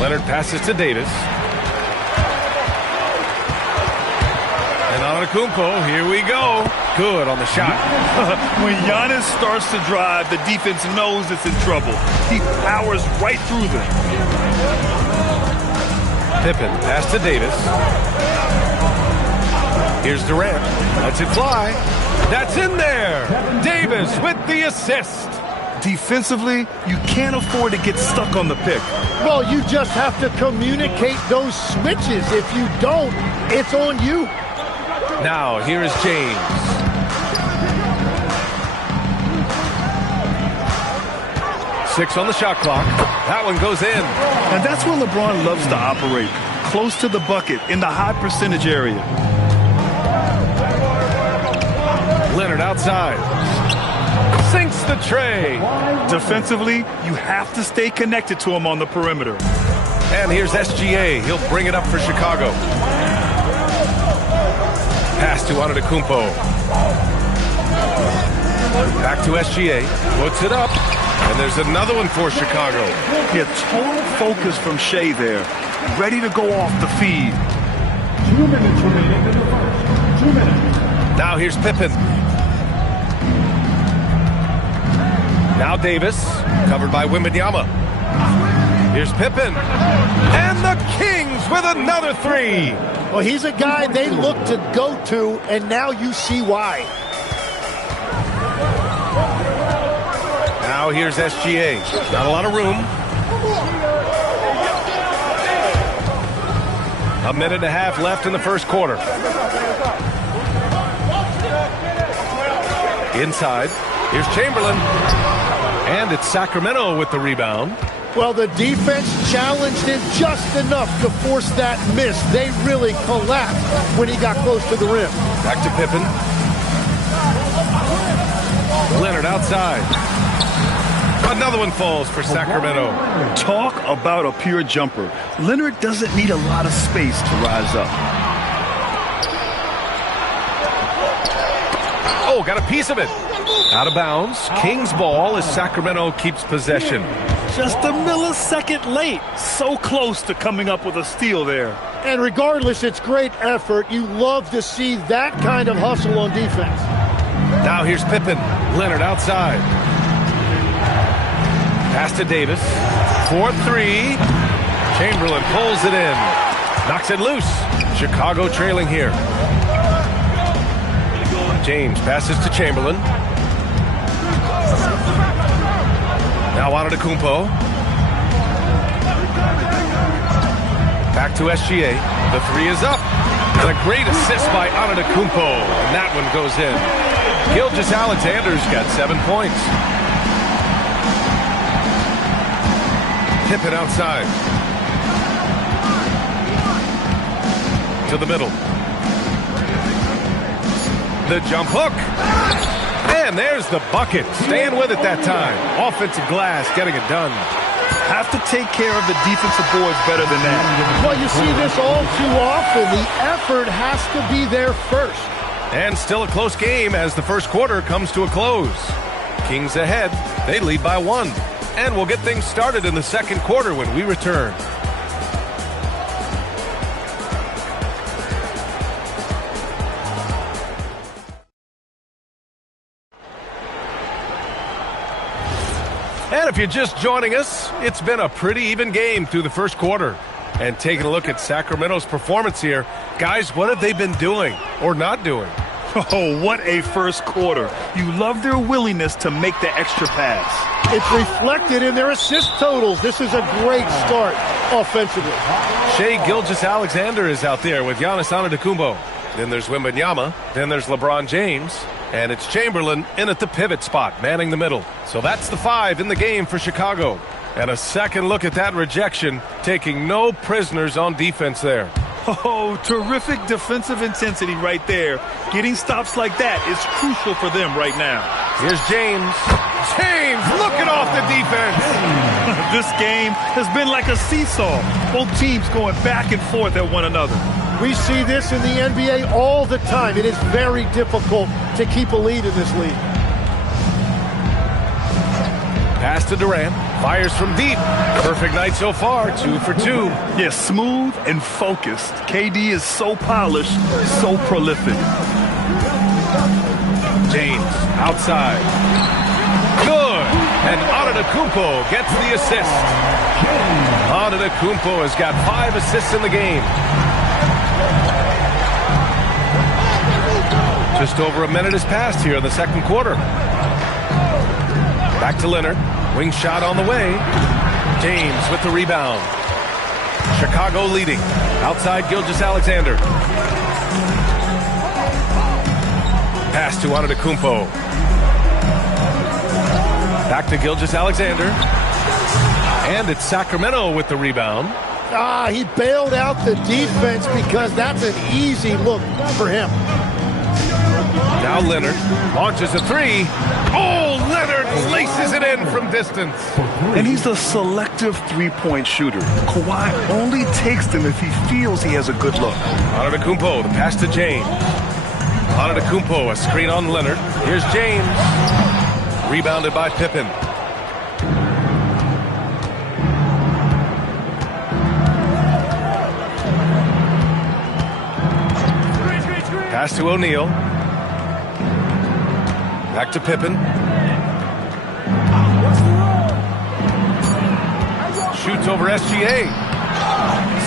Leonard passes to Davis. And Antetokounmpo, here we go. Good on the shot. When Giannis starts to drive, the defense knows it's in trouble. He powers right through them. Pippen, pass to Davis. Here's Durant. Lets it fly. That's in there. Davis with the assist. Defensively, you can't afford to get stuck on the pick. Well, you just have to communicate those switches. If you don't, it's on you. Now, here is James. Six on the shot clock. That one goes in. And that's where LeBron loves to operate. Close to the bucket, in the high percentage area. Leonard outside. Sinks the tray. Defensively, you have to stay connected to him on the perimeter. And here's SGA. He'll bring it up for Chicago. Pass to Antetokounmpo. Back to SGA. Puts it up. And there's another one for Chicago. Yeah, total focus from Shea there. Ready to go off the feed. 2 minutes remaining in the first. 2 minutes. Now here's Pippen. Now Davis, covered by Wembanyama. Here's Pippen. And the Kings with another three. Well, he's a guy they look to go to, and now you see why. Now here's SGA. Not a lot of room. A minute and a half left in the first quarter. Inside. Here's Chamberlain. And it's Sacramento with the rebound. Well, the defense challenged him just enough to force that miss. They really collapsed when he got close to the rim. Back to Pippen. Leonard outside. Another one falls for Sacramento. Talk about a pure jumper. Leonard doesn't need a lot of space to rise up. Oh, got a piece of it. Out of bounds. Kings ball as Sacramento keeps possession. Just a millisecond late. So close to coming up with a steal there. And regardless, it's great effort. You love to see that kind of hustle on defense. Now here's Pippen. Leonard outside. Pass to Davis. 4-3. Chamberlain pulls it in. Knocks it loose. Chicago trailing here. James passes to Chamberlain. Now Antetokounmpo. Back to SGA. The three is up. And a great assist by Antetokounmpo. And that one goes in. Gilgeous-Alexander's got 7 points. Pippen outside. To the middle. The jump hook. And there's the bucket. Staying with it that time. Offensive glass, getting it done. Have to take care of the defensive boards better than that. Well, you see this all too often. The effort has to be there first. And still a close game as the first quarter comes to a close. Kings ahead. They lead by 1. And we'll get things started in the second quarter when we return. And if you're just joining us, it's been a pretty even game through the first quarter. And taking a look at Sacramento's performance here, guys, what have they been doing or not doing? Oh, what a first quarter. You love their willingness to make the extra pass. It's reflected in their assist totals. This is a great start offensively. Shai Gilgeous-Alexander is out there with Giannis Antetokounmpo. Then there's Wembanyama. Then there's LeBron James. And it's Chamberlain in at the pivot spot, manning the middle. So that's the 5 in the game for Chicago. And a second look at that rejection, taking no prisoners on defense there. Oh, terrific defensive intensity right there. Getting stops like that is crucial for them right now. Here's James. James looking off the defense. This game has been like a seesaw. Both teams going back and forth at one another. We see this in the NBA all the time. It is very difficult to keep a lead in this league. Pass to Durant. Fires from deep. Perfect night so far. 2 for 2. Yes, smooth and focused. KD is so polished, so prolific. James outside. Good. And Antetokounmpo gets the assist. Antetokounmpo has got 5 assists in the game. Just over a minute has passed here in the second quarter. Back to Leonard. Wing shot on the way. James with the rebound. Chicago leading. Outside Gilgeous-Alexander. Pass to Antetokounmpo. Back to Gilgeous-Alexander. And it's Sacramento with the rebound. He bailed out the defense because that's an easy look for him. Now Leonard launches a 3. Oh, Leonard laces it in from distance. And he's a selective three-point shooter. Kawhi only takes them if he feels he has a good look. Antetokounmpo, the pass to James. Antetokounmpo, a screen on Leonard. Here's James. Rebounded by Pippen. Pass to O'Neal. Back to Pippen. Shoots over SGA.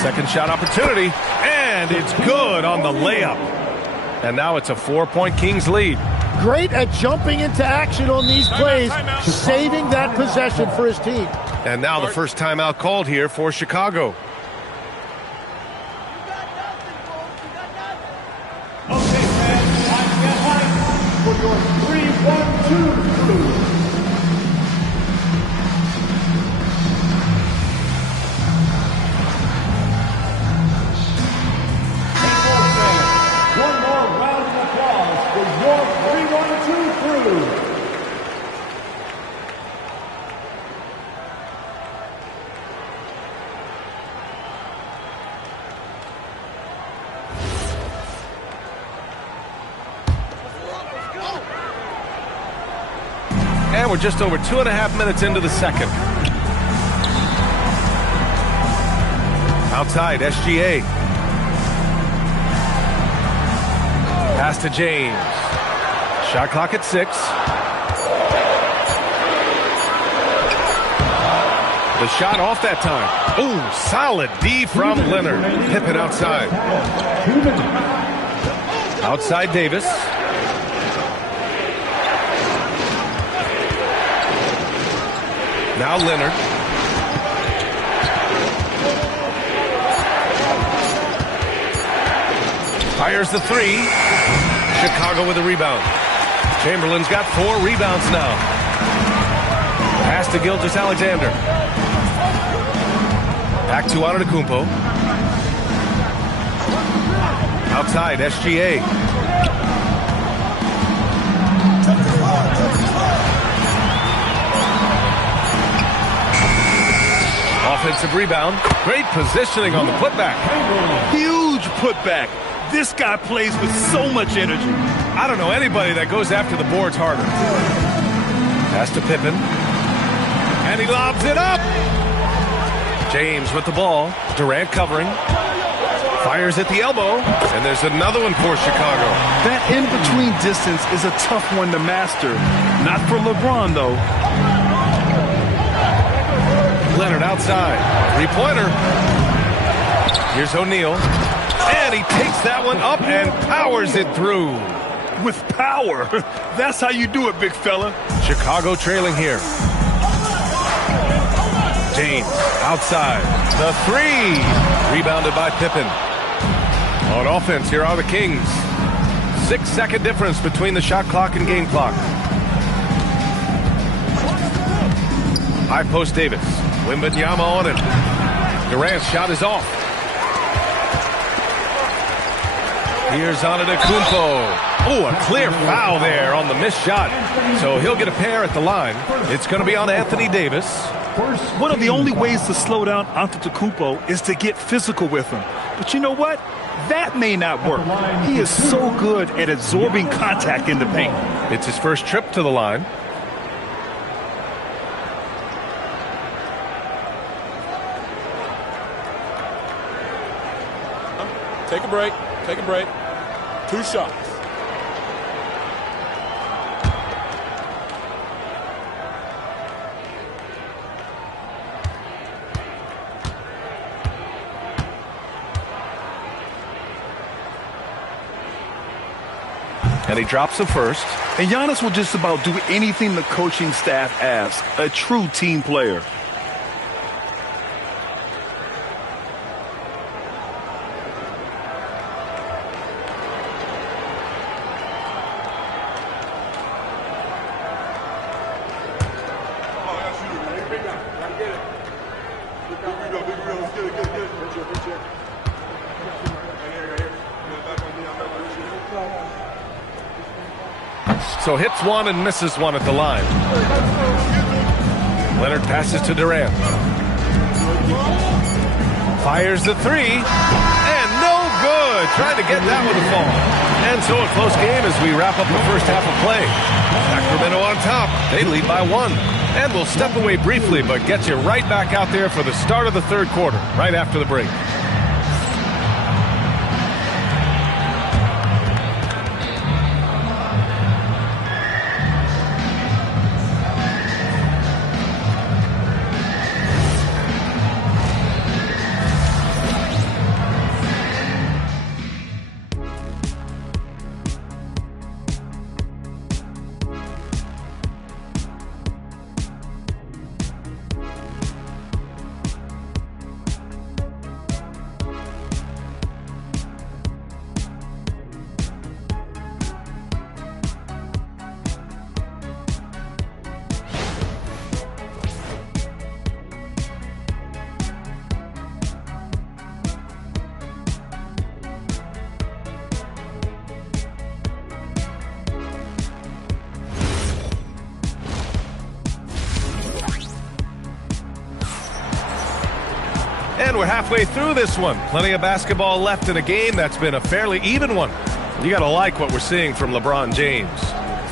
Second shot opportunity. And it's good on the layup. And now it's a 4-point Kings lead. Great at jumping into action on these plays, saving that possession for his team. And now the first timeout called here for Chicago. For your 3-1-2 crew. One more round of applause for your 3-1-2 crew. And we're just over 2.5 minutes into the second. Outside, SGA. Pass to James. Shot clock at 6. The shot off that time. Ooh, solid D from Leonard. Pippen outside. Outside Davis. Now Leonard. Fires the 3. Chicago with a rebound. Chamberlain's got 4 rebounds now. Pass to Gilgeous-Alexander. Back to Antetokounmpo. Outside, SGA. offensive rebound. Great positioning on the putback. Huge putback. This guy plays with so much energy. I don't know anybody that goes after the boards harder. Pass to Pippen. And he lobs it up. James with the ball. Durant covering. Fires at the elbow. And there's another one for Chicago. That in-between distance is a tough one to master. Not for LeBron, though. Leonard outside. Three-pointer. Here's O'Neal. And he takes that one up and powers it through. With power. That's how you do it, big fella. Chicago trailing here. James outside. The three. Rebounded by Pippen. On offense, here are the Kings. 6-second difference between the shot clock and game clock. High post Davis. Wembanyama on him. Durant's shot is off. Here's Antetokounmpo. Oh, a clear foul there on the missed shot. So he'll get a pair at the line. It's going to be on Anthony Davis. One of the only ways to slow down Antetokounmpo is to get physical with him. But you know what? That may not work. He is so good at absorbing contact in the paint. It's his first trip to the line. Take a break. Take a break. 2 shots. And he drops the first. And Giannis will just about do anything the coaching staff asks. A true team player. So hits one and misses one at the line. Leonard passes to Durant. Fires the three. And no good. Trying to get that one to fall. And so a close game as we wrap up the first half of play. Sacramento on top. They lead by 1. And we'll step away briefly, but get you right back out there for the start of the third quarter, right after the break. And we're halfway through this one. Plenty of basketball left in a game that's been a fairly even one. You got to like what we're seeing from LeBron James.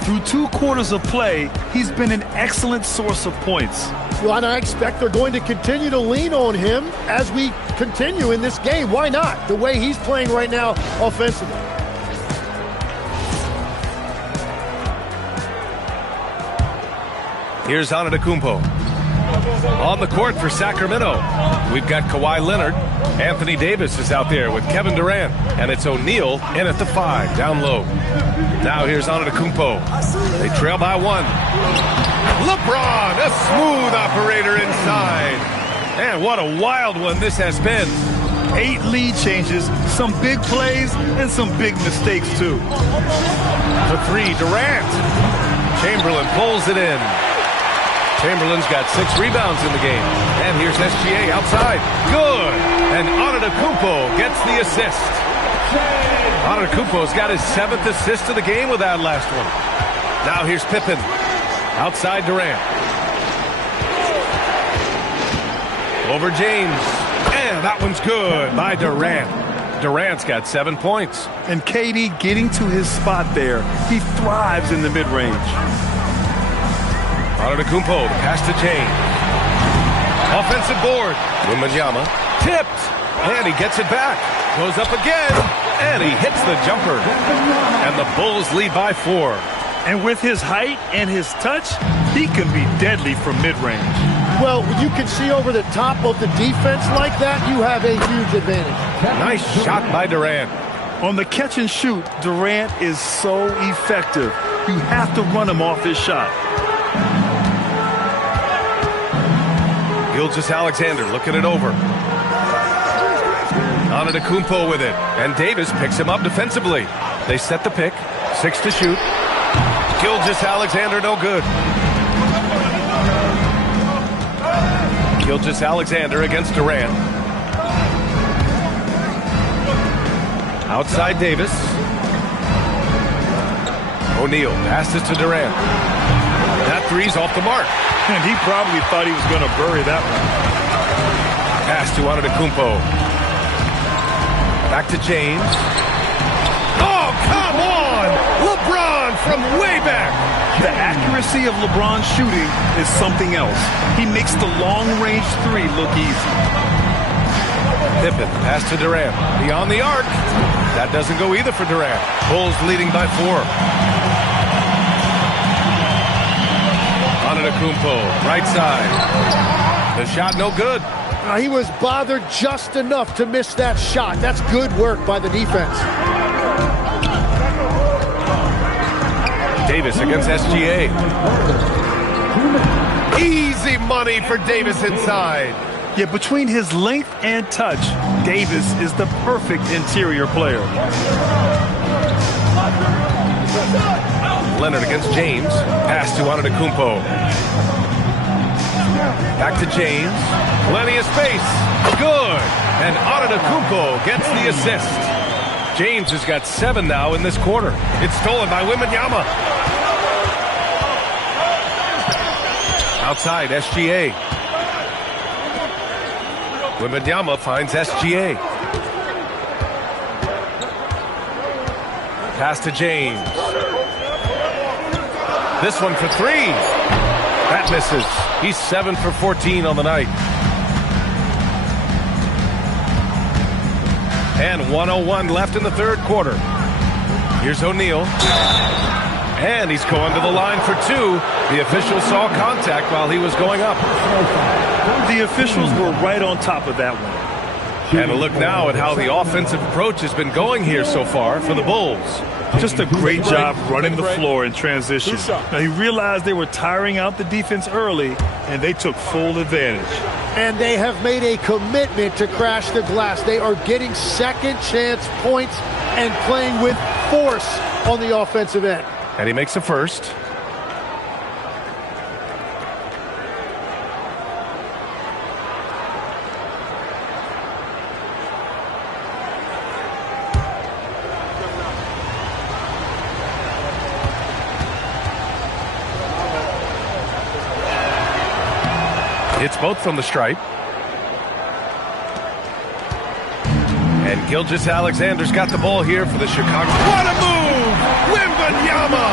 Through 2 quarters of play, he's been an excellent source of points. Well, and I expect they're going to continue to lean on him as we continue in this game. Why not? The way he's playing right now offensively. Here's Antetokounmpo. On the court for Sacramento, we've got Kawhi Leonard. Anthony Davis is out there with Kevin Durant. And it's O'Neal in at the 5, down low. Now here's Antetokounmpo. They trail by 1. LeBron, a smooth operator inside. And what a wild one this has been. 8 lead changes, some big plays, and some big mistakes, too. The 3, Durant. Chamberlain pulls it in. Chamberlain's got 6 rebounds in the game. And here's SGA outside. Good. And Antetokounmpo gets the assist. Antetokounmpo's got his 7th assist of the game with that last one. Now here's Pippen. Outside Durant. Over James. And that one's good by Durant. Durant's got 7 points. And KD getting to his spot there. He thrives in the mid-range. Antetokounmpo, the pass to James. Offensive board. Wembanyama tipped. And he gets it back. Goes up again. And he hits the jumper. And the Bulls lead by 4. And with his height and his touch, he can be deadly from mid-range. Well, when you can see over the top of the defense like that, you have a huge advantage. Nice shot by Durant. On the catch and shoot, Durant is so effective. You have to run him off his shot. Gilgeous-Alexander looking it over. Antetokounmpo with it. And Davis picks him up defensively. They set the pick. 6 to shoot. Gilgeous-Alexander no good. Gilgeous-Alexander against Durant. Outside Davis. O'Neal passes to Durant. That three's off the mark. And he probably thought he was going to bury that one. Pass to Antetokounmpo. Back to James. Oh, come on! LeBron from way back. The accuracy of LeBron's shooting is something else. He makes the long-range three look easy. Pippen, pass to Durant. Beyond the arc. That doesn't go either for Durant. Bulls leading by 4. Antetokounmpo, right side. The shot no good. He was bothered just enough to miss that shot. That's good work by the defense. Davis against SGA. Easy money for Davis inside. Yeah, between his length and touch, Davis is the perfect interior player. Leonard against James. Pass to Antetokounmpo. Back to James. Plenty of space. Good. And Antetokounmpo gets the assist. James has got 7 now in this quarter. It's stolen by Wembanyama. Outside, SGA. Wembanyama finds SGA. Pass to James. This one for 3. That misses. He's 7 for 14 on the night. And 1:01 left in the third quarter. Here's O'Neal. And he's going to the line for 2. The official saw contact while he was going up. The officials were right on top of that one. And a look now at how the offensive approach has been going here so far for the Bulls. Just a great job running the floor in transition. Now, he realized they were tiring out the defense early, and they took full advantage. And they have made a commitment to crash the glass. They are getting second chance points and playing with force on the offensive end. And he makes a first. It's both from the stripe. And Gilgeous-Alexander's got the ball here for the Chicago. What a move! Wembanyama!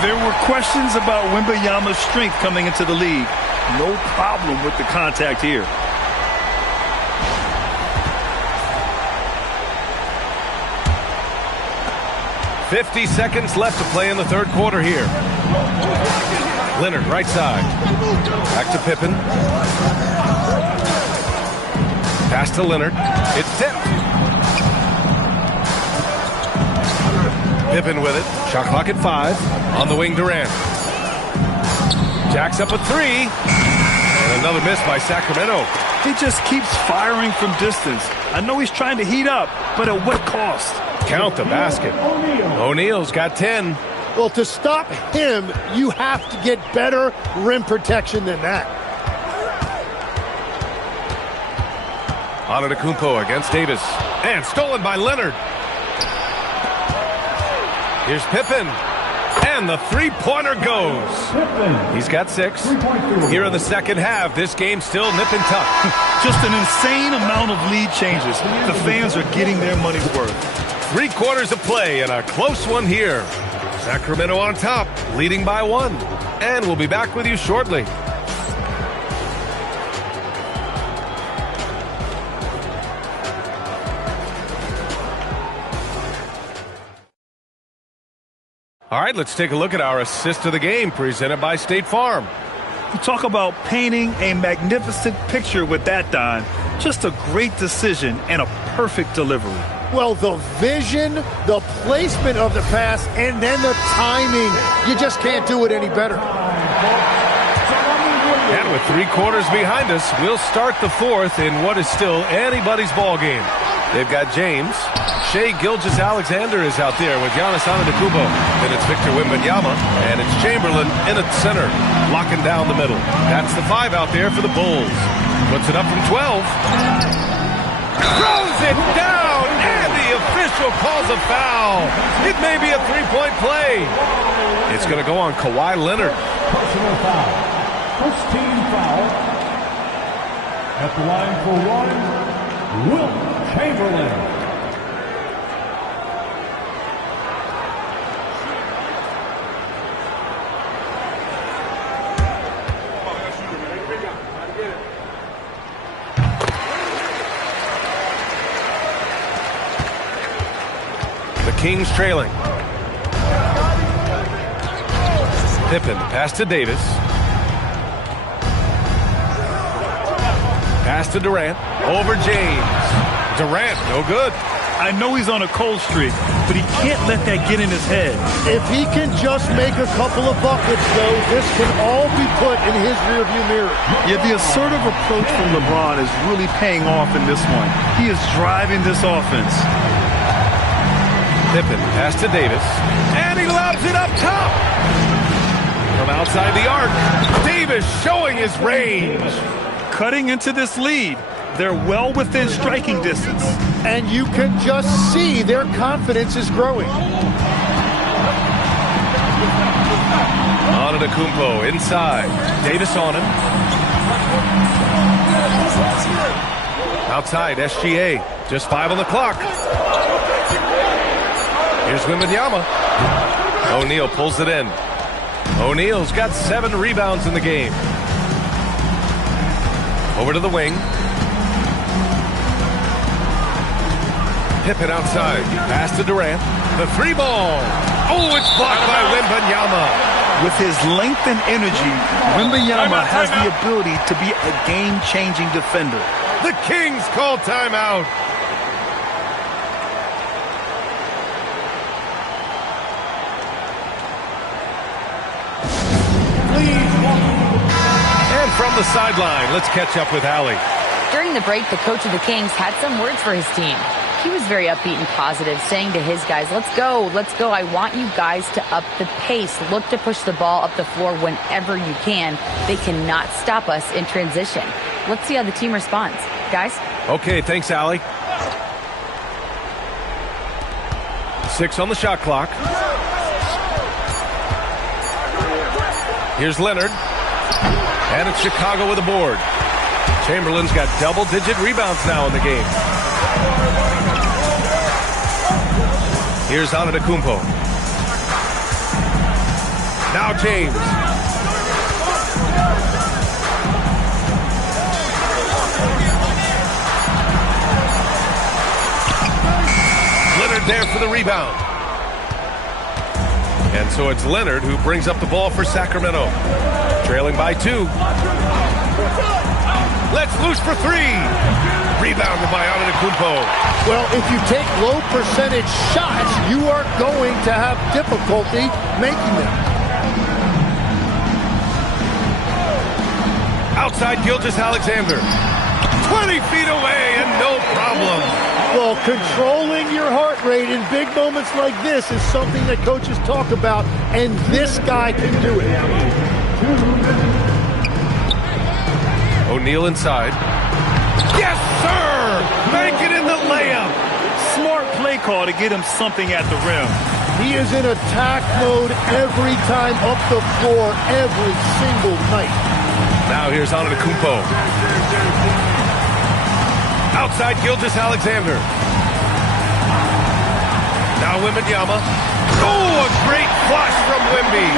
There were questions about Wembanyama's strength coming into the league. No problem with the contact here. .50 seconds left to play in the third quarter here. Leonard, right side. Back to Pippen. Pass to Leonard. It's tipped. Pippen with it. Shot clock at 5. On the wing, Durant. Jacks up a 3. And another miss by Sacramento. He just keeps firing from distance. I know he's trying to heat up, but at what cost? Count the basket. O'Neal's got 10. Well, to stop him, you have to get better rim protection than that. Antetokounmpo against Davis. And stolen by Leonard. Here's Pippen. And the three-pointer goes. He's got 6. Here in the second half, this game's still nip and tuck. Just an insane amount of lead changes. The fans are getting their money's worth. 3 quarters of play and a close one here. Sacramento on top, leading by 1. And we'll be back with you shortly. All right, let's take a look at our assist of the game presented by State Farm. You talk about painting a magnificent picture with that, Don. Just a great decision and a perfect delivery. Well, the vision, the placement of the pass, and then the timing. You just can't do it any better. And with 3 quarters behind us, we'll start the 4th in what is still anybody's ball game. They've got James. Shai Gilgeous-Alexander is out there with Giannis Antetokounmpo. Then it's Victor Wembanyama, and it's Chamberlain in at center, locking down the middle. That's the 5 out there for the Bulls. Puts it up from 12. Throws it down, and the official calls a foul. It may be a 3-point play. It's going to go on Kawhi Leonard. Personal foul. First team foul. At the line for 1, Wilt Chamberlain. Kings trailing. Pippen, pass to Davis. Pass to Durant. Over James. Durant, no good. I know he's on a cold streak, but he can't let that get in his head. If he can just make a couple of buckets, though, this can all be put in his rearview mirror. Yeah, the assertive approach from LeBron is really paying off in this one. He is driving this offense. Pippen, pass to Davis, and he lobs it up top. From outside the arc, Davis showing his range. Cutting into this lead. They're well within striking distance. And you can just see their confidence is growing. Antetokounmpo inside. Davis on him. Outside, SGA. Just 5 on the clock. Here's Wembanyama. O'Neal pulls it in. O'Neal's got 7 rebounds in the game. Over to the wing. Pippen outside. Pass to Durant. The 3-ball. Oh, it's blocked by Wembanyama. With his length and energy, Wembanyama has the ability to be a game-changing defender. The Kings call timeout. And from the sideline, let's catch up with Allie. During the break, the coach of the Kings had some words for his team. He was very upbeat and positive, saying to his guys, let's go. I want you guys to up the pace. Look to push the ball up the floor whenever you can. They cannot stop us in transition. Let's see how the team responds. Guys? Okay, thanks, Allie. 6 on the shot clock. Here's Leonard. And it's Chicago with a board. Chamberlain's got double-digit rebounds now in the game. Here's Antetokounmpo. Now James. Leonard there for the rebound. And so it's Leonard who brings up the ball for Sacramento. Trailing by 2. Let's loose for 3. Rebounded by Antetokounmpo. Well, if you take low percentage shots, you are going to have difficulty making them. Outside Gilgeous-Alexander. 20 feet away and no problem. Well, controlling your heart rate in big moments like this is something that coaches talk about, and this guy can do it. O'Neal inside. Yes, sir! Make it in the layup. Smart play call to get him something at the rim. He is in attack mode every time up the floor, every single night. Now here's Antetokounmpo. Outside Gilgeous-Alexander. Now Wembanyama. Oh, a great flush from Wemby.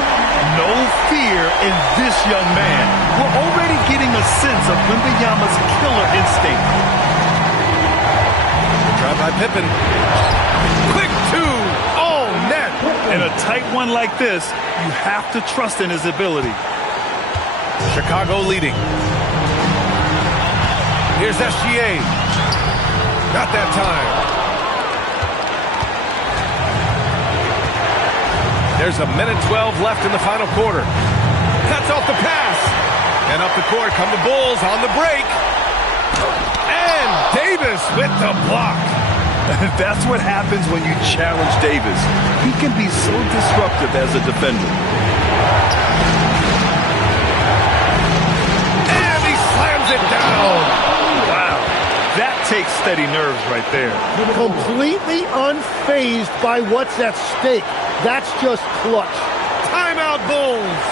No fear in this young man. We're already getting a sense of Wembanyama's killer instinct. Try by Pippen. Quick two. Oh, net. In a tight one like this, you have to trust in his ability. Chicago leading. Here's SGA. Not that time. There's a minute 12 left in the final quarter. Cuts off the pass. And up the court come the Bulls on the break. And Davis with the block. That's what happens when you challenge Davis. He can be so disruptive as a defender. And he slams it down. Wow. That takes steady nerves right there. Completely unfazed by what's at stake. That's just clutch. Timeout, Bulls.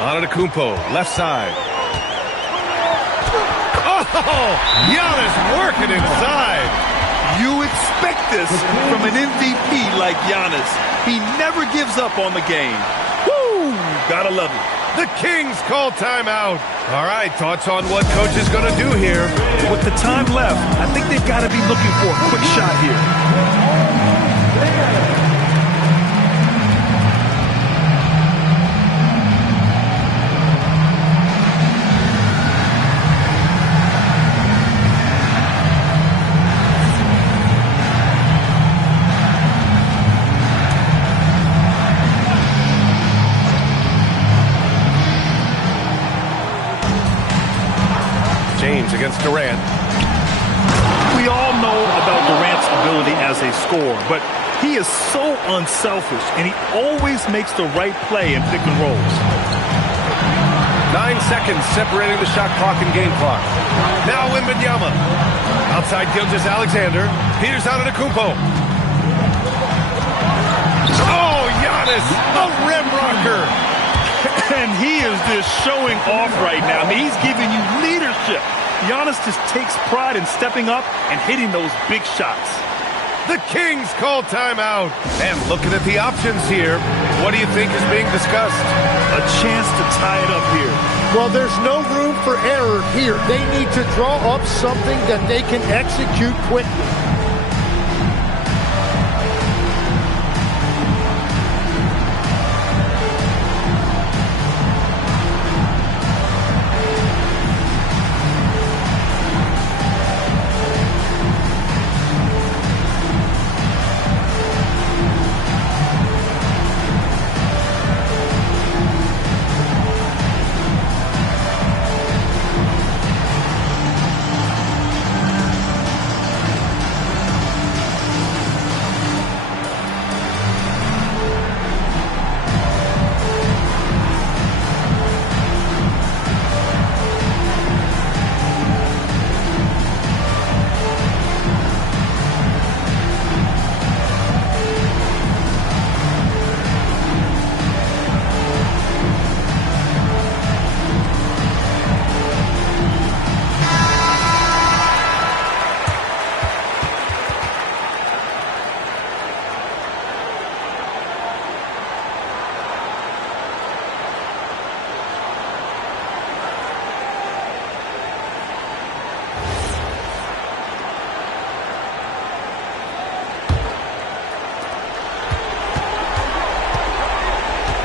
Antetokounmpo, left side. Oh, Giannis working inside. You expect this from an MVP like Giannis. He never gives up on the game. Woo! Gotta love it. The Kings call timeout. All right, thoughts on what coach is going to do here? With the time left, I think they've got to be looking for a quick shot here. James against Durant. We all know about Durant's ability as a scorer, but he is so unselfish, and he always makes the right play in pick and rolls. 9 seconds separating the shot clock and game clock. Now Wembanyama. Outside Gilgeous-Alexander. Here's Antetokounmpo. Oh, Giannis, a rim rocker. And he is just showing off right now. I mean, he's giving you leadership. Giannis just takes pride in stepping up and hitting those big shots. The Kings call timeout. And looking at the options here, what do you think is being discussed? A chance to tie it up here. Well, there's no room for error here. They need to draw up something that they can execute quickly.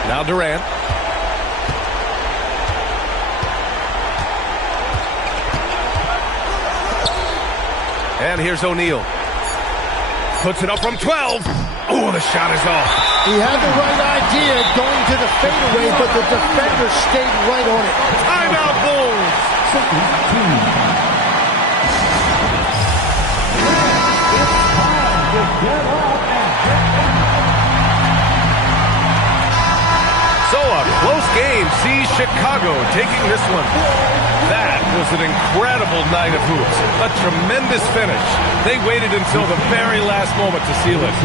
Now Durant. And here's O'Neal. Puts it up from 12. Oh, the shot is off. He had the right idea going to the fadeaway, but the defender stayed right on it. Timeout Bulls. So a close game sees Chicago taking this one. That was an incredible night of hoops. A tremendous finish. They waited until the very last moment to seal it.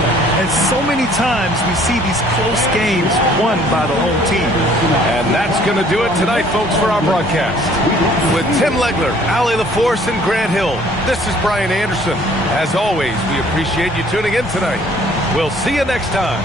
And so many times we see these close games won by the home team. And that's going to do it tonight, folks, for our broadcast. With Tim Legler, Allie LaForce, and Grant Hill, this is Brian Anderson. As always, we appreciate you tuning in tonight. We'll see you next time.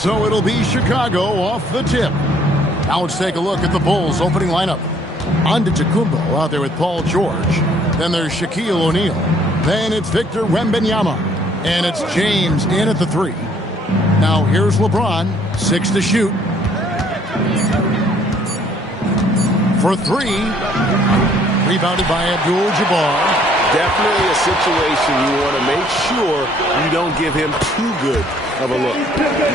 So it'll be Chicago off the tip. Now let's take a look at the Bulls' opening lineup. Antetokounmpo out there with Paul George. Then there's Shaquille O'Neal. Then it's Victor Wembanyama. And it's James in at the 3. Now here's LeBron, 6 to shoot. For 3. Rebounded by Abdul-Jabbar. Definitely a situation you want to make sure you don't give him too good of a look.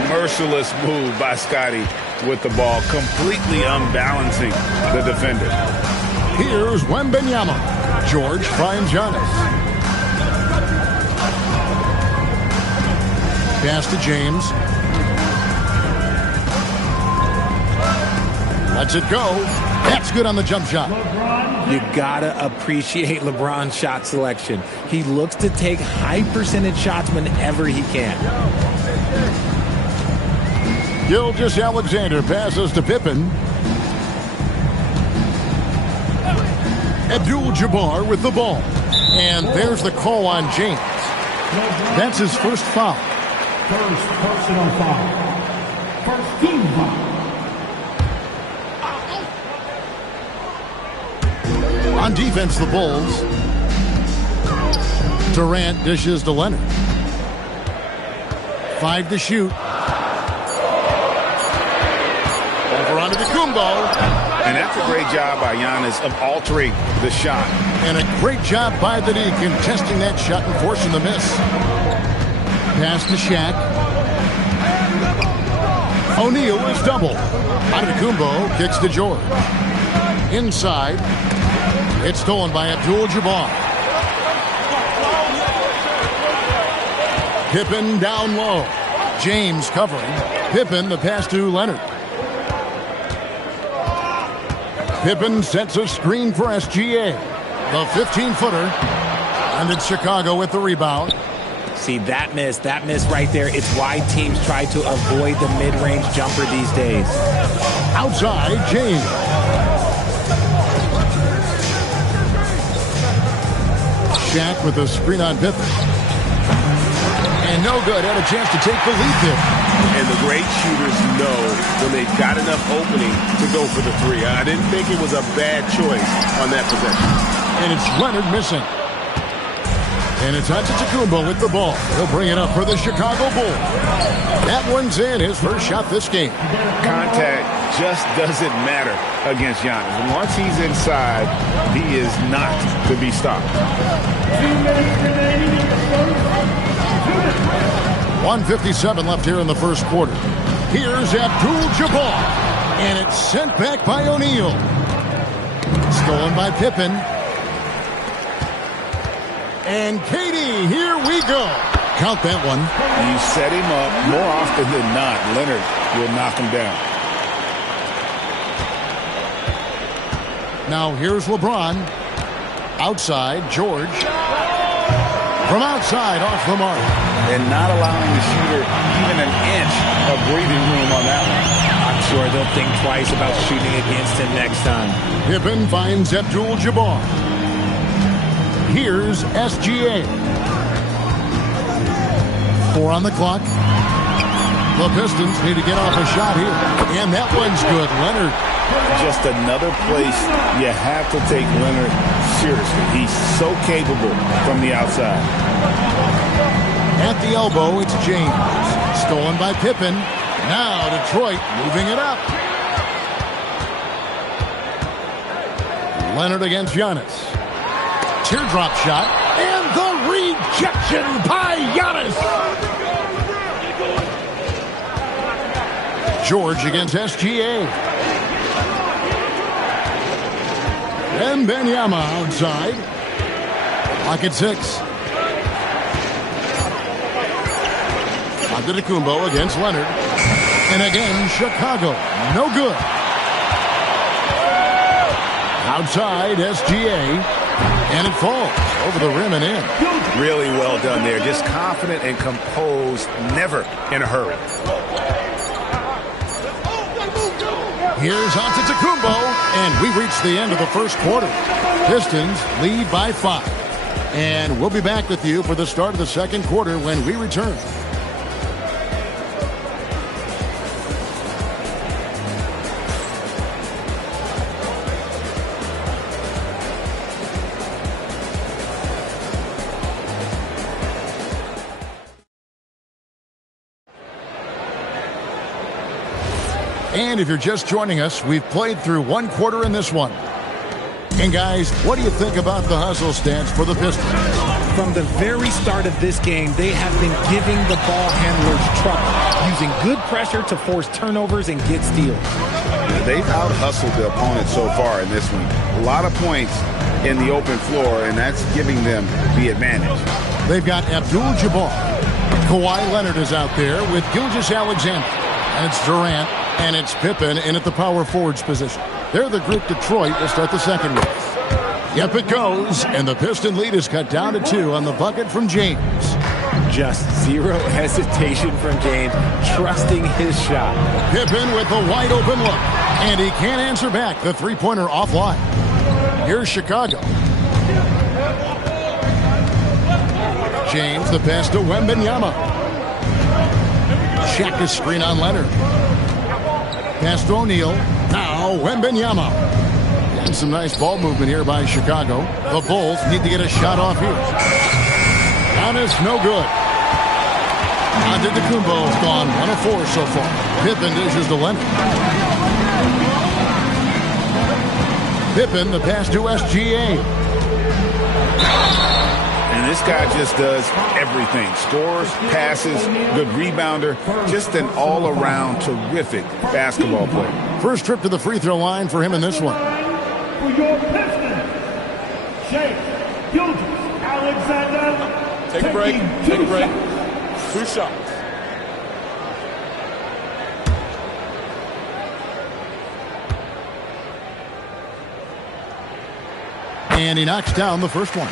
Merciless move by Scotty with the ball, completely unbalancing the defender. Here's Wembanyama. George finds Giannis. Pass to James. Lets it go. That's good on the jump shot. You gotta appreciate LeBron's shot selection. He looks to take high percentage shots whenever he can. Gilgeous-Alexander passes to Pippen. Abdul-Jabbar with the ball. And there's the call on James. That's his first foul. First personal foul. First team foul. On defense, the Bulls. Durant dishes to Leonard. 5 to shoot. Over onto Antetokounmpo. And that's a great job by Giannis of altering the shot. And a great job by the D contesting that shot and forcing the miss. Pass to Shaq. O'Neal is double. Antetokounmpo kicks to George. Inside. It's stolen by Abdul-Jabbar. Pippen down low. James covering. Pippen the pass to Leonard. Pippen sets a screen for SGA. The 15-footer. And it's Chicago with the rebound. See, that miss right there, it's why teams try to avoid the mid-range jumper these days. Outside, James. Shaq with a screen on Pippen. And no good. Had a chance to take the lead there. And the great shooters know when they've got enough opening to go for the three. I didn't think it was a bad choice on that possession. And it's Leonard missing. And it's Antetokounmpo with the ball. He'll bring it up for the Chicago Bulls. That one's in, his first shot this game. Contact just doesn't matter against Giannis. Once he's inside, he is not to be stopped. 1:57 left here in the first quarter. Here's Abdul-Jabbar. And it's sent back by O'Neal. Stolen by Pippen. And Katie, here we go. Count that one. You set him up more often than not. Leonard will knock him down. Now here's LeBron. Outside, George. From outside, off the mark. And not allowing the shooter even an inch of breathing room on that one. I'm sure they'll think twice about shooting against him next time. Pippen finds Abdul-Jabbar. Here's SGA. 4 on the clock. The Pistons need to get off a shot here. And that one's good. Leonard. Just another place you have to take Leonard seriously. He's so capable from the outside. At the elbow, it's James. Stolen by Pippen. Now Detroit moving it up. Leonard against Giannis. Teardrop shot. And the rejection by Giannis. George against SGA. And Wembanyama outside. Clock at 6. Antetokounmpo against Leonard. And again, Chicago. No good. Outside, SGA. And it falls over the rim and in. Really well done there. Just confident and composed. Never in a hurry. Here's Antetokounmpo. And we reach the end of the first quarter. Pistons lead by 5. And we'll be back with you for the start of the second quarter when we return. And if you're just joining us, we've played through one quarter in this one. And guys, what do you think about the hustle stance for the Pistons? From the very start of this game, they have been giving the ball handlers trouble, using good pressure to force turnovers and get steals. They've out-hustled the opponent so far in this one. A lot of points in the open floor, and that's giving them the advantage. They've got Abdul-Jabbar. Kawhi Leonard is out there with Gilgeous-Alexander. And it's Durant. And it's Pippen in at the power forwards position. They're the group Detroit will start the second with. Yep, it goes. And the Piston lead is cut down to 2 on the bucket from James. Just zero hesitation from James, trusting his shot. Pippen with a wide open look. And he can't answer back. The three-pointer offline. Here's Chicago. James, the pass to Wembanyama. Shaq a screen on Leonard. Pass to O'Neal. Now Wembanyama. And some nice ball movement here by Chicago. The Bulls need to get a shot off here. Giannis, no good. Antetokounmpo's gone 1 of 4 so far. Pippen dishes to Leonard. Pippen, the pass to SGA. And this guy just does everything. Scores, passes, good rebounder. Just an all-around terrific basketball player. First trip to the free throw line for him in this one. For your Pistons, Shai Gilgeous-Alexander. Take a break. Take a break. 2 shots. And he knocks down the first one.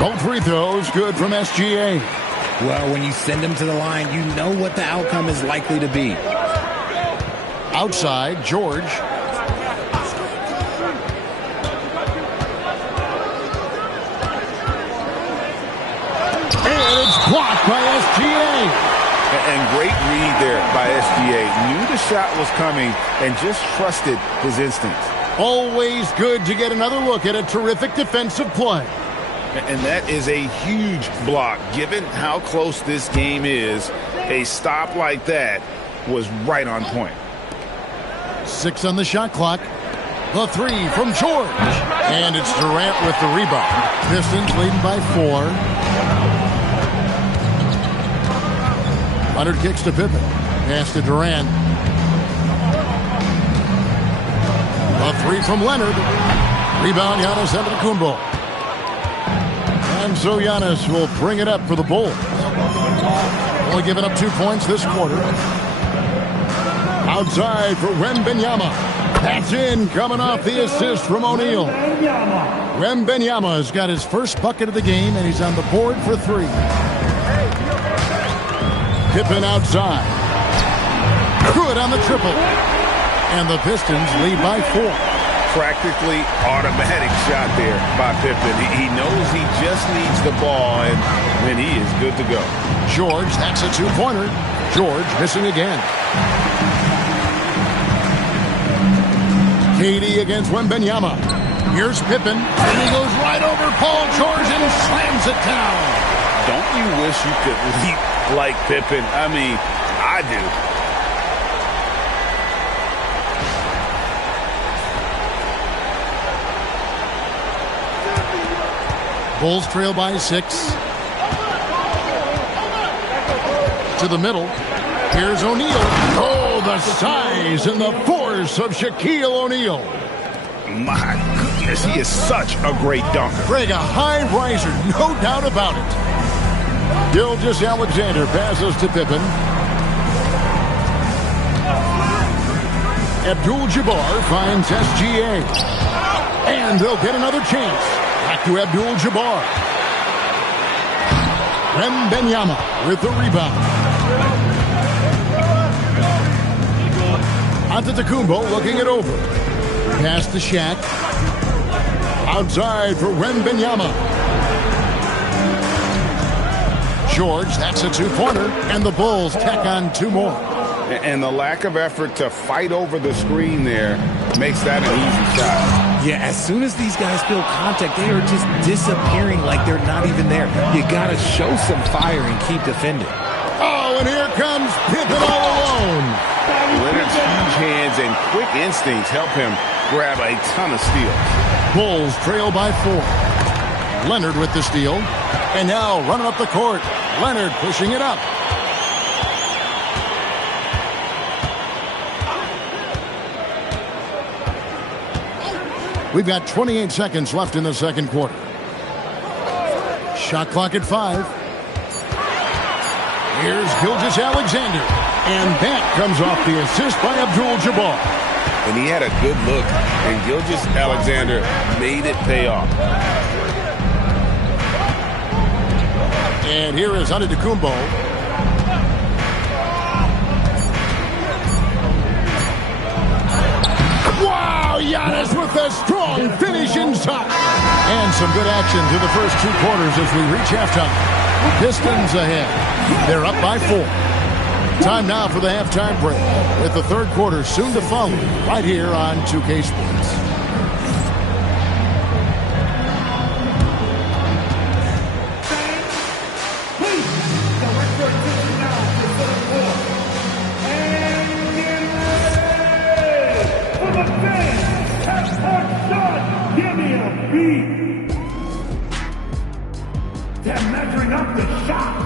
Both free throws good from SGA. Well, when you send him to the line, you know what the outcome is likely to be. Outside, George. And it's blocked by SGA. And great read there by SGA. Knew the shot was coming and just trusted his instincts. Always good to get another look at a terrific defensive play. And that is a huge block. Given how close this game is, a stop like that was right on point. 6 on the shot clock. The 3 from George. And it's Durant with the rebound. Pistons leading by 4. Leonard kicks to Pippen. Pass to Durant. A 3 from Leonard. Rebound, Giannis Antetokounmpo. And so Giannis will bring it up for the Bulls. Only giving up 2 points this quarter. Outside for Wembanyama. That's in, coming off the assist from O'Neal. Wembanyama has got his first bucket of the game, and he's on the board for 3. Pippen outside. Good on the triple. And the Pistons lead by 4. Practically automatic shot there by Pippen. He knows he just needs the ball, and then he is good to go. George, that's a 2-pointer. George missing again. KD against Wembanyama. Here's Pippen, and he goes right over Paul George and slams it down. Don't you wish you could leap like Pippen? I mean, I do. Bulls trail by 6. To the middle. Here's O'Neal. Oh, the size and the force of Shaquille O'Neal. My goodness, he is such a great dunker. Greg, a high riser, no doubt about it. Gilgeous-Alexander passes to Pippen. Abdul-Jabbar finds SGA. And they'll get another chance. Back to Abdul-Jabbar. Wembanyama with the rebound. Antetokounmpo looking it over. Pass to Shaq. Outside for Wembanyama. George, that's a 2-pointer. And the Bulls tack on 2 more. And the lack of effort to fight over the screen there makes that an easy shot. Yeah, as soon as these guys feel contact, they are just disappearing like they're not even there. You got to show some fire and keep defending. Oh, and here comes Pippen all alone. Leonard's huge hands and quick instincts help him grab a ton of steals. Bulls trail by 4. Leonard with the steal. And now running up the court. Leonard pushing it up. We've got 28 seconds left in the second quarter. Shot clock at 5. Here's Gilgeous-Alexander. And that comes off the assist by Abdul-Jabbar. And he had a good look, and Gilgeous-Alexander made it pay off. And here is Antetokounmpo. Wow, Giannis with a strong finish inside. And some good action through the first 2 quarters as we reach halftime. Pistons ahead. They're up by 4. Time now for the halftime break, with the third quarter soon to follow right here on 2K Sports. They're measuring up the shot.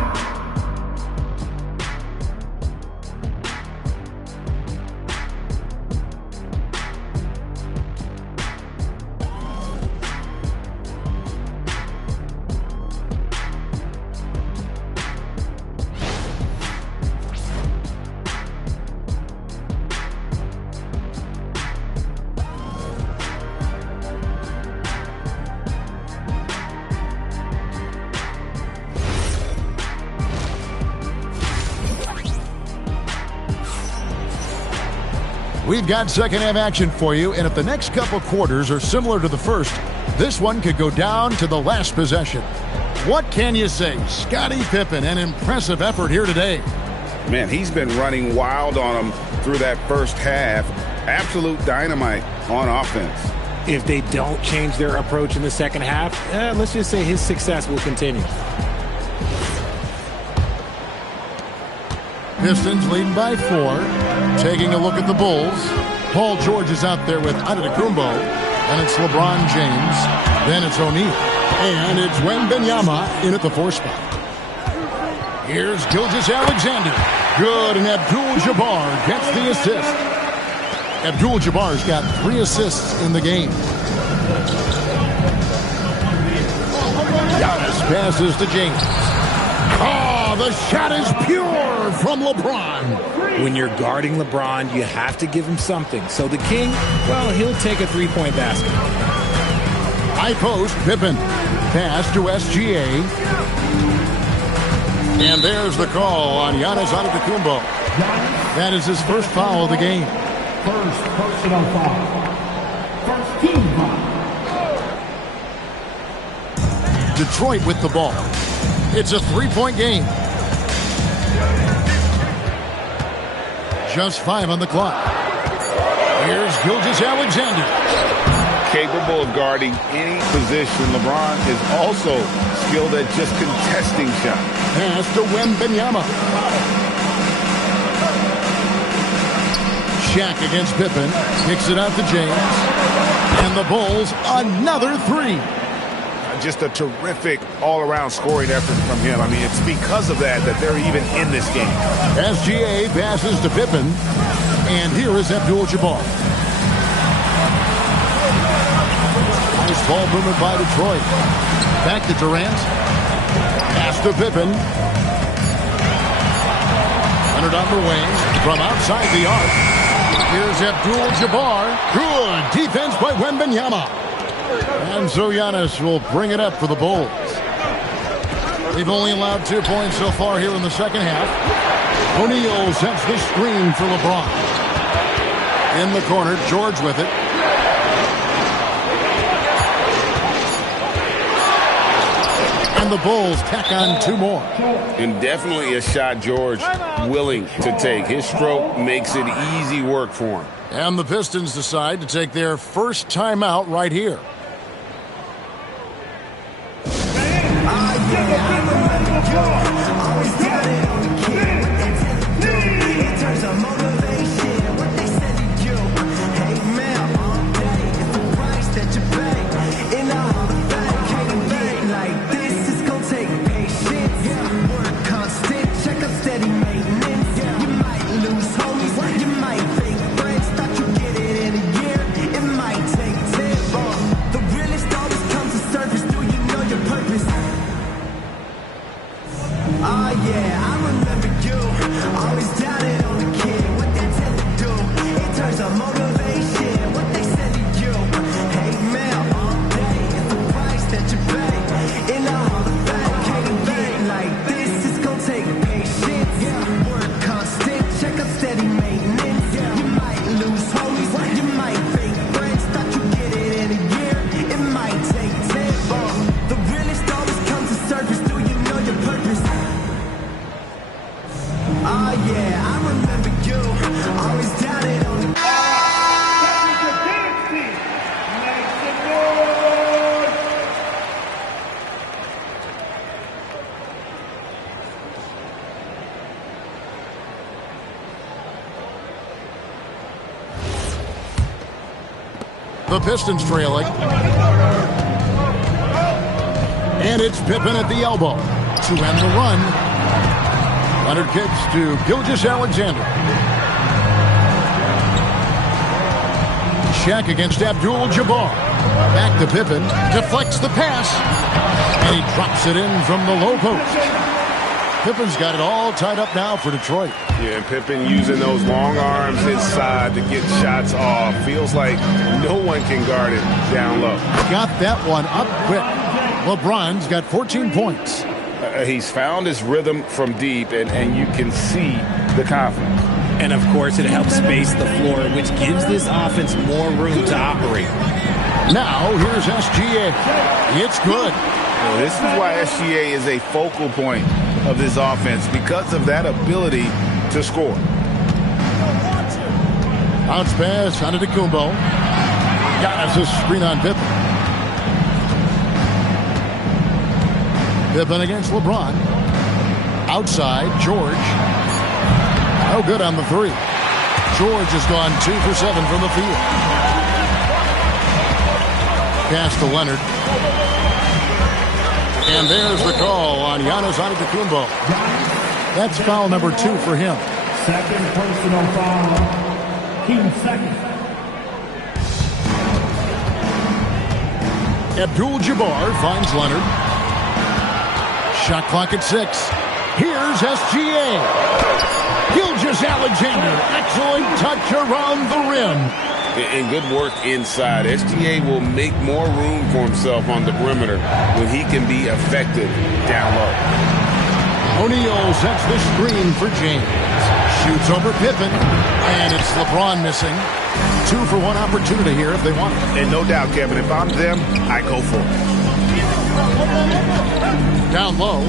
We've got second half action for you, and if the next couple quarters are similar to the first, this one could go down to the last possession. What can you say? Scottie Pippen, an impressive effort here today. Man, he's been running wild on them through that first half. Absolute dynamite on offense. If they don't change their approach in the second half, let's just say his success will continue. Pistons leading by 4. Taking a look at the Bulls. Paul George is out there with Antetokounmpo. And it's LeBron James. Then it's O'Neal. And it's Wembanyama in at the 4 spot. Here's Gilgeous-Alexander. Good, and Abdul-Jabbar gets the assist. Abdul-Jabbar's got 3 assists in the game. Giannis passes to James. Oh, the shot is pure from LeBron. When you're guarding LeBron, you have to give him something. So the King, well, he'll take a three-point basket. High post, Pippen. Pass to SGA. And there's the call on Giannis Antetokounmpo. That is his first foul of the game. First personal foul. First team foul. Detroit with the ball. It's a 3-point game. Just 5 on the clock. Here's Gilgeous-Alexander. Capable of guarding any position. LeBron is also skilled at just contesting shots. Pass to Wembanyama. Shaq against Pippen. Kicks it out to James. And the Bulls, another 3. Just a terrific all-around scoring effort from him. I mean, it's because of that they're even in this game. SGA passes to Pippen. And here is Abdul-Jabbar. Nice ball movement by Detroit. Back to Durant. Pass to Pippen. Leonard on the wing. From outside the arc. Here's Abdul-Jabbar. Good defense by Wembanyama. And so Giannis will bring it up for the Bulls. They've only allowed 2 points so far here in the second half. O'Neal sets the screen for LeBron. In the corner, George with it. And the Bulls tack on 2 more. And definitely a shot George willing to take. His stroke makes it easy work for him. And the Pistons decide to take their first timeout right here. Yeah. The Pistons trailing. And it's Pippen at the elbow to end the run. Leonard kicks to Gilgeous-Alexander. Shaq against Abdul-Jabbar. Back to Pippen. Deflects the pass. And he drops it in from the low post. Pippen's got it all tied up now for Detroit. Yeah, and Pippen using those long arms inside to get shots off. Feels like no one can guard it down low. Got that one up quick. LeBron's got 14 points. He's found his rhythm from deep, and you can see the confidence. And, of course, it helps space the floor, which gives this offense more room to operate. Now, here's SGA. It's good. Well, this is why SGA is a focal point of this offense, because of that ability to score. Bounce pass Antetokounmpo. Giannis' screen on Pippen. Pippen against LeBron. Outside, George. No good on the three. George has gone 2 for 7 from the field. Pass to Leonard. And there's the call on Giannis Antetokounmpo. That's foul number 2 for him. Second personal foul. Team second. Abdul-Jabbar finds Leonard. Shot clock at 6. Here's SGA. Gilgeous-Alexander. Excellent touch around the rim. And good work inside. SGA will make more room for himself on the perimeter when he can be effective down low. O'Neal sets the screen for James. Shoots over Pippen. And it's LeBron missing. 2 for 1 opportunity here if they want it. And no doubt, Kevin, if I'm them, I go for it. Down low.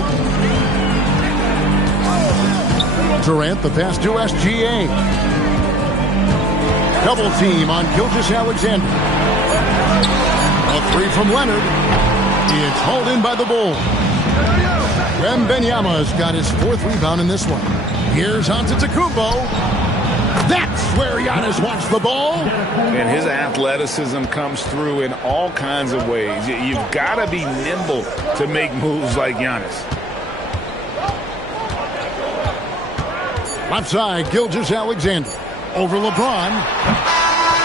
Durant, the pass to SGA. Double team on Gilgeous-Alexander. A 3 from Leonard. It's hauled in by the Bulls. Wembanyama's got his 4th rebound in this one. Here's Antetokounmpo. That's where Giannis wants the ball. And his athleticism comes through in all kinds of ways. You've got to be nimble to make moves like Giannis. Left side, Gilgeous-Alexander. Over LeBron.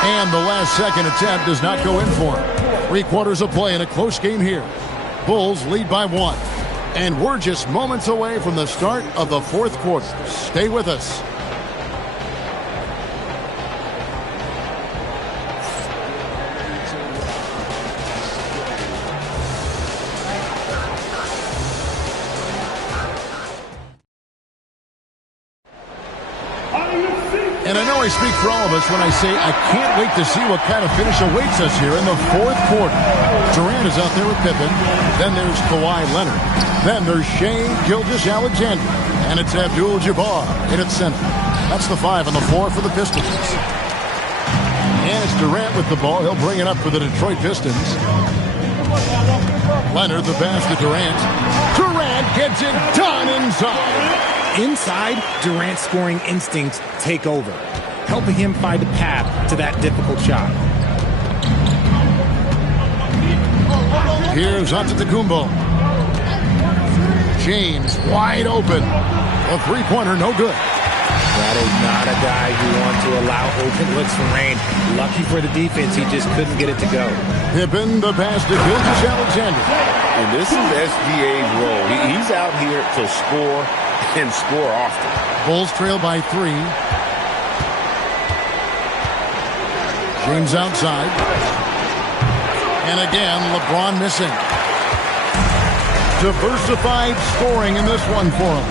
And the last second attempt does not go in for him. 3 quarters of play in a close game here. Bulls lead by 1. And we're just moments away from the start of the 4th quarter. Stay with us. And I know I speak for all of us when I say I can't wait to see what kind of finish awaits us here in the 4th quarter. Durant is out there with Pippen. Then there's Kawhi Leonard. Then there's Shai Gilgeous-Alexander. And it's Abdul-Jabbar in its center. That's the 5 and the 4 for the Pistons. And it's Durant with the ball. He'll bring it up for the Detroit Pistons. Leonard, the pass to Durant. Durant gets it done inside. Inside, Durant's scoring instincts take over, helping him find a path to that difficult shot. Here's Antetokounmpo. James wide open. A 3-pointer, no good. That is not a guy who wants to allow open looks from Rain. Lucky for the defense, he just couldn't get it to go. Pippen, the pass to Gilgeous-Alexander. And this is SGA's role. He's out here to score and score often. Bulls trail by 3. James outside. And again, LeBron missing. Diversified scoring in this one for him.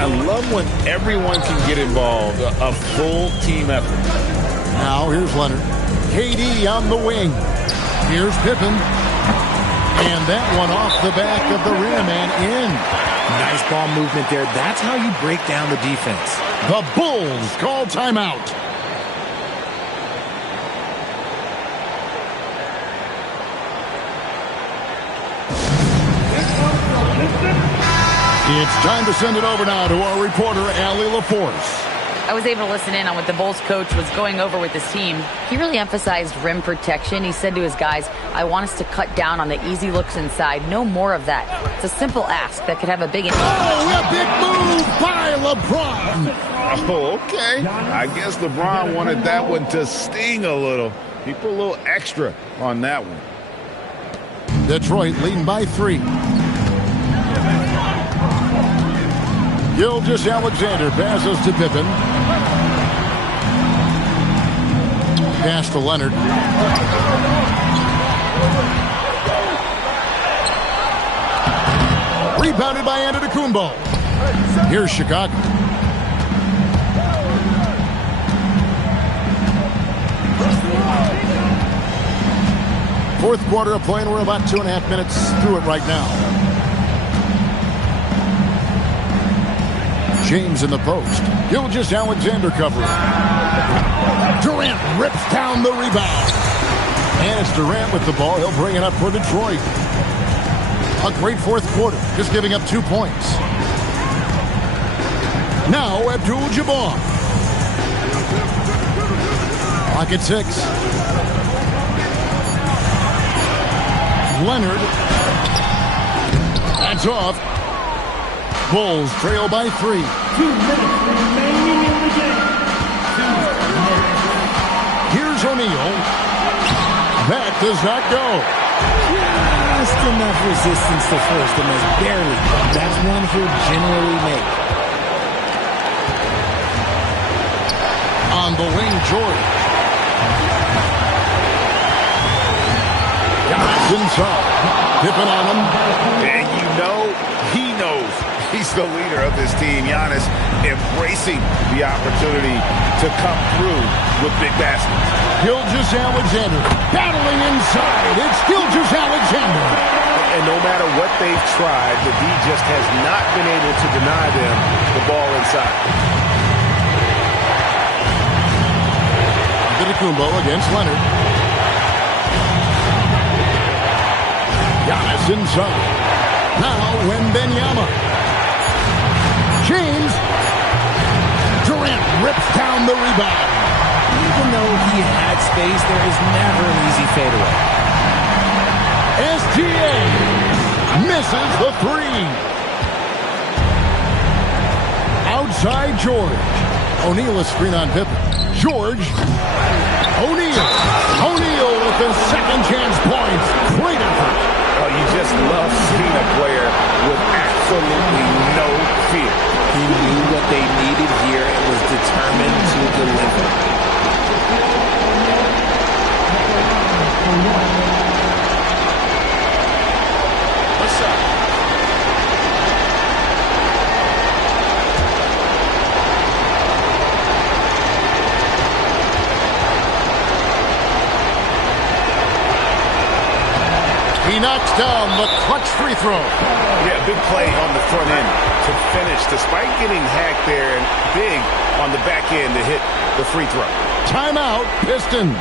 I love when everyone can get involved, a full team effort. Now here's Leonard. KD on the wing. Here's Pippen. And that one off the back of the rim and in. Nice ball movement there. That's how you break down the defense. The Bulls call timeout. It's time to send it over now to our reporter, Allie LaForce. I was able to listen in on what the Bulls coach was going over with his team. He really emphasized rim protection. He said to his guys, I want us to cut down on the easy looks inside. No more of that. It's a simple ask that could have a big impact. Oh, a big move by LeBron. Oh, okay. I guess LeBron wanted that one to sting a little. He put a little extra on that one. Detroit leading by 3. Gilgeous-Alexander passes to Pippen. Pass to Leonard. Rebounded by Antetokounmpo. Here's Chicago. Fourth quarter of play, and we're about 2.5 minutes through it right now. James in the post. Gilgeous-Alexander covering. Durant rips down the rebound. And it's Durant with the ball. He'll bring it up for Detroit. A great fourth quarter, just giving up 2 points. Now Abdul-Jabbar. Clock at 6. Leonard. That's off. Bulls trail by 3. 2 minutes remaining in the game. Here's O'Neal. That does not go. Just enough resistance to force the miss. Barely. That's one he'll generally make. On the wing, George. Giannis inside. Pippen on him. And you know, he knows he's the leader of this team. Giannis embracing the opportunity to come through with big baskets. Gilgeous-Alexander battling inside. It's Gilgeous-Alexander. And no matter what they've tried, the D just has not been able to deny them the ball inside. Antetokounmpo against Leonard. Giannis inside. Now Wembanyama. James. Durant rips down the rebound. Even though he had space, there is never an easy fadeaway. SGA misses the 3. Outside George. O'Neal a screen on Pippen. George. O'Neal. O'Neal with the second chance points. Great effort. Oh, you just love seeing a player with absolutely no fear. He knew what they needed here and was determined to deliver. What's up? He knocks down the clutch free throw. Yeah, big play on the front end to finish, despite getting hacked there, and big on the back end to hit the free throw. Timeout, Pistons.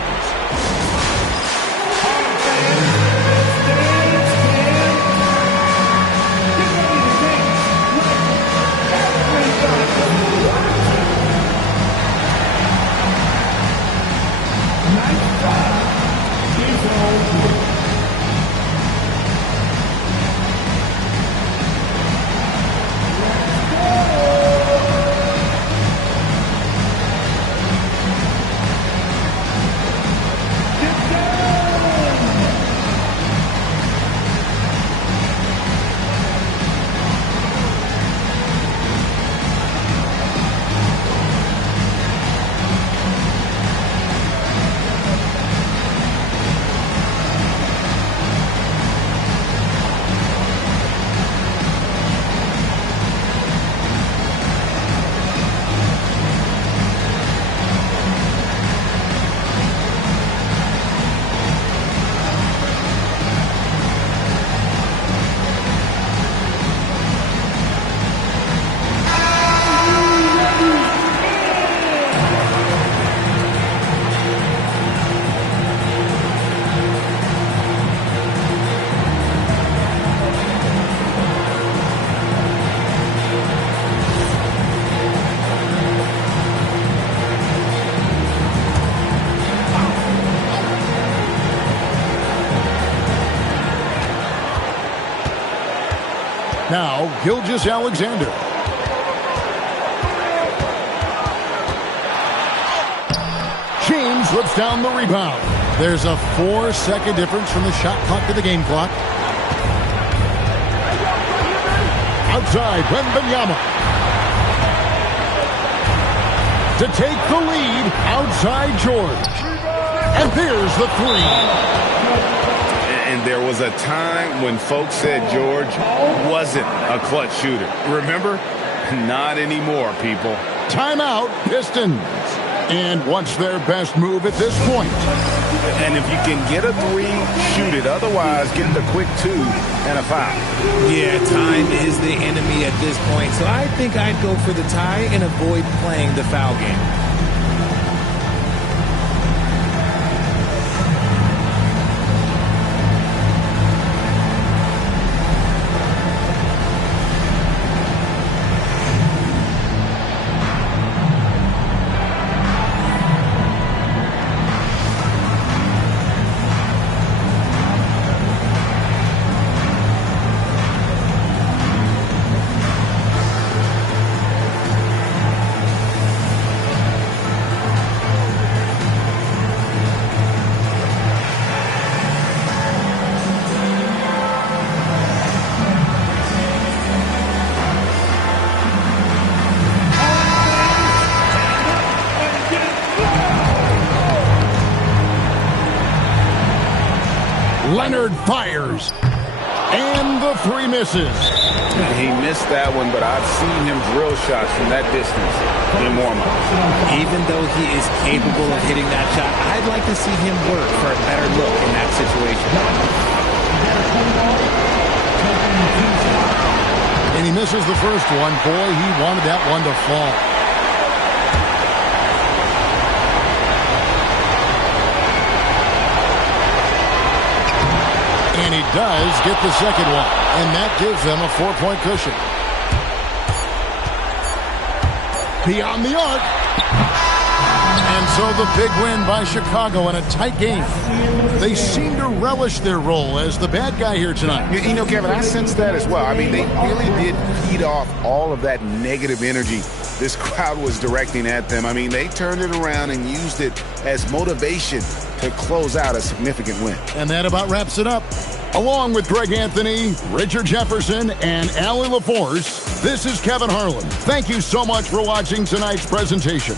Now, Gilgeous-Alexander. James rips down the rebound. There's a 4-second difference from the shot clock to the game clock. Outside, Wembanyama. To take the lead, outside George. And there's the three. And there was a time when folks said George wasn't a clutch shooter. Remember? Not anymore, people. Timeout, Pistons. And what's their best move at this point? And if you can get a three, shoot it. Otherwise, get the quick 2 and a foul. Yeah, time is the enemy at this point. So I think I'd go for the tie and avoid playing the foul game. Leonard fires. And the three misses. He missed that one, but I've seen him drill shots from that distance in warm-up. Even though he is capable of hitting that shot, I'd like to see him work for a better look in that situation. And he misses the first one. Boy, he wanted that one to fall. And he does get the second one. And that gives them a 4-point cushion. Beyond the arc. And so the big win by Chicago in a tight game. They seem to relish their role as the bad guy here tonight. You know, Kevin, I sense that as well. I mean, they really did feed off all of that negative energy this crowd was directing at them. I mean, they turned it around and used it as motivation to close out a significant win. And that about wraps it up. Along with Greg Anthony, Richard Jefferson, and Allie LaForce, this is Kevin Harlan. Thank you so much for watching tonight's presentation.